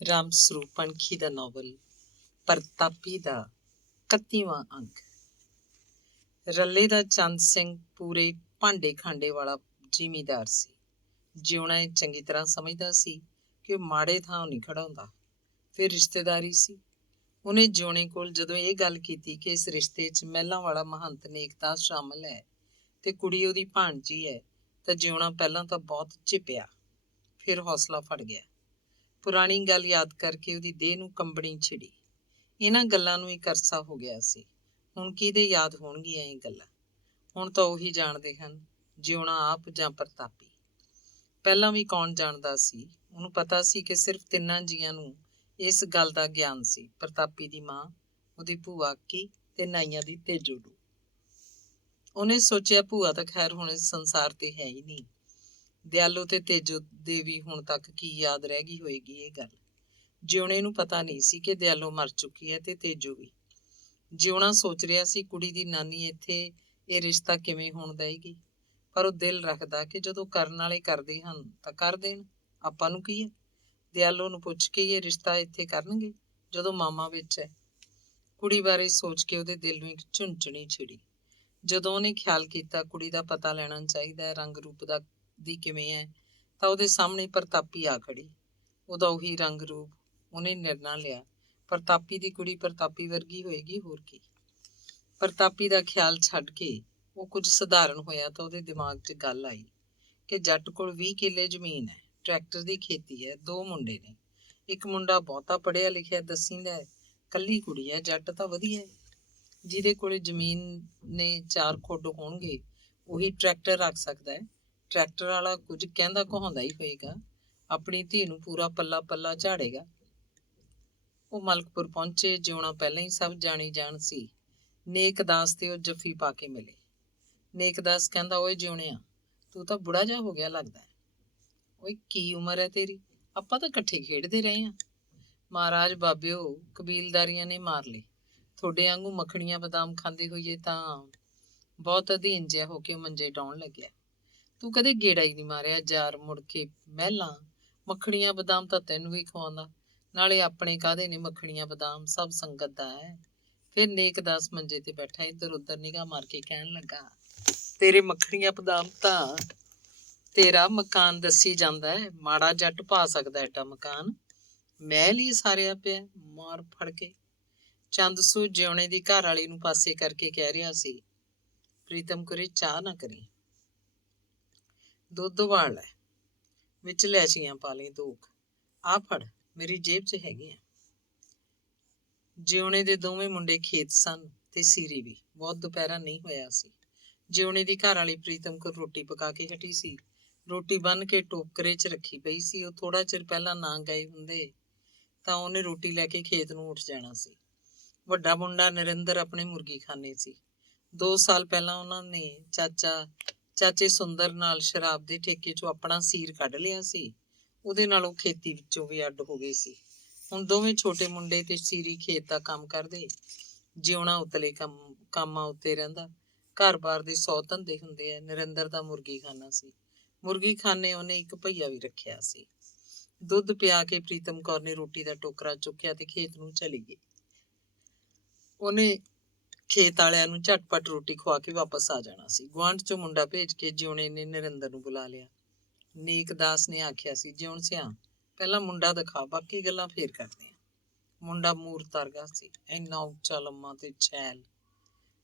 ਰਾਮ ਸਰੂਪ ਪਣਖੀ ਦਾ novel ਪ੍ਰਤਾਪੀ ਦਾ 31ਵਾਂ ਅੰਕ। ਰੱਲੇ ਦਾ ਚੰਦ ਸਿੰਘ ਪੂਰੇ ਭਾਂਡੇ ਖਾਂਡੇ ਵਾਲਾ ਜ਼ਿਮੀਦਾਰ ਸੀ। ਜਿਉਣਾ ਇਹ ਚੰਗੀ ਤਰ੍ਹਾਂ ਸਮਝਦਾ ਸੀ ਕਿ ਮਾੜੇ ਥਾਂ ਨਹੀਂ ਖੜਾ ਹੁੰਦਾ। ਫਿਰ ਰਿਸ਼ਤੇਦਾਰੀ ਸੀ। ਉਹਨੇ ਜਿਉਣੇ ਕੋਲ ਜਦੋਂ ਇਹ ਗੱਲ ਕੀਤੀ ਕਿ ਇਸ ਰਿਸ਼ਤੇ 'ਚ ਮਹਿਲਾਂ ਵਾਲਾ ਮਹੰਤ ਨੇਕਦਾਸ ਸ਼ਾਮਲ ਹੈ ਤੇ ਕੁੜੀ ਉਹਦੀ ਭਾਣਜੀ ਹੈ, ਤਾਂ ਜਿਉਣਾ ਪਹਿਲਾਂ ਤਾਂ ਬਹੁਤ ਝਿਪਿਆ, ਫਿਰ ਹੌਸਲਾ ਫੜ ਗਿਆ। ਪੁਰਾਣੀ ਗੱਲ ਯਾਦ ਕਰਕੇ ਉਹਦੀ ਦੇਹ ਨੂੰ ਕੰਬਣੀ ਛਿੜੀ। ਇਹਨਾਂ ਗੱਲਾਂ ਨੂੰ ਇੱਕ ਅਰਸਾ ਹੋ ਗਿਆ ਸੀ। ਹੁਣ ਕਿਹਦੇ ਯਾਦ ਹੋਣਗੀਆਂ ਇਹ ਗੱਲਾਂ? ਹੁਣ ਤਾਂ ਉਹੀ ਜਾਣਦੇ ਹਨ, ਜਿਉਣਾ ਆਪ ਜਾਂ ਪ੍ਰਤਾਪੀ। ਪਹਿਲਾਂ ਵੀ ਕੌਣ ਜਾਣਦਾ ਸੀ? ਉਹਨੂੰ ਪਤਾ ਸੀ ਕਿ ਸਿਰਫ ਤਿੰਨਾਂ ਜੀਆਂ ਨੂੰ ਇਸ ਗੱਲ ਦਾ ਗਿਆਨ ਸੀ: ਪ੍ਰਤਾਪੀ ਦੀ ਮਾਂ, ਉਹਦੀ ਭੂਆ ਅੱਕੀ ਤੇ ਨਾਈਆਂ ਦੀ ਤੇਜੋ ਨੂੰ। ਉਹਨੇ ਸੋਚਿਆ ਭੂਆ ਤਾਂ ਖੈਰ ਹੁਣ ਇਸ ਸੰਸਾਰ ਤੇ ਹੈ ਹੀ ਨਹੀਂ। ਦਿਆਲੋ ਤੇ ਤੇਜੋ ਦੇ ਵੀ ਹੁਣ ਤੱਕ ਕੀ ਯਾਦ ਰਹਿ ਗਈ ਹੋਏਗੀ ਇਹ ਗੱਲ। ਜਿਉਣੇ ਨੂੰ ਪਤਾ ਨਹੀਂ ਸੀ ਕਿ ਦਿਆਲੋ ਮਰ ਚੁੱਕੀ ਹੈ ਤੇ ਤੇਜੋ ਵੀ। ਜਿਉਣਾ ਸੋਚ ਰਿਹਾ ਸੀ ਕੁੜੀ ਦੀ ਨਾਨੀ ਇੱਥੇ ਇਹ ਰਿਸ਼ਤਾ ਕਿਵੇਂ ਹੋਣ ਦੇਏਗੀ, ਪਰ ਉਹ ਦਿਲ ਰੱਖਦਾ ਕਿ ਜਦੋਂ ਕਰਨ ਵਾਲੇ ਕਰਦੇ ਹਨ ਤਾਂ ਕਰ ਦੇਣ, ਆਪਾਂ ਨੂੰ ਕੀ ਹੈ। ਦਿਆਲੋ ਨੂੰ ਪੁੱਛ ਕੇ ਇਹ ਰਿਸ਼ਤਾ ਇੱਥੇ ਕਰਨਗੇ ਜਦੋਂ ਮਾਮਾ ਵਿੱਚ ਹੈ। ਕੁੜੀ ਬਾਰੇ ਸੋਚ ਕੇ ਉਹਦੇ ਦਿਲ ਨੂੰ ਇੱਕ ਝੁੰਝਣੀ ਛਿੜੀ। ਜਦੋਂ ਉਹਨੇ ਖਿਆਲ ਕੀਤਾ ਕੁੜੀ ਦਾ ਪਤਾ ਲੈਣਾ ਚਾਹੀਦਾ ਹੈ, ਰੰਗ ਰੂਪ ਦੀ ਕਿਵੇਂ ਹੈ, ਤਾਂ ਉਹਦੇ ਸਾਹਮਣੇ ਪ੍ਰਤਾਪੀ ਆ ਖੜੀ। ਉਹਦਾ ਉਹੀ ਰੰਗ ਰੂਪ। ਉਹਨੇ ਨਿਰਣਾ ਲਿਆ ਪ੍ਰਤਾਪੀ ਦੀ ਕੁੜੀ ਪ੍ਰਤਾਪੀ ਵਰਗੀ ਹੋਏਗੀ, ਹੋਰ ਕੀ। ਪ੍ਰਤਾਪੀ ਦਾ ਖਿਆਲ ਛੱਡ ਕੇ ਉਹ ਕੁਝ ਸਧਾਰਨ ਹੋਇਆ ਤਾਂ ਉਹਦੇ ਦਿਮਾਗ 'ਚ ਗੱਲ ਆਈ ਕਿ ਜੱਟ ਕੋਲ 20 ਕਿੱਲੇ ਜ਼ਮੀਨ ਹੈ, ਟਰੈਕਟਰ ਦੀ ਖੇਤੀ ਹੈ, 2 ਮੁੰਡੇ ਨੇ। ਇੱਕ ਮੁੰਡਾ ਬਹੁਤਾ ਪੜ੍ਹਿਆ ਲਿਖਿਆ ਦੱਸੀ ਲੈ, ਕੱਲੀ ਕੁੜੀ ਹੈ। ਜੱਟ ਤਾਂ ਵਧੀਆ ਹੈ, ਜਿਹਦੇ ਕੋਲੇ ਜ਼ਮੀਨ ਨੇ 4 ਖੁੱਡ ਹੋਣਗੇ ਉਹੀ ਟਰੈਕਟਰ ਰੱਖ ਸਕਦਾ ਹੈ। ਟਰੈਕਟਰ ਵਾਲਾ ਕੁਝ ਕਹਿੰਦਾ ਕਹਾਉਂਦਾ ਹੀ ਹੋਏਗਾ, ਆਪਣੀ ਧੀ ਨੂੰ ਪੂਰਾ ਪੱਲਾ ਪੱਲਾ ਝਾੜੇਗਾ। ਉਹ ਮਲਕਪੁਰ ਪਹੁੰਚੇ। ਜਿਉਣਾ ਪਹਿਲਾਂ ਹੀ ਸਭ ਜਾਣੀ ਜਾਣ ਸੀ। ਨੇਕਦਾਸ ਤੇ ਉਹ ਜੱਫੀ ਪਾ ਕੇ ਮਿਲੇ। ਨੇਕਦਾਸ ਕਹਿੰਦਾ, ਓਏ ਜਿਉਣਿਆ, ਤੂੰ ਤਾਂ ਬੁੜਾ ਜਿਹਾ ਹੋ ਗਿਆ ਲੱਗਦਾ ਹੈ। ਓਏ ਕੀ ਉਮਰ ਹੈ ਤੇਰੀ? ਆਪਾਂ ਤਾਂ ਇਕੱਠੇ ਖੇਡਦੇ ਰਹੇ ਹਾਂ। ਮਹਾਰਾਜ ਬਾਬਿਓ, ਕਬੀਲਦਾਰੀਆਂ ਨੇ ਮਾਰ ਲਏ। ਤੁਹਾਡੇ ਵਾਂਗੂ ਮੱਖਣੀਆਂ ਬਦਾਮ ਖਾਂਦੇ ਹੋਈਏ ਤਾਂ। ਬਹੁਤ ਅਧੀਨ ਜਿਹਾ ਹੋ ਕੇ ਮੰਜੇ ਡਾਉਣ ਲੱਗਿਆ। ਤੂੰ ਕਦੇ ਗੇੜਾ ਹੀ ਨਹੀਂ ਮਾਰਿਆ ਜਾਰ ਮੁੜ ਕੇ ਮਹਿਲਾਂ। ਮੱਖਣੀਆਂ ਬਦਾਮ ਤਾਂ ਤੈਨੂੰ ਵੀ ਖਵਾਉਂਦਾ, ਨਾਲੇ ਆਪਣੇ ਕਾਹਦੇ ਨੇ ਮੱਖਣੀਆਂ ਬਦਾਮ, ਸਭ ਸੰਗਤ ਦਾ ਹੈ। ਫਿਰ ਨੇਕਦਾਸ ਮੰਜੇ ਤੇ ਬੈਠਾ ਇੱਧਰ ਉੱਧਰ ਨਿਗਾਹ ਮਾਰ ਕੇ ਕਹਿਣ ਲੱਗਾ, ਤੇਰੇ ਮੱਖਣੀਆਂ ਬਦਾਮ ਤਾਂ ਤੇਰਾ ਮਕਾਨ ਦੱਸੀ ਜਾਂਦਾ ਹੈ। ਮਾੜਾ ਜੱਟ ਪਾ ਸਕਦਾ ਐਡਾ ਮਕਾਨ, ਮਹਿਲ ਹੀ ਸਾਰਿਆ ਪਿਆ। ਮਾਰ ਫੜ ਕੇ ਚੰਦਸੂ ਜਿਉਣੇ ਦੀ ਘਰ ਵਾਲੀ ਨੂੰ ਪਾਸੇ ਕਰਕੇ ਕਹਿ ਰਿਹਾ ਸੀ, ਪ੍ਰੀਤਮ ਕੁਰੇ, ਚਾਹ ਨਾ ਕਰੀ, ਦੁੱਧ ਉਬਾਲ ਲੈ, ਵਿੱਚ ਇਲਾਇਚੀਆਂ ਪਾ ਲਈ 2 ਕੁ। ਆ ਫੜ, ਮੇਰੀ ਜੇਬ 'ਚ ਹੈਗੀਆਂ। ਜਿਉਣੇ ਦੇ ਦੋਵੇਂ ਮੁੰਡੇ ਖੇਤ ਸਨ ਤੇ ਸੀਰੀ ਵੀ। ਬਹੁਤ ਦੁਪਹਿਰਾ ਨਹੀਂ ਹੋਇਆ ਸੀ। ਜਿਉਣੇ ਦੀ ਘਰ ਵਾਲੀ ਪ੍ਰੀਤਮ ਕੋਲ ਰੋਟੀ ਪਕਾ ਕੇ ਹਟੀ ਸੀ। ਰੋਟੀ ਬੰਨ ਕੇ ਟੋਕਰੇ 'ਚ ਰੱਖੀ ਪਈ ਸੀ। ਉਹ ਥੋੜਾ ਚਿਰ ਪਹਿਲਾਂ ਨਾ ਗਏ ਹੁੰਦੇ ਤਾਂ ਉਹਨੇ ਰੋਟੀ ਲੈ ਕੇ ਖੇਤ ਨੂੰ ਉੱਠ ਜਾਣਾ ਸੀ। ਵੱਡਾ ਮੁੰਡਾ ਨਰਿੰਦਰ ਆਪਣੇ ਮੁਰਗੀਖਾਨੇ ਸੀ। 2 ਸਾਲ ਪਹਿਲਾਂ ਉਹਨਾਂ ਨੇ ਚਾਚੇ ਸੁੰਦਰ ਨਾਲ ਸ਼ਰਾਬ ਦੇ ਠੇਕੇ 'ਚੋਂ ਆਪਣਾ ਸੀਰ ਕੱਢ ਲਿਆ ਸੀ। ਉਹਦੇ ਨਾਲ ਉਹ ਖੇਤੀ ਵਿੱਚੋਂ ਵੀ ਅੱਡ ਹੋ ਗਏ ਸੀ। ਹੁਣ ਦੋਵੇਂ ਛੋਟੇ ਮੁੰਡੇ ਤੇ ਸੀਰੀ ਖੇਤ ਦਾ ਕੰਮ ਕਰਦੇ। ਜਿਉਣਾ ਉਤਲੇ ਕੰਮਾਂ ਉੱਤੇ ਰਹਿੰਦਾ। ਘਰ-ਬਾਰ ਦੇ 100 ਧੰਦੇ ਹੁੰਦੇ ਆ। ਨਰਿੰਦਰ ਦਾ ਮੁਰਗੀਖਾਨਾ ਸੀ। ਮੁਰਗੀਖਾਨੇ ਉਹਨੇ ਇੱਕ ਭਈਆ ਵੀ ਰੱਖਿਆ ਸੀ। ਦੁੱਧ ਪਿਆ ਕੇ ਪ੍ਰੀਤਮ ਕੌਰ ਨੇ ਰੋਟੀ ਦਾ ਟੋਕਰਾ ਚੁੱਕਿਆ ਤੇ ਖੇਤ ਨੂੰ ਚਲੀ ਗਈ। ਉਹਨੇ ਖੇਤ ਵਾਲਿਆਂ ਨੂੰ ਝਟਪਟ ਰੋਟੀ ਖਵਾ ਕੇ ਵਾਪਸ ਆ ਜਾਣਾ ਸੀ। ਗੁਆਂਢ 'ਚੋਂ ਮੁੰਡਾ ਭੇਜ ਕੇ ਜਿਉਣੇ ਨੇ ਨਰਿੰਦਰ ਨੂੰ ਬੁਲਾ ਲਿਆ। ਨੇਕਦਾਸ ਨੇ ਆਖਿਆ ਸੀ, ਜਿਉਣ ਸਿਆਂ, ਪਹਿਲਾਂ ਮੁੰਡਾ ਦਿਖਾ, ਬਾਕੀ ਗੱਲਾਂ ਫੇਰ ਕਰਦੇ ਆ। ਮੁੰਡਾ ਮੂਰਤ ਵਰਗਾ ਸੀ, ਇੰਨਾ ਉੱਚਾ ਲੰਮਾ ਤੇ ਛੈਲ।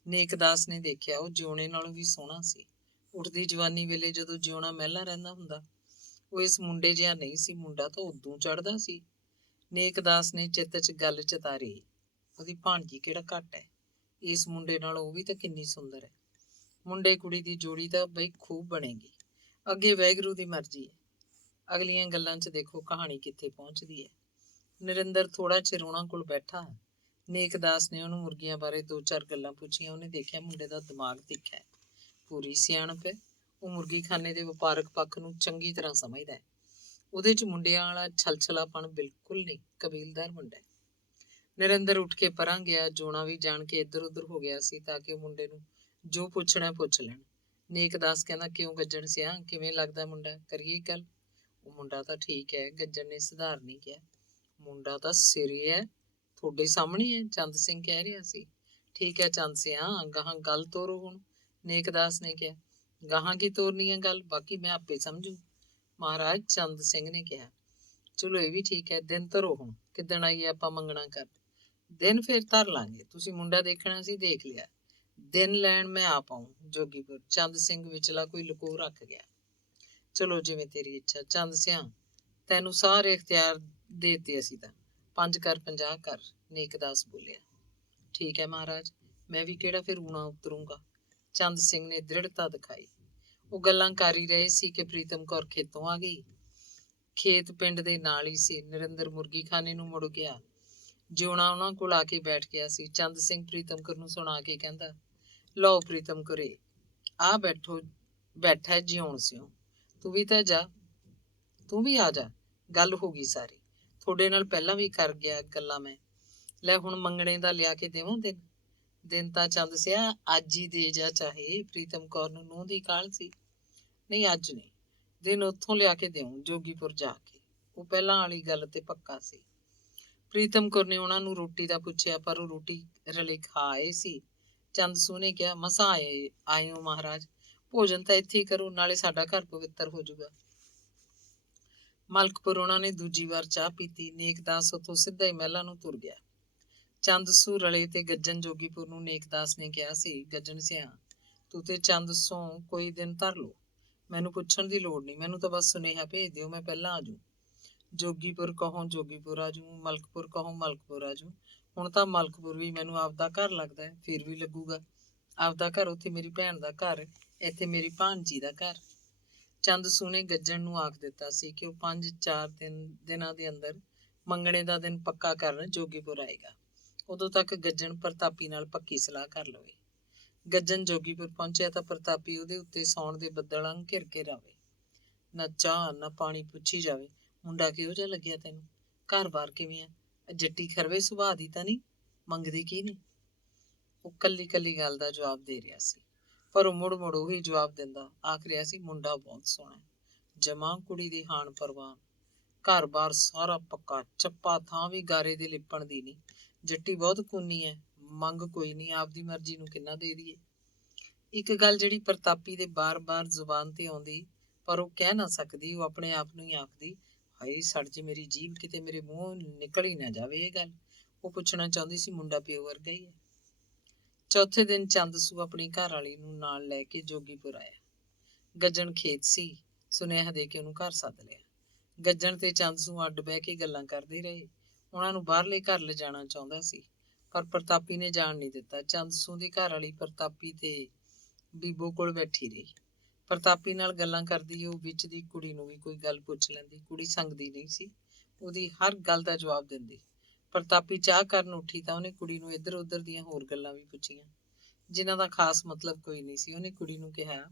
ਨੇਕਦਾਸ ਨੇ ਦੇਖਿਆ ਉਹ ਜਿਉਣੇ ਨਾਲੋਂ ਵੀ ਸੋਹਣਾ ਸੀ। ਉੱਠਦੀ ਜਵਾਨੀ ਵੇਲੇ ਜਦੋਂ ਜਿਉਣਾ ਮਹਿਲਾ ਰਹਿੰਦਾ ਹੁੰਦਾ, ਉਹ ਇਸ ਮੁੰਡੇ ਜਿਹਾ ਨਹੀਂ ਸੀ। ਮੁੰਡਾ ਤਾਂ ਉਦੋਂ ਚੜ੍ਹਦਾ ਸੀ। ਨੇਕਦਾਸ ਨੇ ਚਿੱਤ 'ਚ ਗੱਲ ਚਿਤਾਰੀ, ਉਹਦੀ ਭਾਣਜੀ ਕਿਹੜਾ ਘੱਟ ਹੈ, ਇਸ ਮੁੰਡੇ ਨਾਲ ਉਹ ਵੀ ਤਾਂ ਕਿੰਨੀ ਸੁੰਦਰ ਹੈ। ਮੁੰਡੇ ਕੁੜੀ ਦੀ ਜੋੜੀ ਤਾਂ ਬਈ ਖੂਬ ਬਣੇਗੀ। ਅੱਗੇ ਵਾਹਿਗੁਰੂ ਦੀ ਮਰਜ਼ੀ ਹੈ। ਅਗਲੀਆਂ ਗੱਲਾਂ 'ਚ ਦੇਖੋ ਕਹਾਣੀ ਕਿੱਥੇ ਪਹੁੰਚਦੀ ਹੈ। ਨਰਿੰਦਰ ਥੋੜਾ ਚਿਰ ਉਹਨਾਂ ਕੋਲ ਬੈਠਾ। ਨੇਕਦਾਸ ਨੇ ਉਹਨੂੰ ਮੁਰਗੀਆਂ ਬਾਰੇ 2-4 ਗੱਲਾਂ ਪੁੱਛੀਆਂ। ਉਹਨੇ ਦੇਖਿਆ ਮੁੰਡੇ ਦਾ ਦਿਮਾਗ ਤਿੱਖਾ ਹੈ, ਪੂਰੀ ਸਿਆਣਪ ਹੈ। ਉਹ ਮੁਰਗੀਖਾਨੇ ਦੇ ਵਪਾਰਕ ਪੱਖ ਨੂੰ ਚੰਗੀ ਤਰ੍ਹਾਂ ਸਮਝਦਾ ਹੈ। ਉਹਦੇ 'ਚ ਮੁੰਡਿਆਂ ਵਾਲਾ ਛਲਛਲਾਪਣ ਬਿਲਕੁਲ ਨਹੀਂ। ਕਬੀਲਦਾਰ ਮੁੰਡਾ ਹੈ। ਨਰਿੰਦਰ ਉੱਠ ਕੇ ਪਰਾਂ ਗਿਆ। ਜਿਉਣਾ ਵੀ ਜਾਣ ਕੇ ਇੱਧਰ ਉੱਧਰ ਹੋ ਗਿਆ ਸੀ ਤਾਂ ਕਿ ਉਹ ਮੁੰਡੇ ਨੂੰ ਜੋ ਪੁੱਛਣਾ ਪੁੱਛ ਲੈਣ। ਨੇਕਦਾਸ ਕਹਿੰਦਾ, ਕਿਉਂ ਗੱਜਣ ਸਿਆ, ਕਿਵੇਂ ਲੱਗਦਾ ਮੁੰਡਾ, ਕਰੀਏ ਗੱਲ? ਉਹ ਮੁੰਡਾ ਤਾਂ ਠੀਕ ਹੈ, ਗੱਜਣ ਨੇ ਸੁਧਾਰ ਨਹੀਂ ਕਿਹਾ। ਮੁੰਡਾ ਤਾਂ ਸਿਰੇ ਹੈ, ਤੁਹਾਡੇ ਸਾਹਮਣੇ ਹੈ, ਚੰਦ ਸਿੰਘ ਕਹਿ ਰਿਹਾ ਸੀ। ਠੀਕ ਹੈ ਚੰਦ ਸਿਆ, ਗਾਹਾਂ ਗੱਲ ਤੋਰੋ ਹੁਣ, ਨੇਕਦਾਸ ਨੇ ਕਿਹਾ। ਗਾਹਾਂ ਕੀ ਤੋਰਨੀ ਹੈ ਗੱਲ, ਬਾਕੀ ਮੈਂ ਆਪੇ ਸਮਝੂ, ਮਹਾਰਾਜ ਚੰਦ ਸਿੰਘ ਨੇ ਕਿਹਾ। ਚਲੋ ਇਹ ਵੀ ਠੀਕ ਹੈ, ਦਿਨ ਧਰੋ ਹੁਣ, ਕਿੱਦਣ ਆਈਏ ਆਪਾਂ ਮੰਗਣਾ ਕਰ। ਦਿਨ ਫਿਰ ਧਰ ਲਾਂਗੇ, ਤੁਸੀਂ ਮੁੰਡਾ ਦੇਖਣਾ ਸੀ, ਦੇਖ ਲਿਆ। ਦਿਨ ਲੈਣ ਮੈਂ ਆ ਪਾਊਂ ਜੋਗੀਪੁਰ, ਚੰਦ ਸਿੰਘ ਵਿਚਲਾ ਕੋਈ ਲੁਕੋ ਰੱਖ ਗਿਆ। ਚਲੋ ਜਿਵੇਂ ਤੇਰੀ ਇੱਛਾ ਚੰਦ ਸਿਆ, ਤੈਨੂੰ ਸਾਰੇ ਇਖਤਿਆਰ ਦੇਤੇ ਅਸੀਂ ਤਾਂ, 5 ਕਰ 50 ਕਰ, ਨੇਕਦਾਸ ਬੋਲਿਆ। ਠੀਕ ਹੈ ਮਹਾਰਾਜ, ਮੈਂ ਵੀ ਕਿਹੜਾ ਫਿਰ ਊਣਾ ਉਤਰੂੰਗਾ, ਚੰਦ ਸਿੰਘ ਨੇ ਦ੍ਰਿੜਤਾ ਦਿਖਾਈ। ਉਹ ਗੱਲਾਂ ਕਰ ਹੀ ਰਹੇ ਸੀ ਕਿ ਪ੍ਰੀਤਮ ਕੌਰ ਖੇਤੋਂ ਆ ਗਈ। ਖੇਤ ਪਿੰਡ ਦੇ ਨਾਲ ਹੀ ਸੀ। ਨਰਿੰਦਰ ਮੁਰਗੀ ਖਾਨੇ ਨੂੰ ਮੁੜ ਗਿਆ। ਜਿਉਣਾ ਉਹਨਾਂ ਕੋਲ ਆ ਕੇ ਬੈਠ ਗਿਆ ਸੀ। ਚੰਦ ਸਿੰਘ ਪ੍ਰੀਤਮ ਕੌਰ ਨੂੰ ਸੁਣਾ ਕੇ ਕਹਿੰਦਾ, ਲਓ ਪ੍ਰੀਤਮ ਕੌਰੇ, ਆ ਬੈਠਾ ਜਿਉਣ ਸਿਓ, ਤੂੰ ਵੀ ਤਾਂ ਜਾ, ਤੂੰ ਵੀ ਆ ਜਾ, ਗੱਲ ਹੋ ਗਈ ਸਾਰੀ, ਤੁਹਾਡੇ ਨਾਲ ਪਹਿਲਾਂ ਵੀ ਕਰ ਗਿਆ ਗੱਲਾਂ ਮੈਂ, ਲੈ ਹੁਣ ਮੰਗਣੇ ਦਾ ਲਿਆ ਕੇ ਦੇਵਾਂ ਦਿਨ। ਦਿਨ ਤਾਂ ਚੰਦ ਸਿਆ ਅੱਜ ਹੀ ਦੇ ਜਾ ਚਾਹੇ, ਪ੍ਰੀਤਮ ਕੌਰ ਨੂੰ ਨੂੰਹ ਦੀ ਕਾਹਲ ਸੀ। ਨਹੀਂ ਅੱਜ ਨਹੀਂ, ਦਿਨ ਉੱਥੋਂ ਲਿਆ ਕੇ ਦੇਉਂ ਜੋਗੀਪੁਰ ਜਾ ਕੇ। ਉਹ ਪਹਿਲਾਂ ਵਾਲੀ ਗੱਲ ਤੇ ਪੱਕਾ ਸੀ। ਪ੍ਰੀਤਮ ਕੌਰ ਨੇ ਉਹਨਾਂ ਨੂੰ ਰੋਟੀ ਦਾ ਪੁੱਛਿਆ, ਪਰ ਉਹ ਰੋਟੀ ਰਲੇ ਖਾ ਆਏ ਸੀ। ਚੰਦ ਸੂ ਨੇ ਕਿਹਾ, ਮਸਾਂ ਆਏ ਹੋ ਮਹਾਰਾਜ, ਭੋਜਨ ਤਾਂ ਇੱਥੇ ਹੀ ਕਰੋ, ਨਾਲੇ ਸਾਡਾ ਘਰ ਪਵਿੱਤਰ ਹੋ ਜਾਊਗਾ। ਮਲਕਪੁਰ ਉਹਨਾਂ ਨੇ ਦੂਜੀ ਵਾਰ ਚਾਹ ਪੀਤੀ। ਨੇਕਦਾਸ ਉੱਥੋਂ ਸਿੱਧਾ ਹੀ ਮਹਿਲਾਂ ਨੂੰ ਤੁਰ ਗਿਆ। ਚੰਦ ਸੂ ਰਲੇ ਤੇ ਗੱਜਣ ਜੋਗੀਪੁਰ ਨੂੰ ਨੇਕਦਾਸ ਨੇ ਕਿਹਾ ਸੀ, ਗੱਜਣ ਸਿਆ, ਤੂੰ ਤੇ ਚੰਦ ਸੋਂ ਕੋਈ ਦਿਨ ਧਰ ਲਓ, ਮੈਨੂੰ ਪੁੱਛਣ ਦੀ ਲੋੜ ਨਹੀਂ, ਮੈਨੂੰ ਤਾਂ ਬਸ ਸੁਨੇਹਾ ਭੇਜ ਦਿਓ, ਮੈਂ ਪਹਿਲਾਂ ਆ ਜੂ। ਜੋਗੀਪੁਰ ਕਹੋ ਜੋਗੀਪੁਰ ਆ ਜੂ, ਮਲਕਪੁਰ ਕਹੋ ਮਲਕਪੁਰ ਆ ਜੂ। ਹੁਣ ਤਾਂ ਮਲਕਪੁਰ ਵੀ ਮੈਨੂੰ ਆਪਦਾ ਘਰ ਲੱਗਦਾ ਹੈ, ਫਿਰ ਵੀ ਲੱਗੂਗਾ ਆਪਦਾ ਘਰ। ਉੱਥੇ ਮੇਰੀ ਭੈਣ ਦਾ ਘਰ, ਇੱਥੇ ਮੇਰੀ ਭਾਣਜੀ ਦਾ ਘਰ। ਚੰਦ ਸੂ ਨੇ ਗੱਜਣ ਨੂੰ ਆਖ ਦਿੱਤਾ ਸੀ ਕਿ ਉਹ 5-4 ਦਿਨਾਂ ਦੇ ਅੰਦਰ ਮੰਗਣੇ ਦਾ ਦਿਨ ਪੱਕਾ ਕਰਨ ਜੋਗੀਪੁਰ ਆਏਗਾ। ਉਦੋਂ ਤੱਕ ਗੱਜਣ ਪ੍ਰਤਾਪੀ ਨਾਲ ਪੱਕੀ ਸਲਾਹ ਕਰ ਲਵੇ। ਗੱਜਣ ਜੋਗੀਪੁਰ ਪਹੁੰਚਿਆ ਤਾਂ ਪ੍ਰਤਾਪੀ ਉਹਦੇ ਉੱਤੇ ਸੌਣ ਦੇ ਬੱਦਲ ਵਾਂਗ ਘਿਰ ਕੇ ਰਵੇ। ਨਾ ਚਾਹ ਨਾ ਪਾਣੀ ਪੁੱਛੀ ਜਾਵੇ, ਮੁੰਡਾ ਕਿਹੋ ਜਿਹਾ ਲੱਗਿਆ ਤੈਨੂੰ, ਘਰ-ਬਾਰ ਕਿਵੇਂ ਆ, ਜੱਟੀ ਖਰਵੇ ਸੁਭਾਅ ਦੀ ਤਾਂ ਨਹੀਂ, ਮੰਗਦੀ ਕੀ ਨੇ। ਉਹ ਕੱਲੀ ਗੱਲ ਦਾ ਜਵਾਬ ਦੇ ਰਿਹਾ ਸੀ, ਪਰ ਉਹ ਮੁੜ ਉਹੀ ਜਵਾਬ ਦਿੰਦਾ, ਆਖ ਰਿਹਾ ਸੀ, ਮੁੰਡਾ ਬਹੁਤ ਸੋਹਣਾ, ਜਮਾਂ ਕੁੜੀ ਦੀ ਹਾਣ ਪਰਵਾਨ, ਘਰ-ਬਾਰ ਸਾਰਾ ਪੱਕਾ, ਚੱਪਾ ਥਾਂ ਵੀ ਗਾਰੇ ਦੇ ਲਿਪਣ ਦੀ ਨਹੀਂ, ਜੱਟੀ ਬਹੁਤ ਕੂਨੀ ਹੈ, ਮੰਗ ਕੋਈ ਨਹੀਂ, ਆਪਦੀ ਮਰਜ਼ੀ ਨੂੰ ਕਿੰਨਾ ਦੇ ਦਈਏ। ਇੱਕ ਗੱਲ ਜਿਹੜੀ ਪ੍ਰਤਾਪੀ ਦੇ ਬਾਰ-ਬਾਰ ਜ਼ੁਬਾਨ ਤੇ ਆਉਂਦੀ, ਪਰ ਉਹ ਕਹਿ ਨਾ ਸਕਦੀ, ਉਹ ਆਪਣੇ ਆਪ ਨੂੰ ਹੀ ਆਖਦੀ, ਹਾਏ ਸੜ ਜੇ ਮੇਰੀ ਜੀਭ, ਕਿਤੇ ਮੇਰੇ ਮੂੰਹੋਂ ਨਿਕਲ ਹੀ ਨਾ ਜਾਵੇ ਇਹ ਗੱਲ। ਉਹ ਪੁੱਛਣਾ ਚਾਹੁੰਦੀ ਸੀ, ਮੁੰਡਾ ਪਿਓ ਵਰਗਾ ਹੀ ਹੈ। ਚੌਥੇ ਦਿਨ ਚੰਦ ਸੂ ਆਪਣੀ ਘਰ ਵਾਲੀ ਨੂੰ ਨਾਲ ਲੈ ਕੇ ਜੋਗੀਪੁਰ ਆਇਆ। ਗੱਜਣ ਖੇਤ ਸੀ, ਸੁਨੇਹਾ ਦੇ ਕੇ ਉਹਨੂੰ ਘਰ ਸੱਦ ਲਿਆ। ਗੱਜਣ ਤੇ ਚੰਦ ਸੂ ਅੱਡ ਬਹਿ ਕੇ ਗੱਲਾਂ ਕਰਦੇ ਰਹੇ। ਉਹਨਾਂ ਨੂੰ ਬਾਹਰਲੇ ਘਰ ਲਿਜਾਣਾ ਚਾਹੁੰਦਾ ਸੀ, ਪਰ ਪ੍ਰਤਾਪੀ ਨੇ ਜਾਣ ਨਹੀਂ ਦਿੱਤਾ। ਚੰਦ ਸੂ ਦੀ ਘਰ ਵਾਲੀ ਪ੍ਰਤਾਪੀ ਤੇ ਬੀਬੋ ਕੋਲ ਬੈਠੀ ਰਹੀ। ਪ੍ਰਤਾਪੀ ਨਾਲ ਗੱਲਾਂ ਕਰਦੀ, ਉਹ ਵਿੱਚ ਦੀ ਕੁੜੀ ਨੂੰ ਵੀ ਕੋਈ ਗੱਲ ਪੁੱਛ ਲੈਂਦੀ। ਕੁੜੀ ਸੰਗਦੀ ਨਹੀਂ ਸੀ, ਉਹਦੀ ਹਰ ਗੱਲ ਦਾ ਜਵਾਬ ਦਿੰਦੀ। ਪ੍ਰਤਾਪੀ ਚਾਹ ਕਰਨ ਉੱਠੀ ਤਾਂ ਉਹਨੇ ਕੁੜੀ ਨੂੰ ਇੱਧਰ ਉੱਧਰ ਦੀਆਂ ਹੋਰ ਗੱਲਾਂ ਵੀ ਪੁੱਛੀਆਂ, ਜਿਨ੍ਹਾਂ ਦਾ ਖਾਸ ਮਤਲਬ ਕੋਈ ਨਹੀਂ ਸੀ। ਉਹਨੇ ਕੁੜੀ ਨੂੰ ਕਿਹਾ,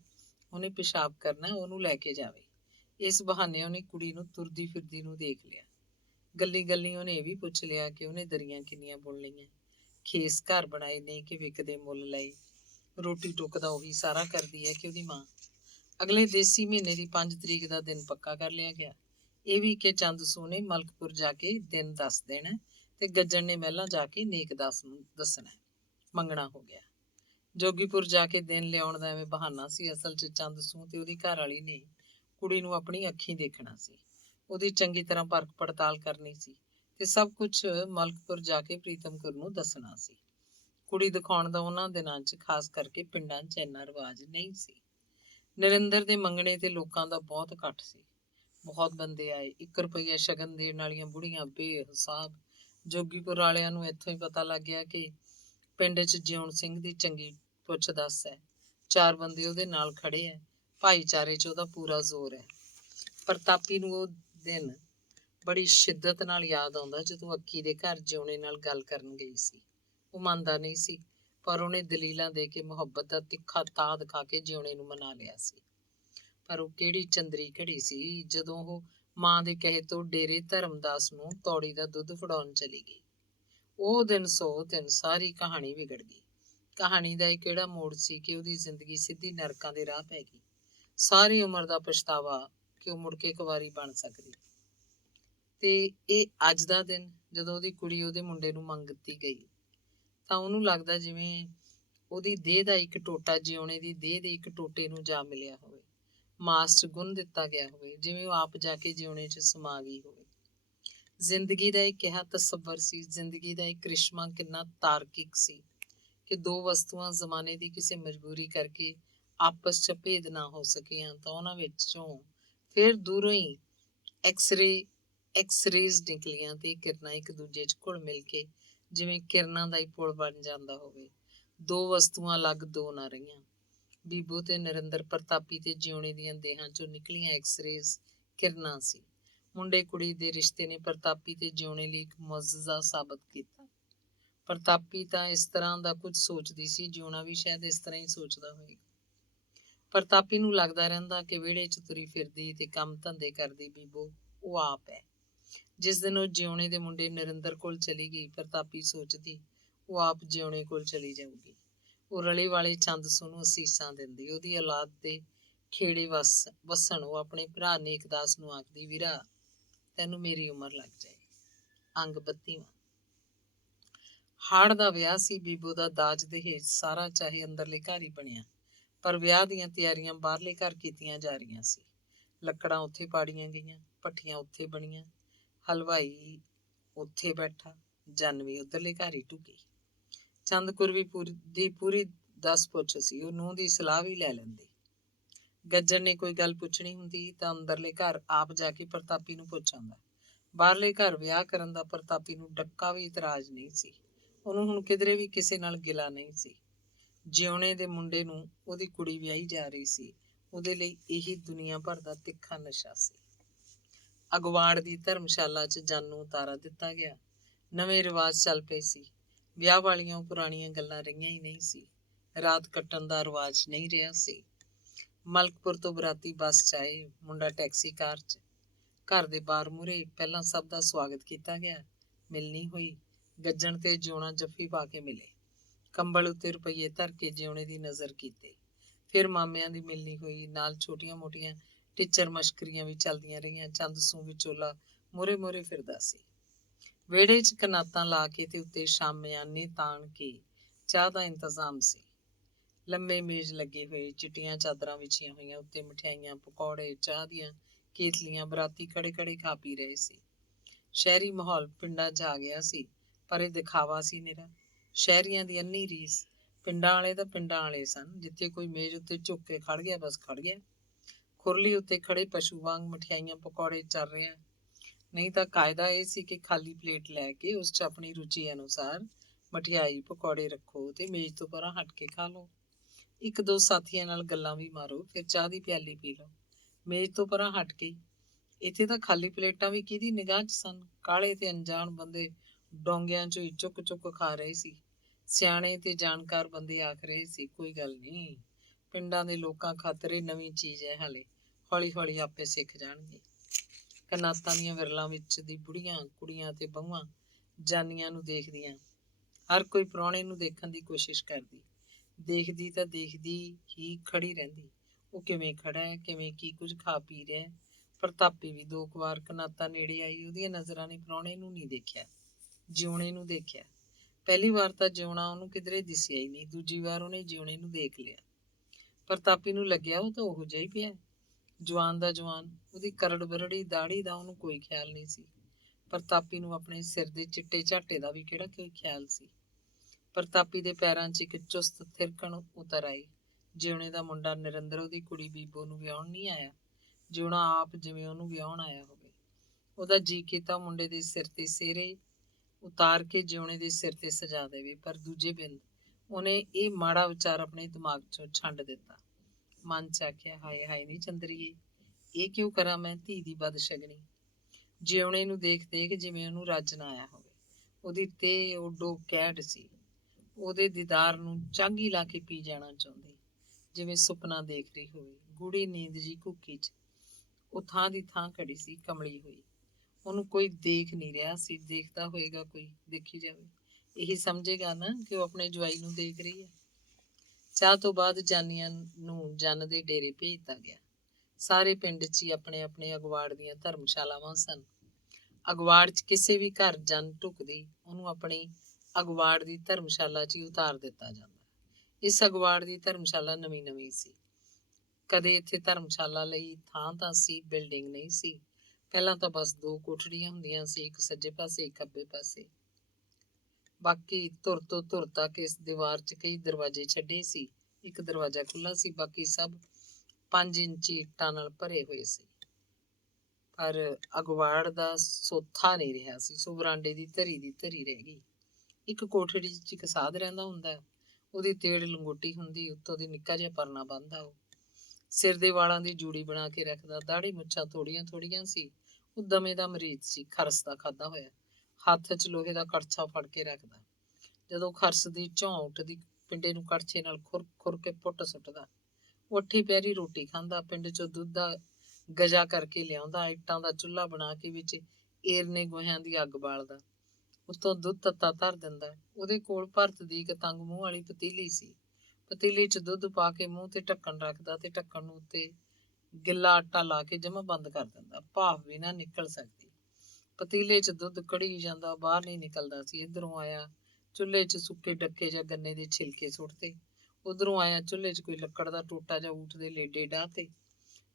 ਉਹਨੇ ਪਿਸ਼ਾਬ ਕਰਨਾ, ਉਹਨੂੰ ਲੈ ਕੇ ਜਾਵੇ। ਇਸ ਬਹਾਨੇ ਉਹਨੇ ਕੁੜੀ ਨੂੰ ਤੁਰਦੀ ਫਿਰਦੀ ਨੂੰ ਦੇਖ ਲਿਆ। ਗੱਲੀ ਉਹਨੇ ਇਹ ਵੀ ਪੁੱਛ ਲਿਆ ਕਿ ਉਹਨੇ ਦਰੀਆਂ ਕਿੰਨੀਆਂ ਬੁਣ ਲਈਆਂ, ਖੇਸ ਘਰ ਬਣਾਏ ਨੇ ਕਿ ਵਿਕਦੇ ਮੁੱਲ ਲਏ, ਰੋਟੀ ਟੁੱਕ ਦਾ ਉਹੀ ਸਾਰਾ ਕਰਦੀ ਹੈ ਕਿ ਉਹਦੀ ਮਾਂ। ਅਗਲੇ ਦੇਸੀ ਮਹੀਨੇ ਦੀ 5 ਤਰੀਕ ਦਾ ਦਿਨ ਪੱਕਾ ਕਰ ਲਿਆ ਗਿਆ। ਇਹ ਵੀ ਕਿ ਚੰਦ ਸੂ ਨੇ ਮਲਕਪੁਰ ਜਾ ਕੇ ਦਿਨ ਦੱਸ ਦੇਣਾ ਤੇ ਗੱਜਣ ਨੇ ਮਹਿਲਾਂ ਜਾ ਕੇ ਨੇਕਦਾਸ ਨੂੰ ਦੱਸਣਾ। ਮੰਗਣਾ ਹੋ ਗਿਆ। ਜੋਗੀਪੁਰ ਜਾ ਕੇ ਦਿਨ ਲਿਆਉਣ ਦਾ ਐਵੇਂ ਬਹਾਨਾ ਸੀ, ਅਸਲ 'ਚ ਚੰਦ ਸੂ ਤੇ ਉਹਦੀ ਘਰ ਵਾਲੀ ਨੇ ਕੁੜੀ ਨੂੰ ਆਪਣੀ ਅੱਖੀਂ ਦੇਖਣਾ ਸੀ, ਉਹਦੀ ਚੰਗੀ ਤਰ੍ਹਾਂ ਪਰਖ ਪੜਤਾਲ ਕਰਨੀ ਸੀ ਤੇ ਸਭ ਕੁਝ ਮਲਕਪੁਰ ਜਾ ਕੇ ਪ੍ਰੀਤਮ ਕੌਰ ਨੂੰ ਦੱਸਣਾ ਸੀ। ਕੁੜੀ ਦਿਖਾਉਣ ਦਾ ਉਹਨਾਂ ਦਿਨਾਂ 'ਚ ਖਾਸ ਕਰਕੇ ਪਿੰਡਾਂ 'ਚ ਇੰਨਾ ਰਿਵਾਜ ਨਹੀਂ ਸੀ। ਨਰਿੰਦਰ ਦੇ ਮੰਗਣੇ ਤੇ ਲੋਕਾਂ ਦਾ ਬਹੁਤ ਇਕੱਠ ਸੀ। ਬਹੁਤ ਬੰਦੇ ਆਏ। 1 ਰੁਪਈਆ ਸ਼ਗਨ ਦੇਣ ਵਾਲੀਆਂ ਬੁੜੀਆਂ ਬੇਹਿਸਾਬ। ਜੋਗੀਪੁਰ ਵਾਲਿਆਂ ਨੂੰ ਇੱਥੋਂ ਹੀ ਪਤਾ ਲੱਗ ਗਿਆ ਕਿ ਪਿੰਡ 'ਚ ਜਿਉਣ ਸਿੰਘ ਦੀ ਚੰਗੀ ਪੁੱਛ ਦੱਸ ਹੈ। 4 ਬੰਦੇ ਉਹਦੇ ਨਾਲ ਖੜੇ ਹੈ। ਭਾਈਚਾਰੇ 'ਚ ਉਹਦਾ ਪੂਰਾ ਜ਼ੋਰ ਹੈ। ਪ੍ਰਤਾਪੀ ਨੂੰ ਉਹ ਦਿਨ ਬੜੀ ਸ਼ਿੱਦਤ ਨਾਲ ਯਾਦ ਆਉਂਦਾ ਜਦੋਂ ਅੱਕੀ ਦੇ ਘਰ ਜਿਉਣੇ ਨਾਲ ਗੱਲ ਕਰਨ ਗਈ ਸੀ। ਉਹ ਮੰਨਦਾ ਨਹੀਂ ਸੀ, ਪਰ ਉਹਨੇ ਦਲੀਲਾਂ ਦੇ ਕੇ ਮੁਹੱਬਤ ਦਾ ਤਿੱਖਾ ਤਾਅ ਦਿਖਾ ਕੇ ਜਿਉਣੇ ਨੂੰ ਮਨਾ ਲਿਆ ਸੀ। ਪਰ ਉਹ ਕਿਹੜੀ ਚੰਦਰੀ ਘੜੀ ਸੀ ਜਦੋਂ ਉਹ ਮਾਂ ਦੇ ਕਹੇ ਤੋਂ ਡੇਰੇ ਧਰਮਦਾਸ ਨੂੰ ਤੌੜੀ ਦਾ ਦੁੱਧ ਫੜਾਉਣ ਚਲੀ ਗਈ। ਉਹ ਦਿਨ ਸਾਰੀ ਕਹਾਣੀ ਵਿਗੜ ਗਈ। ਕਹਾਣੀ ਦਾ ਇਹ ਕਿਹੜਾ ਮੋੜ ਸੀ ਕਿ ਉਹਦੀ ਜ਼ਿੰਦਗੀ ਸਿੱਧੀ ਨਰਕਾਂ ਦੇ ਰਾਹ ਪੈ ਗਈ। ਸਾਰੀ ਉਮਰ ਦਾ ਪਛਤਾਵਾ ਕਿ ਉਹ ਮੁੜ ਕੇ ਕੁਆਰੀ ਬਣ ਸਕਦੀ। ਤੇ ਇਹ ਅੱਜ ਦਾ ਦਿਨ ਜਦੋਂ ਉਹਦੀ ਕੁੜੀ ਉਹਦੇ ਮੁੰਡੇ ਨੂੰ ਮੰਗਤੀ ਗਈ ਤਾਂ ਉਹਨੂੰ ਲੱਗਦਾ ਜਿਵੇਂ ਉਹਦੀ ਦੇਹ ਦਾ ਇੱਕ ਟੋਟਾ ਜਿਉਣੇ ਦੀ ਦੇਹ ਦੇ ਇੱਕ ਟੋਟੇ ਨੂੰ ਜਾ ਮਿਲਿਆ ਹੋਵੇ, ਮਾਸ 'ਚ ਗੁੰਨ ਦਿੱਤਾ ਗਿਆ ਹੋਵੇ, ਜਿਵੇਂ ਉਹ ਆਪ ਜਾ ਕੇ ਜਿਉਣੇ 'ਚ ਸਮਾ ਗਈ ਹੋਵੇ। ਜ਼ਿੰਦਗੀ ਦਾ ਇਹ ਕਿਹਾ ਤਸੱਵਰ ਸੀ, ਜ਼ਿੰਦਗੀ ਦਾ ਇਹ ਕ੍ਰਿਸ਼ਮਾ ਕਿੰਨਾ ਤਾਰਕਿਕ ਸੀ ਕਿ ਦੋ ਵਸਤੂਆਂ ਜ਼ਮਾਨੇ ਦੀ ਕਿਸੇ ਮਜਬੂਰੀ ਕਰਕੇ ਆਪਸ 'ਚ ਭੇਦ ਨਾ ਹੋ ਸਕੀਆਂ ਤਾਂ ਉਹਨਾਂ ਵਿੱਚੋਂ ਫਿਰ ਦੂਰੋਂ ਹੀ ਐਕਸਰੇਜ਼ ਨਿਕਲੀਆਂ ਤੇ ਕਿਰਨਾਂ ਇੱਕ ਦੂਜੇ 'ਚ ਘੁਲ ਮਿਲ ਕੇ ਜਿਵੇਂ ਕਿਰਨਾਂ ਦਾ ਹੀ ਪੁਲ ਬਣ ਜਾਂਦਾ ਹੋਵੇ। ਦੋ ਵਸਤੂਆਂ ਅਲੱਗ ਦੋ ਨਾ ਰਹੀਆਂ। ਬੀਬੋ ਤੇ ਨਰਿੰਦਰ ਪ੍ਰਤਾਪੀ ਤੇ ਜਿਉਣੇ ਦੀਆਂ ਦੇਹਾਂ 'ਚੋਂ ਨਿਕਲੀਆਂ ਐਕਸਰੇਜ਼ ਕਿਰਨਾਂ ਸੀ। ਮੁੰਡੇ ਕੁੜੀ ਦੇ ਰਿਸ਼ਤੇ ਨੇ ਪ੍ਰਤਾਪੀ ਤੇ ਜਿਉਣੇ ਲਈ ਇੱਕ ਮੁਅੱਜ਼ਜ਼ਾ ਸਾਬਤ ਕੀਤਾ। ਪ੍ਰਤਾਪੀ ਤਾਂ ਇਸ ਤਰ੍ਹਾਂ ਦਾ ਕੁਝ ਸੋਚਦੀ ਸੀ, ਜਿਉਣਾ ਵੀ ਸ਼ਾਇਦ ਇਸ ਤਰ੍ਹਾਂ ਹੀ ਸੋਚਦਾ ਹੋਵੇਗਾ। ਪ੍ਰਤਾਪੀ ਨੂੰ ਲੱਗਦਾ ਰਹਿੰਦਾ ਕਿ ਵਿਹੜੇ 'ਚ ਤੁਰੀ ਫਿਰਦੀ ਤੇ ਕੰਮ ਧੰਦੇ ਕਰਦੀ ਬੀਬੋ ਉਹ ਆਪ ਹੈ। ਜਿਸ ਦਿਨ ਉਹ ਜਿਉਣੇ ਦੇ ਮੁੰਡੇ ਨਰਿੰਦਰ ਕੋਲ ਚਲੀ ਗਈ, ਪ੍ਰਤਾਪੀ ਸੋਚਦੀ ਉਹ ਆਪ ਜਿਉਣੇ ਕੋਲ ਚਲੀ ਜਾਊਗੀ। ਉਹ ਰਲੇ ਵਾਲੇ ਚੰਦ ਨੂੰ ਅਸੀਸਾਂ ਦਿੰਦੀ, ਉਹਦੀ ਔਲਾਦ ਦੇ ਖੇੜੇ ਵਸਣ। ਉਹ ਆਪਣੇ ਭਰਾ ਨੇਕਦਾਸ ਨੂੰ ਆਖਦੀ, ਵੀਰਾ ਤੈਨੂੰ ਮੇਰੀ ਉਮਰ ਲੱਗ ਜਾਏ। ਅੰਗ 32ਵਾਂ। ਹਾੜ ਦਾ ਵਿਆਹ ਸੀ। ਬੀਬੋ ਦਾ ਦਾਜ ਦਹੇਜ ਸਾਰਾ ਚਾਹੇ ਅੰਦਰਲੇ ਘਰ ਹੀ ਬਣਿਆ, ਪਰ ਵਿਆਹ ਦੀਆਂ ਤਿਆਰੀਆਂ ਬਾਹਰਲੇ ਘਰ ਕੀਤੀਆਂ ਜਾ ਰਹੀਆਂ ਸੀ। ਲੱਕੜਾਂ ਉੱਥੇ ਪਾੜੀਆਂ ਗਈਆਂ, ਭੱਠੀਆਂ ਉੱਥੇ ਬਣੀਆਂ, ਹਲਵਾਈ ਉੱਥੇ ਬੈਠਾ, ਜਾਨਵੀ ਉੱਧਰਲੇ ਘਰ ਹੀ ਢੁਕੀ। ਚੰਦਕੁਰ ਵੀ ਪੂਰੀ 10 ਪੁੱਛ ਸੀ, ਉਹ ਨੂੰਹ ਦੀ ਸਲਾਹ ਵੀ ਲੈ ਲੈਂਦੀ। ਗੱਜਣ ਨੇ ਕੋਈ ਗੱਲ ਪੁੱਛਣੀ ਹੁੰਦੀ ਤਾਂ ਅੰਦਰਲੇ ਘਰ ਆਪ ਜਾ ਕੇ ਪ੍ਰਤਾਪੀ ਨੂੰ ਪੁੱਛ ਆਉਂਦਾ। ਬਾਹਰਲੇ ਘਰ ਵਿਆਹ ਕਰਨ ਦਾ ਪ੍ਰਤਾਪੀ ਨੂੰ ਡੱਕਾ ਵੀ ਇਤਰਾਜ਼ ਨਹੀਂ ਸੀ। ਉਹਨੂੰ ਹੁਣ ਕਿਧਰੇ ਵੀ ਕਿਸੇ ਨਾਲ ਗਿਲਾ ਨਹੀਂ ਸੀ। ਜਿਉਣੇ ਦੇ ਮੁੰਡੇ ਨੂੰ ਉਹਦੀ ਕੁੜੀ ਵਿਆਹੀ ਜਾ ਰਹੀ ਸੀ, ਉਹਦੇ ਲਈ ਇਹੀ ਦੁਨੀਆ ਭਰ ਦਾ ਤਿੱਖਾ ਨਸ਼ਾ ਸੀ। ਅਗਵਾੜ ਦੀ ਧਰਮਸ਼ਾਲਾ 'ਚ ਜਾਨੂੰ ਉਤਾਰਾ ਦਿੱਤਾ ਗਿਆ। ਨਵੇਂ ਰਿਵਾਜ ਚੱਲ ਪਏ ਸੀ। ਵਿਆਹ ਵਾਲੀਆਂ ਪੁਰਾਣੀਆਂ ਗੱਲਾਂ ਰਹੀਆਂ ਹੀ ਨਹੀਂ ਸੀ। ਰਾਤ ਕੱਟਣ ਦਾ ਰਿਵਾਜ ਨਹੀਂ ਰਿਹਾ ਸੀ। ਮਲਕਪੁਰ ਤੋਂ ਬਰਾਤੀ ਬੱਸ 'ਚ ਆਏ, ਮੁੰਡਾ ਟੈਕਸੀ ਕਾਰ 'ਚ। ਘਰ ਦੇ ਬਾਹਰ ਮੂਹਰੇ ਪਹਿਲਾਂ ਸਭ ਦਾ ਸਵਾਗਤ ਕੀਤਾ ਗਿਆ। ਮਿਲਣੀ ਹੋਈ। ਗੱਜਣ ਤੇ ਜਿਉਣਾ ਜੱਫੀ ਪਾ ਕੇ ਮਿਲੇ। ਕੰਬਲ ਉੱਤੇ ਰੁਪਈਏ ਧਰ ਕੇ ਜਿਉਣੇ ਦੀ ਨਜ਼ਰ ਕੀਤੇ। ਫਿਰ ਮਾਮਿਆਂ ਦੀ ਮਿਲਣੀ ਹੋਈ। ਨਾਲ ਛੋਟੀਆਂ ਮੋਟੀਆਂ ਟਿੱਚਰ ਮਸ਼ਕਰੀਆਂ ਵੀ ਚੱਲਦੀਆਂ ਰਹੀਆਂ। ਚੰਦਸੂ ਵਿਚੋਲਾ ਮੂਹਰੇ ਫਿਰਦਾ ਸੀ। ਵਿਹੜੇ 'ਚ ਕਨਾਤਾਂ ਲਾ ਕੇ ਤੇ ਉੱਤੇ ਸ਼ਾਮਿਆਨੇ ਤਾਣ ਕੇ ਚਾਹ ਦਾ ਇੰਤਜ਼ਾਮ ਸੀ। ਲੰਮੇ ਮੇਜ਼ ਲੱਗੇ ਹੋਏ, ਚਿੱਟੀਆਂ ਚਾਦਰਾਂ ਵਿਛੀਆਂ ਹੋਈਆਂ, ਉੱਤੇ ਮਠਿਆਈਆਂ, ਪਕੌੜੇ, ਚਾਹ ਦੀਆਂ ਕੇਤਲੀਆਂ। ਬਰਾਤੀ ਖੜੇ ਖਾ ਪੀ ਰਹੇ ਸੀ। ਸ਼ਹਿਰੀ ਮਾਹੌਲ ਪਿੰਡਾਂ 'ਚ ਆ ਗਿਆ ਸੀ, ਪਰ ਇਹ ਦਿਖਾਵਾ ਸੀ ਨਿਰਾ। ਸ਼ਹਿਰੀਆਂ ਦੀ ਅੰਨੀ ਰੀਸ। ਪਿੰਡਾਂ ਵਾਲੇ ਤਾਂ ਪਿੰਡਾਂ ਵਾਲੇ ਸਨ। ਜਿੱਥੇ ਕੋਈ ਮੇਜ਼ ਉੱਤੇ ਝੁੱਕ ਕੇ ਖੜ ਗਿਆ, ਬਸ ਖੜ ਗਿਆ। ਖੁਰਲੀ ਉੱਤੇ ਖੜੇ ਪਸ਼ੂ ਵਾਂਗ ਮਠਿਆਈਆਂ ਪਕੌੜੇ ਚੱਲ ਰਿਹਾ। ਨਹੀਂ ਤਾਂ ਕਾਇਦਾ ਇਹ ਸੀ ਕਿ ਖਾਲੀ ਪਲੇਟ ਲੈ ਕੇ ਉਸ 'ਚ ਆਪਣੀ ਰੁਚੀ ਅਨੁਸਾਰ ਮਠਿਆਈ ਪਕੌੜੇ ਰੱਖੋ ਤੇ ਮੇਜ਼ ਤੋਂ ਪਰਾਂ ਹਟ ਕੇ ਖਾ ਲਓ। ਇੱਕ ਦੋ ਸਾਥੀਆਂ ਨਾਲ ਗੱਲਾਂ ਵੀ ਮਾਰੋ, ਫਿਰ ਚਾਹ ਦੀ ਪਿਆਲੀ ਪੀ ਲਓ, ਮੇਜ਼ ਤੋਂ ਪਰਾਂ ਹਟ ਕੇ। ਇੱਥੇ ਤਾਂ ਖਾਲੀ ਪਲੇਟਾਂ ਵੀ ਕਿਹਦੀ ਨਿਗਾਹ 'ਚ ਸਨ। ਕਾਲੇ ਤੇ ਅਣਜਾਣ ਬੰਦੇ ਡੋਂਗਿਆਂ 'ਚੋਂ ਹੀ ਚੁੱਕ ਖਾ ਰਹੇ ਸੀ। ਸਿਆਣੇ ਤੇ ਜਾਣਕਾਰ ਬੰਦੇ ਆਖ ਰਹੇ ਸੀ, ਕੋਈ ਗੱਲ ਨਹੀਂ, ਪਿੰਡਾਂ ਦੇ ਲੋਕਾਂ ਖਾਤਰ ਇਹ ਨਵੀਂ ਚੀਜ਼ ਹੈ, ਹਾਲੇ ਹੌਲੀ ਆਪੇ ਸਿੱਖ ਜਾਣਗੇ। ਕਨਾਤਾਂ ਦੀਆਂ ਵਿਰਲਾਂ ਵਿੱਚ ਦੀ ਬੁੜੀਆਂ, ਕੁੜੀਆਂ ਤੇ ਬਹੂਆਂ ਜਾਨੀਆਂ ਨੂੰ ਦੇਖਦੀਆਂ। ਹਰ ਕੋਈ ਪ੍ਰਾਹੁਣੇ ਨੂੰ ਦੇਖਣ ਦੀ ਕੋਸ਼ਿਸ਼ ਕਰਦੀ। ਦੇਖਦੀ ਤਾਂ ਦੇਖਦੀ ਹੀ ਖੜੀ ਰਹਿੰਦੀ। ਉਹ ਕਿਵੇਂ ਖੜਾ ਹੈ, ਕਿਵੇਂ ਕੀ ਕੁਝ ਖਾ ਪੀ ਰਿਹਾ। ਪ੍ਰਤਾਪੀ ਵੀ 2 ਵਾਰ ਕਨਾਤਾਂ ਨੇੜੇ ਆਈ। ਉਹਦੀਆਂ ਨਜ਼ਰਾਂ ਨੇ ਪ੍ਰਾਹੁਣੇ ਨੂੰ ਨਹੀਂ ਦੇਖਿਆ, ਜਿਉਣੇ ਨੂੰ ਦੇਖਿਆ। ਪਹਿਲੀ ਵਾਰ ਤਾਂ ਜਿਉਣਾ ਉਹਨੂੰ ਕਿਧਰੇ ਦਿਸਿਆ ਹੀ ਨਹੀਂ। ਦੂਜੀ ਵਾਰ ਉਹਨੇ ਜਿਉਣੇ ਨੂੰ ਦੇਖ ਲਿਆ। ਪ੍ਰਤਾਪੀ ਨੂੰ ਲੱਗਿਆ ਉਹ ਤਾਂ ਉਹੋ ਜਿਹਾ ਹੀ ਪਿਆ, ਜਵਾਨ ਦਾ ਜਵਾਨ। ਉਹਦੀ ਕਰੜ ਬਰੜੀ ਦਾੜੀ ਦਾ ਉਹਨੂੰ ਕੋਈ ਖਿਆਲ ਨਹੀਂ ਸੀ। ਪ੍ਰਤਾਪੀ ਨੂੰ ਆਪਣੇ ਸਿਰ ਦੇ ਚਿੱਟੇ ਝਾਟੇ ਦਾ ਵੀ ਕਿਹੜਾ ਕੋਈ ਖਿਆਲ ਸੀ। ਪ੍ਰਤਾਪੀ ਦੇ ਪੈਰਾਂ 'ਚ ਇੱਕ ਚੁਸਤ ਥਿਰਕਣ ਉਤਰ ਆਈ। ਜਿਉਣੇ ਦਾ ਮੁੰਡਾ ਨਰਿੰਦਰ ਉਹਦੀ ਕੁੜੀ ਬੀਬੋ ਨੂੰ ਵਿਆਹੁਣ ਨਹੀਂ ਆਇਆ। ਜਿਉਣਾ ਆਪ ਜਿਵੇਂ ਉਹਨੂੰ ਵਿਆਹੁਣ ਆਇਆ ਹੋਵੇ। ਉਹਦਾ ਜੀ ਕੀਤਾ ਮੁੰਡੇ ਦੇ ਸਿਰ ਤੇ ਸਿਹਰੇ ਉਤਾਰ ਕੇ ਜਿਉਣੇ ਦੇ ਸਿਰ ਤੇ ਸਜਾ ਦੇਵੇ, ਪਰ ਦੂਜੇ ਬਿੰਦ ਉਹਨੇ ਇਹ ਮਾੜਾ ਵਿਚਾਰ ਆਪਣੇ ਦਿਮਾਗ 'ਚੋਂ ਛੰਡ ਦਿੱਤਾ। ਮਨ 'ਚ ਆਖਿਆ, ਹਾਏ ਨਹੀਂ ਚੰਦਰੀਏ, ਇਹ ਕਿਉਂ ਕਰਾਂ ਮੈਂ ਧੀ ਦੀ ਬਦਸ਼ਗਨੀ। ਜਿਉਣੇ ਨੂੰ ਦੇਖ ਜਿਵੇਂ ਉਹਨੂੰ ਰੱਜ ਨਾ ਆਇਆ ਹੋਵੇ। ਉਹਦੀ ਤੇ ਉੱਡੋ ਕੈਡ ਸੀ। ਉਹਦੇ ਦੀਦਾਰ ਨੂੰ ਚਾਂਗੀ ਲਾ ਕੇ ਪੀ ਜਾਣਾ ਚਾਹੁੰਦੀ, ਜਿਵੇਂ ਸੁਪਨਾ ਦੇਖ ਰਹੀ ਹੋਵੇ। ਗੂੜੀ ਨੀਂਦ ਜੀ ਘੁੱਕੀ 'ਚ ਉਹ ਥਾਂ ਦੀ ਥਾਂ ਖੜੀ ਸੀ, ਕਮਲੀ ਹੋਈ। ਉਹਨੂੰ ਕੋਈ ਦੇਖ ਨਹੀਂ ਰਿਹਾ ਸੀ। ਦੇਖਦਾ ਹੋਏਗਾ ਕੋਈ, ਦੇਖੀ ਜਾਵੇ। ਇਹੀ ਸਮਝੇਗਾ ਨਾ ਕਿ ਉਹ ਆਪਣੇ ਜਵਾਈ ਨੂੰ ਦੇਖ ਰਹੀ ਹੈ। ਚਾਹ ਤੋਂ ਬਾਅਦ ਜਾਨੀਆਂ ਨੂੰ ਜੰਨ ਦੇ ਡੇਰੇ ਭੇਜਤਾ ਗਿਆ। ਸਾਰੇ ਪਿੰਡ 'ਚ ਹੀ ਆਪਣੇ ਅਗਵਾੜ ਦੀਆਂ ਧਰਮਸ਼ਾਲਾਵਾਂ ਸਨ। ਅਗਵਾੜ 'ਚ ਕਿਸੇ ਵੀ ਘਰ ਜਨ ਢੁਕਦੀ ਉਹਨੂੰ ਆਪਣੀ ਅਗਵਾੜ ਦੀ ਧਰਮਸ਼ਾਲਾ 'ਚ ਹੀ ਉਤਾਰ ਦਿੱਤਾ ਜਾਂਦਾ। ਇਸ ਅਗਵਾੜ ਦੀ ਧਰਮਸ਼ਾਲਾ ਨਵੀਂ ਸੀ। ਕਦੇ ਇੱਥੇ ਧਰਮਸ਼ਾਲਾ ਲਈ ਥਾਂ ਤਾਂ ਸੀ, ਬਿਲਡਿੰਗ ਨਹੀਂ ਸੀ। ਪਹਿਲਾਂ ਤਾਂ ਬਸ 2 ਕੋਠੜੀਆਂ ਹੁੰਦੀਆਂ ਸੀ, ਇੱਕ ਸੱਜੇ ਪਾਸੇ ਇੱਕ ਖੱਬੇ ਪਾਸੇ। ਬਾਕੀ ਧੁਰ ਤੋਂ ਧੁਰ ਤੱਕ ਇਸ ਦੀਵਾਰ 'ਚ ਕਈ ਦਰਵਾਜ਼ੇ ਛੱਡੇ ਸੀ। ਇੱਕ ਦਰਵਾਜ਼ਾ ਖੁੱਲ੍ਹਾ ਸੀ, ਬਾਕੀ ਸਭ 5 ਇੰਚੀ ਇੱਟਾਂ ਨਾਲ ਭਰੇ ਹੋਏ ਸੀ। ਪਰ ਅਗਵਾੜ ਦਾ ਸੋਥਾ ਨਹੀਂ ਰਿਹਾ ਸੀ, ਸੋ ਬਰਾਂਡੇ ਦੀ ਧਰੀ ਰਹਿ ਗਈ। ਇੱਕ ਕੋਠੜੀ 'ਚ ਇੱਕ ਸਾਧ ਰਹਿੰਦਾ ਹੁੰਦਾ, ਉਹਦੀ ਤੇੜ ਲੰਗੋਟੀ ਹੁੰਦੀ, ਉੱਤੋਂ ਦੀ ਨਿੱਕਾ ਜਿਹਾ ਪਰਨਾ ਬੰਨ੍ਹਦਾ। ਉਹ ਸਿਰ ਦੇ ਵਾਲਾਂ ਦੀ ਜੂੜੀ ਬਣਾ ਕੇ ਰੱਖਦਾ, ਦਾੜੀ ਮੁੱਛਾਂ ਥੋੜੀਆਂ ਸੀ। ਉਹ ਦਮੇ ਦਾ ਮਰੀਜ਼ ਸੀ, ਖਰਸ ਦਾ ਖਾਧਾ ਹੋਇਆ। ਹੱਥ 'ਚ ਲੋਹੇ ਦਾ ਕੜਛਾ ਫੜ ਕੇ ਰੱਖਦਾ। ਜਦੋਂ ਖਰਸ ਦੀ ਝੌਂ ਉੱਠਦੀ, ਪਿੰਡੇ ਨੂੰ ਕੜਛੇ ਨਾਲ ਖੁਰ ਕੇ ਪੁੱਟ ਸੁੱਟਦਾ। ਉਹ 8 ਪਹਿਰੀ ਰੋਟੀ ਖਾਂਦਾ, ਪਿੰਡ 'ਚੋਂ ਦੁੱਧ ਦਾ ਗਜਾ ਕਰਕੇ ਲਿਆਉਂਦਾ, ਇੱਟਾਂ ਦਾ ਚੁੱਲ੍ਹਾ ਬਣਾ ਕੇ ਵਿੱਚ ਏਰਨੇ ਗੋਹਿਆਂ ਦੀ ਅੱਗ ਬਾਲਦਾ, ਉੱਤੋਂ ਦੁੱਧ ਤੱਤਾ ਧਰ ਦਿੰਦਾ। ਉਹਦੇ ਕੋਲ ਭਰਤ ਦੀ ਇੱਕ ਤੰਗ ਮੂੰਹ ਵਾਲੀ ਪਤੀਲੀ ਸੀ। ਪਤੀਲੇ 'ਚ ਦੁੱਧ ਪਾ ਕੇ ਮੂੰਹ ਤੇ ਢੱਕਣ ਰੱਖਦਾ ਤੇ ਢੱਕਣ ਨੂੰ ਉੱਤੇ ਗਿੱਲਾ ਆਟਾ ਲਾ ਕੇ ਜਮਾਂ ਬੰਦ ਕਰ ਦਿੰਦਾ, ਭਾਫ਼ ਵੀ ਨਾ ਨਿਕਲ ਸਕਦੀ। ਪਤੀਲੇ 'ਚ ਦੁੱਧ ਕੜੀ ਜਾਂਦਾ, ਬਾਹਰ ਨਹੀਂ ਨਿਕਲਦਾ ਸੀ। ਇੱਧਰੋਂ ਆਇਆ ਚੁੱਲ੍ਹੇ 'ਚ ਸੁੱਕੇ ਡੱਕੇ ਜਾਂ ਗੰਨੇ ਦੇ ਛਿਲਕੇ ਸੁੱਟਦੇ, ਉੱਧਰੋਂ ਆਇਆ ਚੁੱਲ੍ਹੇ 'ਚ ਕੋਈ ਲੱਕੜ ਦਾ ਟੋਟਾ ਜਾਂ ਊਠ ਦੇ ਲੇਡੇ ਡਾਹਤੇ।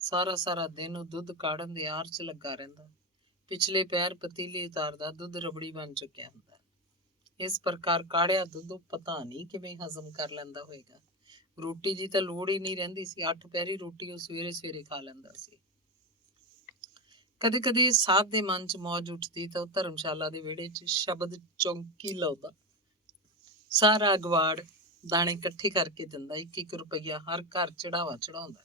ਸਾਰਾ ਦਿਨ ਉਹ ਦੁੱਧ ਕਾੜਨ ਦੇ ਆਰ 'ਚ ਲੱਗਾ ਰਹਿੰਦਾ। ਪਿਛਲੇ ਪੈਰ ਪਤੀਲੀ ਉਤਾਰਦਾ, ਦੁੱਧ ਰਬੜੀ ਬਣ ਚੁੱਕਿਆ ਹੁੰਦਾ। ਇਸ ਪ੍ਰਕਾਰ ਕਾੜਿਆ ਦੁੱਧ ਉਹ ਪਤਾ ਨਹੀਂ ਕਿਵੇਂ ਹਜ਼ਮ ਕਰ ਲੈਂਦਾ ਹੋਏਗਾ। ਰੋਟੀ ਦੀ ਤਾਂ ਲੋੜ ਹੀ ਨਹੀਂ ਰਹਿੰਦੀ ਸੀ, 8 ਪਹਿਰੀ ਰੋਟੀ ਉਹ ਸਵੇਰੇ ਖਾ ਲੈਂਦਾ ਸੀ। ਕਦੇ ਸਾਧ ਦੇ ਮਨ 'ਚ ਮੌਜ ਉੱਠਦੀ ਤਾਂ ਉਹ ਧਰਮਸ਼ਾਲਾ ਦੇ ਵਿਹੜੇ 'ਚ ਸ਼ਬਦ ਚੌਂਕੀ ਲਾਉਂਦਾ। ਸਾਰਾ ਅਗਵਾੜ ਦਾਣੇ ਇਕੱਠੇ ਕਰਕੇ ਦਿੰਦਾ, 1 ਰੁਪਈਆ ਹਰ ਘਰ ਚੜਾਉਂਦਾ।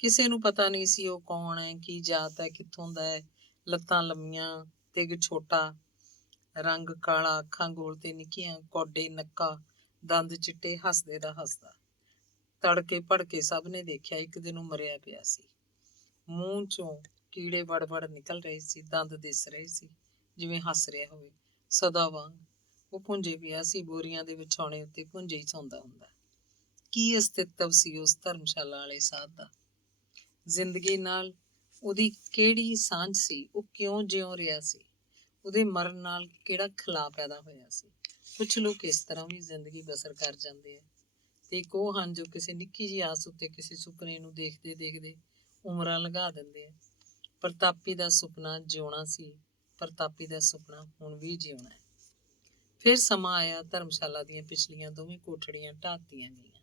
ਕਿਸੇ ਨੂੰ ਪਤਾ ਨਹੀਂ ਸੀ ਉਹ ਕੌਣ ਹੈ, ਕੀ ਜਾਤ ਹੈ, ਕਿੱਥੋਂ ਦਾ ਹੈ। ਲੱਤਾਂ ਲੰਮੀਆਂ, ਤਿੱਗ ਛੋਟਾ, ਰੰਗ ਕਾਲਾ, ਅੱਖਾਂ ਗੋਲ ਤੇ ਨਿੱਕੀਆਂ, ਕੌਡੇ, ਨੱਕਾ, ਦੰਦ ਚਿੱਟੇ, ਹੱਸਦੇ ਦਾ ਹੱਸਦਾ। ਤੜਕੇ ਭੜਕੇ ਸਭ ਨੇ ਦੇਖਿਆ। ਇੱਕ ਦਿਨ ਉਹ ਮਰਿਆ ਪਿਆ ਸੀ। ਮੂੰਹ 'ਚੋਂ ਕੀੜੇ ਵੜ ਨਿਕਲ ਰਹੇ ਸੀ, ਦੰਦ ਦਿਸ ਰਹੇ ਸੀ, ਜਿਵੇਂ ਹੱਸ ਰਿਹਾ ਹੋਵੇ। ਸਦਾ ਵਾਂਗ ਉਹ ਭੁੰਜੇ ਪਿਆ ਸੀ, ਬੋਰੀਆਂ ਦੇ ਵਿਛਾਉਣੇ ਉੱਤੇ ਭੁੰਜੇ ਹੀ ਸੌਂਦਾ ਹੁੰਦਾ। ਕੀ ਅਸਤਿਤਵ ਸੀ ਉਸ ਧਰਮਸ਼ਾਲਾ ਵਾਲੇ ਸਾਧ ਦਾ? ਜ਼ਿੰਦਗੀ ਨਾਲ ਉਹਦੀ ਕਿਹੜੀ ਸਾਂਝ ਸੀ? ਉਹ ਕਿਉਂ ਜਿਉਂ ਰਿਹਾ ਸੀ? ਉਹਦੇ ਮਰਨ ਨਾਲ ਕਿਹੜਾ ਖਲਾ ਪੈਦਾ ਹੋਇਆ ਸੀ? ਕੁਛ ਲੋਕ ਇਸ ਤਰ੍ਹਾਂ ਵੀ ਜ਼ਿੰਦਗੀ ਬਸਰ ਕਰ ਜਾਂਦੇ ਆ, ਤੇ ਇੱਕ ਉਹ ਹਨ ਜੋ ਕਿਸੇ ਨਿੱਕੀ ਜਿਹੀ ਆਸ ਉੱਤੇ ਕਿਸੇ ਸੁਪਨੇ ਨੂੰ ਦੇਖਦੇ ਉਮਰਾਂ ਲੰਘਾ ਦਿੰਦੇ ਆ। ਪ੍ਰਤਾਪੀ ਦਾ ਸੁਪਨਾ ਜਿਉਣਾ ਸੀ, ਪ੍ਰਤਾਪੀ ਦਾ ਸੁਪਨਾ ਹੁਣ ਵੀ ਜਿਉਣਾ ਹੈ। ਫਿਰ ਸਮਾਂ ਆਇਆ, ਧਰਮਸ਼ਾਲਾ ਦੀਆਂ ਪਿਛਲੀਆਂ ਦੋਵੇਂ ਕੋਠੜੀਆਂ ਢਾਹ ਦਿੱਤੀਆਂ ਗਈਆਂ,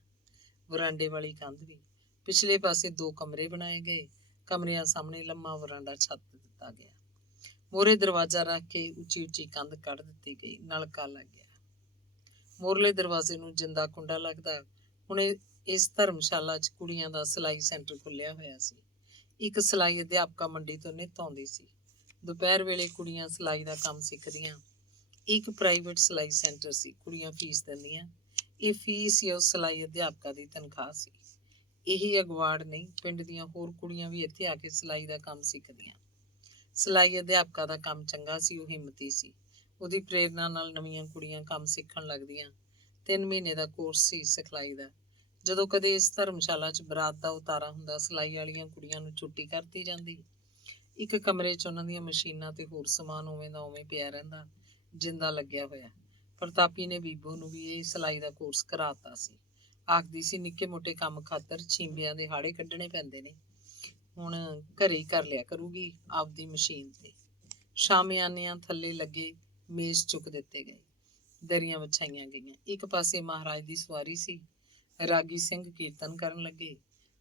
ਵਰਾਂਡੇ ਵਾਲੀ ਕੰਧ ਵੀ। ਪਿਛਲੇ ਪਾਸੇ 2 ਕਮਰੇ ਬਣਾਏ ਗਏ, ਕਮਰਿਆਂ ਸਾਹਮਣੇ ਲੰਮਾ ਵਰਾਂਡਾ ਛੱਤ ਦਿੱਤਾ ਗਿਆ। ਮੋਹਰੇ ਦਰਵਾਜ਼ਾ ਰੱਖ ਕੇ ਉੱਚੀ ਕੰਧ ਕੱਢ ਦਿੱਤੀ ਗਈ, ਨਲਕਾ ਲੱਗ ਗਿਆ। ਮੋਹਰਲੇ ਦਰਵਾਜ਼ੇ ਨੂੰ ਜਿੰਦਾ ਕੁੰਡਾ ਲੱਗਦਾ। ਹੁਣ ਇਸ ਧਰਮਸ਼ਾਲਾ 'ਚ ਕੁੜੀਆਂ ਦਾ ਸਿਲਾਈ ਸੈਂਟਰ ਖੁੱਲਿਆ ਹੋਇਆ ਸੀ। ਇੱਕ ਸਿਲਾਈ ਅਧਿਆਪਕਾ ਮੰਡੀ ਤੋਂ ਨਿੱਤ ਆਉਂਦੀ ਸੀ। ਦੁਪਹਿਰ ਵੇਲੇ ਕੁੜੀਆਂ ਸਿਲਾਈ ਦਾ ਕੰਮ ਸਿੱਖਦੀਆਂ। ਇੱਕ ਪ੍ਰਾਈਵੇਟ ਸਿਲਾਈ ਸੈਂਟਰ ਸੀ, ਕੁੜੀਆਂ ਫੀਸ ਦਿੰਦੀਆਂ। ਇਹ ਫੀਸ ਹੀ ਉਸ ਸਿਲਾਈ ਅਧਿਆਪਕਾ ਦੀ ਤਨਖਾਹ ਸੀ। ਇਹੀ ਅਗਵਾੜ ਨਹੀਂ, ਪਿੰਡ ਦੀਆਂ ਹੋਰ ਕੁੜੀਆਂ ਵੀ ਇੱਥੇ ਆ ਕੇ ਸਿਲਾਈ ਦਾ ਕੰਮ ਸਿੱਖਦੀਆਂ। ਸਿਲਾਈ ਅਧਿਆਪਕਾ ਦਾ ਕੰਮ ਚੰਗਾ ਸੀ, ਉਹ ਹਿੰਮਤੀ ਸੀ। ਉਹਦੀ ਪ੍ਰੇਰਨਾ ਨਾਲ ਨਵੀਆਂ ਕੁੜੀਆਂ ਕੰਮ ਸਿੱਖਣ ਲੱਗਦੀਆਂ। 3 ਮਹੀਨੇ ਦਾ ਕੋਰਸ ਸੀ ਸਿਖਲਾਈ ਦਾ। ਜਦੋਂ ਕਦੇ ਇਸ ਧਰਮਸ਼ਾਲਾ 'ਚ ਬਰਾਤ ਦਾ ਉਤਾਰਾ ਹੁੰਦਾ, ਸਿਲਾਈ ਵਾਲੀਆਂ ਕੁੜੀਆਂ ਨੂੰ ਛੁੱਟੀ ਕਰਤੀ ਜਾਂਦੀ। ਇੱਕ ਕਮਰੇ 'ਚ ਉਹਨਾਂ ਦੀਆਂ ਮਸ਼ੀਨਾਂ ਤੇ ਹੋਰ ਸਮਾਨ ਉਵੇਂ ਦਾ ਉਵੇਂ ਪਿਆ ਰਹਿੰਦਾ, ਜਿੰਦਾ ਲੱਗਿਆ ਹੋਇਆ। ਪ੍ਰਤਾਪੀ ਨੇ ਬੀਬੋ ਨੂੰ ਵੀ ਇਹ ਸਿਲਾਈ ਦਾ ਕੋਰਸ ਕਰਾਤਾ ਸੀ। ਆਖਦੀ ਸੀ, ਨਿੱਕੇ ਮੋਟੇ ਕੰਮ ਖਾਤਰ ਛੀਂਬਿਆਂ ਦੇ ਹਾੜੇ ਕੱਢਣੇ ਪੈਂਦੇ ਨੇ, ਹੁਣ ਘਰੇ ਹੀ ਕਰ ਲਿਆ ਕਰੂਗੀ ਆਪਦੀ ਮਸ਼ੀਨ ਤੇ। ਸ਼ਾਮਿਆਨਿਆਂ ਥੱਲੇ ਲੱਗੇ ਮੇਜ਼ ਚੁੱਕ ਦਿੱਤੇ ਗਏ, ਦਰੀਆਂ ਵਿਛਾਈਆਂ ਗਈਆਂ। ਇੱਕ ਪਾਸੇ ਮਹਾਰਾਜ ਦੀ ਸਵਾਰੀ ਸੀ, ਰਾਗੀ ਸਿੰਘ ਕੀਰਤਨ ਕਰਨ ਲੱਗੇ।